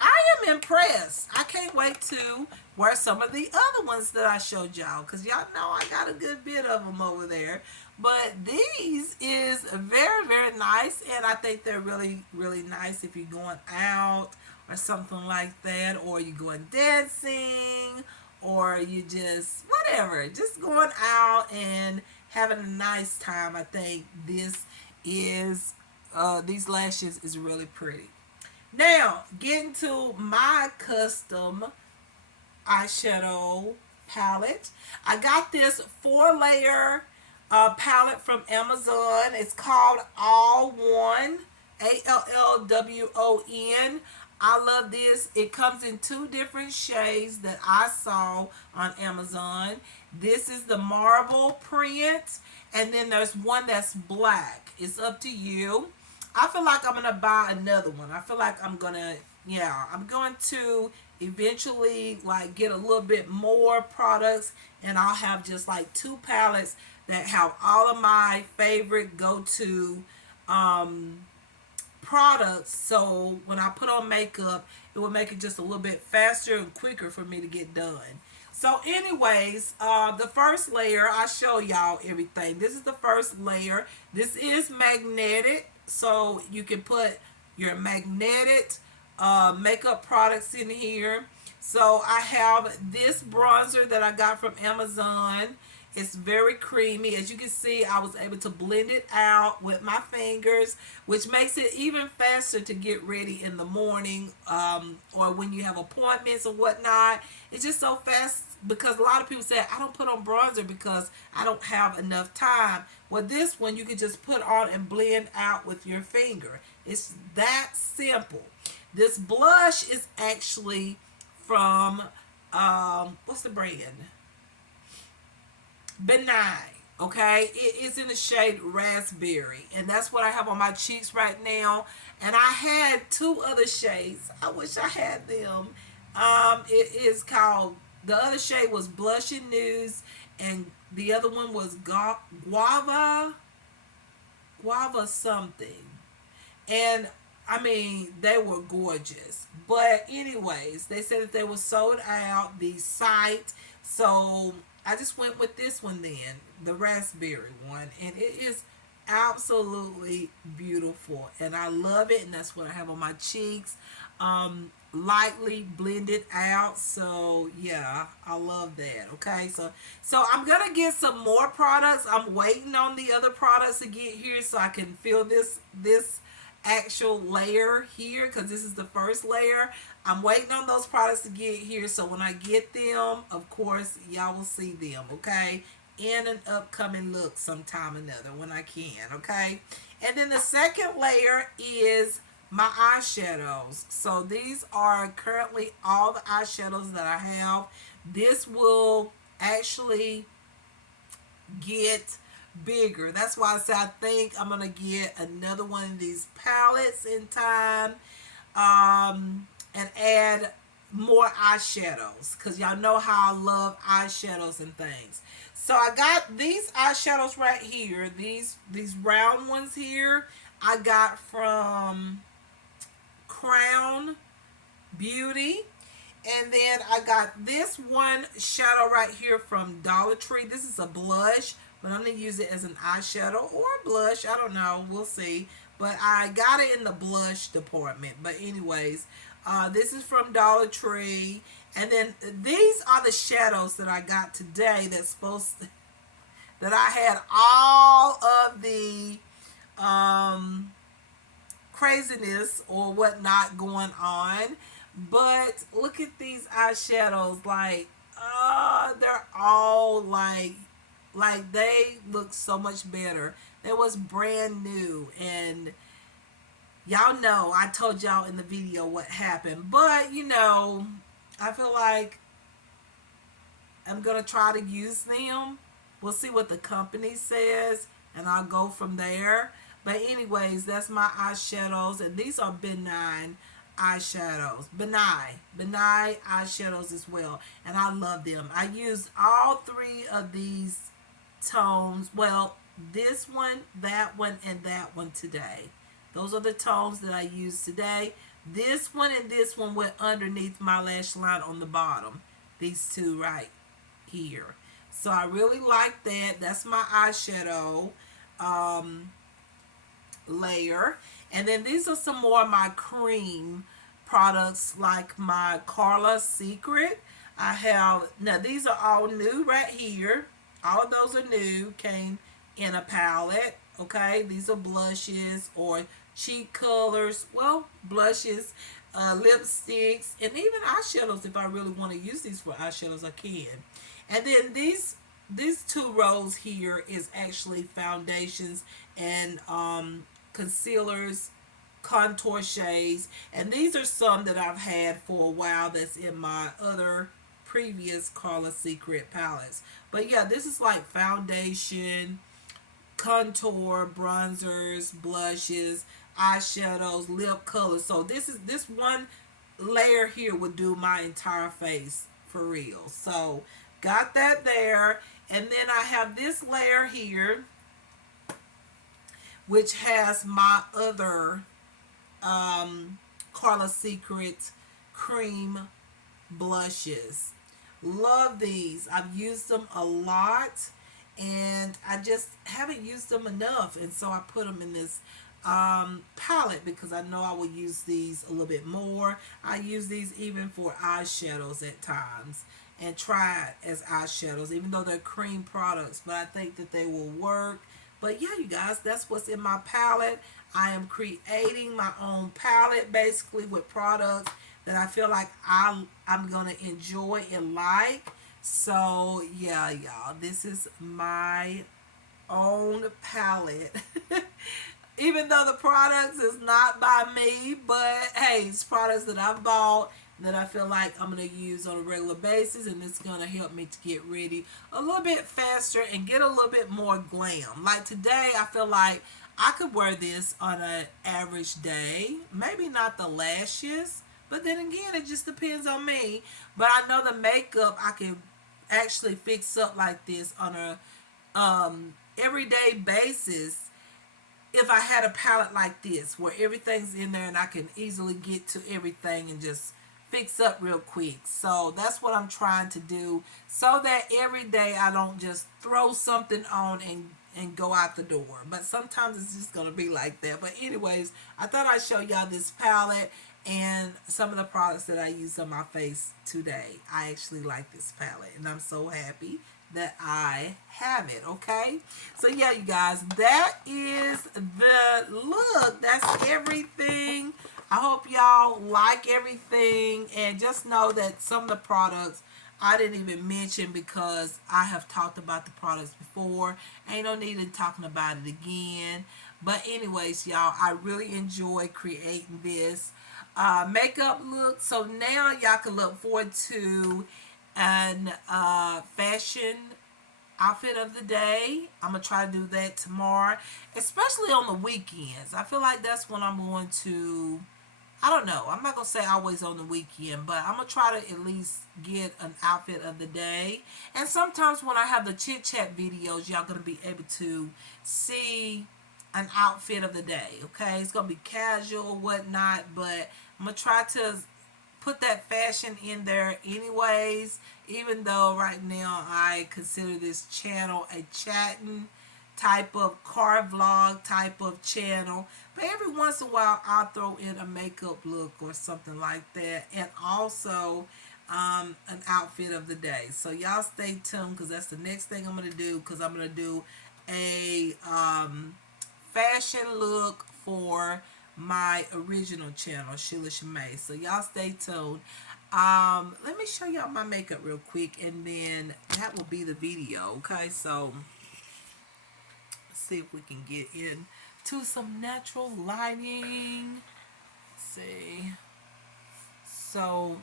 I am impressed. I can't wait to wear some of the other ones that I showed y'all, because y'all know I got a good bit of them over there. But these is very, very nice, and I think they're really, really nice if you're going out or something like that, or you're going dancing, or you just, whatever, just going out and having a nice time. I think this is, these lashes is really pretty. Now, getting to my custom eyeshadow palette. I got this 4-layer palette from Amazon. It's called All One, ALLWON. I love this. It comes in 2 different shades that I saw on Amazon. This is the marble print, and then there's one that's black. It's up to you. I feel like I'm gonna buy another one. I feel like I'm gonna, yeah, I'm going to eventually like get a little bit more products, and I'll have just like 2 palettes that have all of my favorite go-to products. So when I put on makeup, it will make it just a little bit faster and quicker for me to get done. So anyways, the first layer, I'll show y'all everything. This is the first layer. This is magnetic, so you can put your magnetic makeup products in here. So I have this bronzer that I got from Amazon. It's very creamy. As you can see, I was able to blend it out with my fingers, which makes it even faster to get ready in the morning, or when you have appointments or whatnot. It's just so fast, because a lot of people say, I don't put on bronzer because I don't have enough time. Well, this one you can just put on and blend out with your finger. It's that simple. This blush is actually from, what's the brand? Benign. Okay, it is in the shade raspberry, and that's what I have on my cheeks right now. And I had 2 other shades. I wish I had them. It is called, the other shade was blush and nudes, and the other one was guava something. And I mean, they were gorgeous. But anyways, they said that they were sold out, the site. So I just went with this one then, the raspberry one. And it is absolutely beautiful. And I love it. And that's what I have on my cheeks. Lightly blended out. So yeah, I love that. Okay, so I'm gonna get some more products. I'm waiting on the other products to get here so I can fill this actual layer here, because this is the first layer. I'm waiting on those products to get here, so when I get them, of course y'all will see them, okay, in an upcoming look sometime or another when I can. Okay, and then the second layer is my eyeshadows. So these are currently all the eyeshadows that I have. This will actually get bigger. That's why I said I think I'm gonna get another one of these palettes in time, and add more eyeshadows, because y'all know how I love eyeshadows and things. So I got these eyeshadows right here, these round ones here, I got from Crown Beauty. And then I got this one shadow right here from Dollar Tree. This is a blush, but I'm going to use it as an eyeshadow or a blush. I don't know. We'll see. But I got it in the blush department. But anyways, this is from Dollar Tree. And then these are the shadows that I got today that I had all of the um, craziness or whatnot going on. But look at these eyeshadows, like, they're all like they look so much better. They was brand new, and y'all know I told y'all in the video what happened. But I feel like I'm gonna try to use them. We'll see what the company says, and I'll go from there. But anyways, that's my eyeshadows, and these are benign eyeshadows, benign eyeshadows as well, and I love them. I used all three of these tones. Well, this one, that one, and that one today. Those are the tones that I used today. This one and this one went underneath my lash line on the bottom. These two right here. So I really like that. That's my eyeshadow layer. And then these are some more of my cream products, like my Carla Secret. I have, now these are all new right here. All of those are new, came in a palette. Okay, these are blushes or cheek colors. Well, blushes, lipsticks, and even eyeshadows. If I really want to use these for eyeshadows, I can. And then these two rows here is actually foundations and concealers, contour shades, and these are some that I've had for a while that's in my other previous Carla Secret palettes. But yeah, this is like foundation, contour, bronzers, blushes, eyeshadows, lip colors. So this one layer here would do my entire face for real. So got that there. And then I have this layer here, which has my other Carla Secret cream blushes. Love these. I've used them a lot, and I just haven't used them enough, and so I put them in this palette because I know I will use these a little bit more. I use these even for eyeshadows at times and try it as eyeshadows, even though they're cream products, but I think that they will work. But yeah, you guys, that's what's in my palette. I am creating my own palette basically with products that I feel like I'm gonna enjoy and like. So yeah, y'all, this is my own palette. Even though the products is not by me, but hey, it's products that I've bought that I feel like I'm going to use on a regular basis, and it's going to help me to get ready a little bit faster and get a little bit more glam. Like today, I feel like I could wear this on an average day. Maybe not the lashes, but then again, it just depends on me. But I know the makeup I can actually fix up like this on a everyday basis if I had a palette like this where everything's in there and I can easily get to everything and just fix up real quick. So that's what I'm trying to do, so that every day I don't just throw something on and go out the door. But sometimes it's just gonna be like that. But anyways, I thought I'd show y'all this palette and some of the products that I use on my face today. I actually like this palette, and I'm so happy that I have it. Okay, so yeah, you guys, that is the look. That's everything. I hope y'all like everything, and just know that some of the products I didn't even mention because I have talked about the products before. Ain't no need in talking about it again. But anyways, y'all, I really enjoy creating this makeup look. So now y'all can look forward to an fashion outfit of the day. I'm gonna try to do that tomorrow, especially on the weekends. I feel like that's when I'm going to, I don't know, I'm not gonna say always on the weekend, but I'm gonna try to at least get an outfit of the day. And sometimes when I have the chit chat videos, y'all gonna be able to see an outfit of the day. Okay, it's gonna be casual or whatnot, but I'm gonna try to put that fashion in there anyways, even though right now I consider this channel a chatting type of car vlog type of channel. But every once in a while I'll throw in a makeup look or something like that, and also an outfit of the day. So y'all stay tuned, because that's the next thing I'm going to do, because I'm going to do a fashion look for my original channel, Sheila Shemay. So y'all stay tuned. Let me show y'all my makeup real quick, and then that will be the video. Okay, so let's see if we can get into some natural lighting. Let's see. So,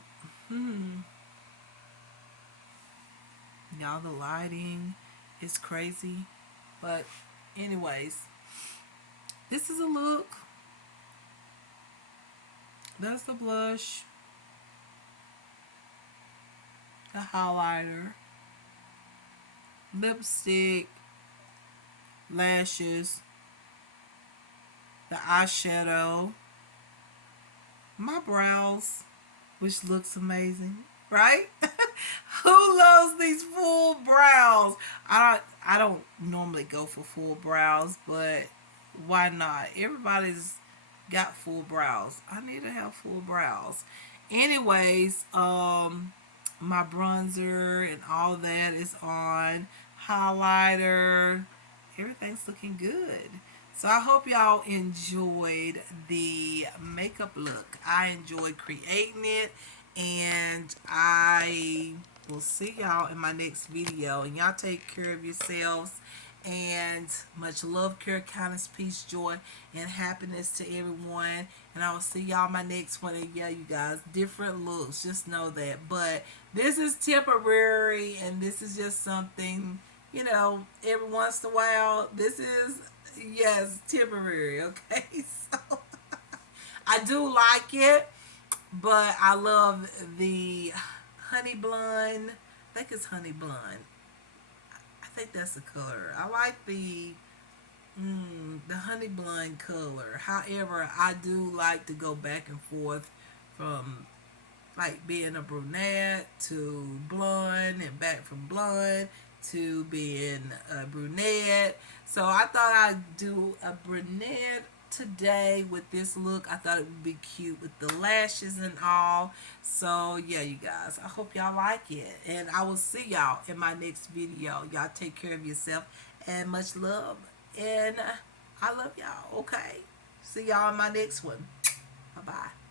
y'all, the lighting is crazy. But anyways, this is a look. That's the blush, the highlighter, lipstick, lashes, the eyeshadow, my brows, which looks amazing, right? Who loves these full brows? I don't normally go for full brows, but why not? Everybody's got full brows. I need to have full brows. Anyways, my bronzer and all that is on. Highlighter. Everything's looking good. So I hope y'all enjoyed the makeup look. I enjoyed creating it, and I will see y'all in my next video. And y'all take care of yourselves. And much love, care, kindness, peace, joy, and happiness to everyone. And I will see y'all in my next one. And yeah, you guys, different looks. Just know that. But this is temporary, and this is just something, every once in a while. This is, yes, temporary. Okay, so I do like it, but I love the honey blonde. I think it's honey blonde. I think that's the color. I like the honey blonde color. However, I do like to go back and forth from like being a brunette to blonde, and back from blonde to being a brunette. So I thought I'd do a brunette today with this look. I thought it would be cute with the lashes and all. So yeah, you guys, I hope y'all like it, and I will see y'all in my next video. Y'all take care of yourself, and much love, and I love y'all. Okay, see y'all in my next one. Bye bye.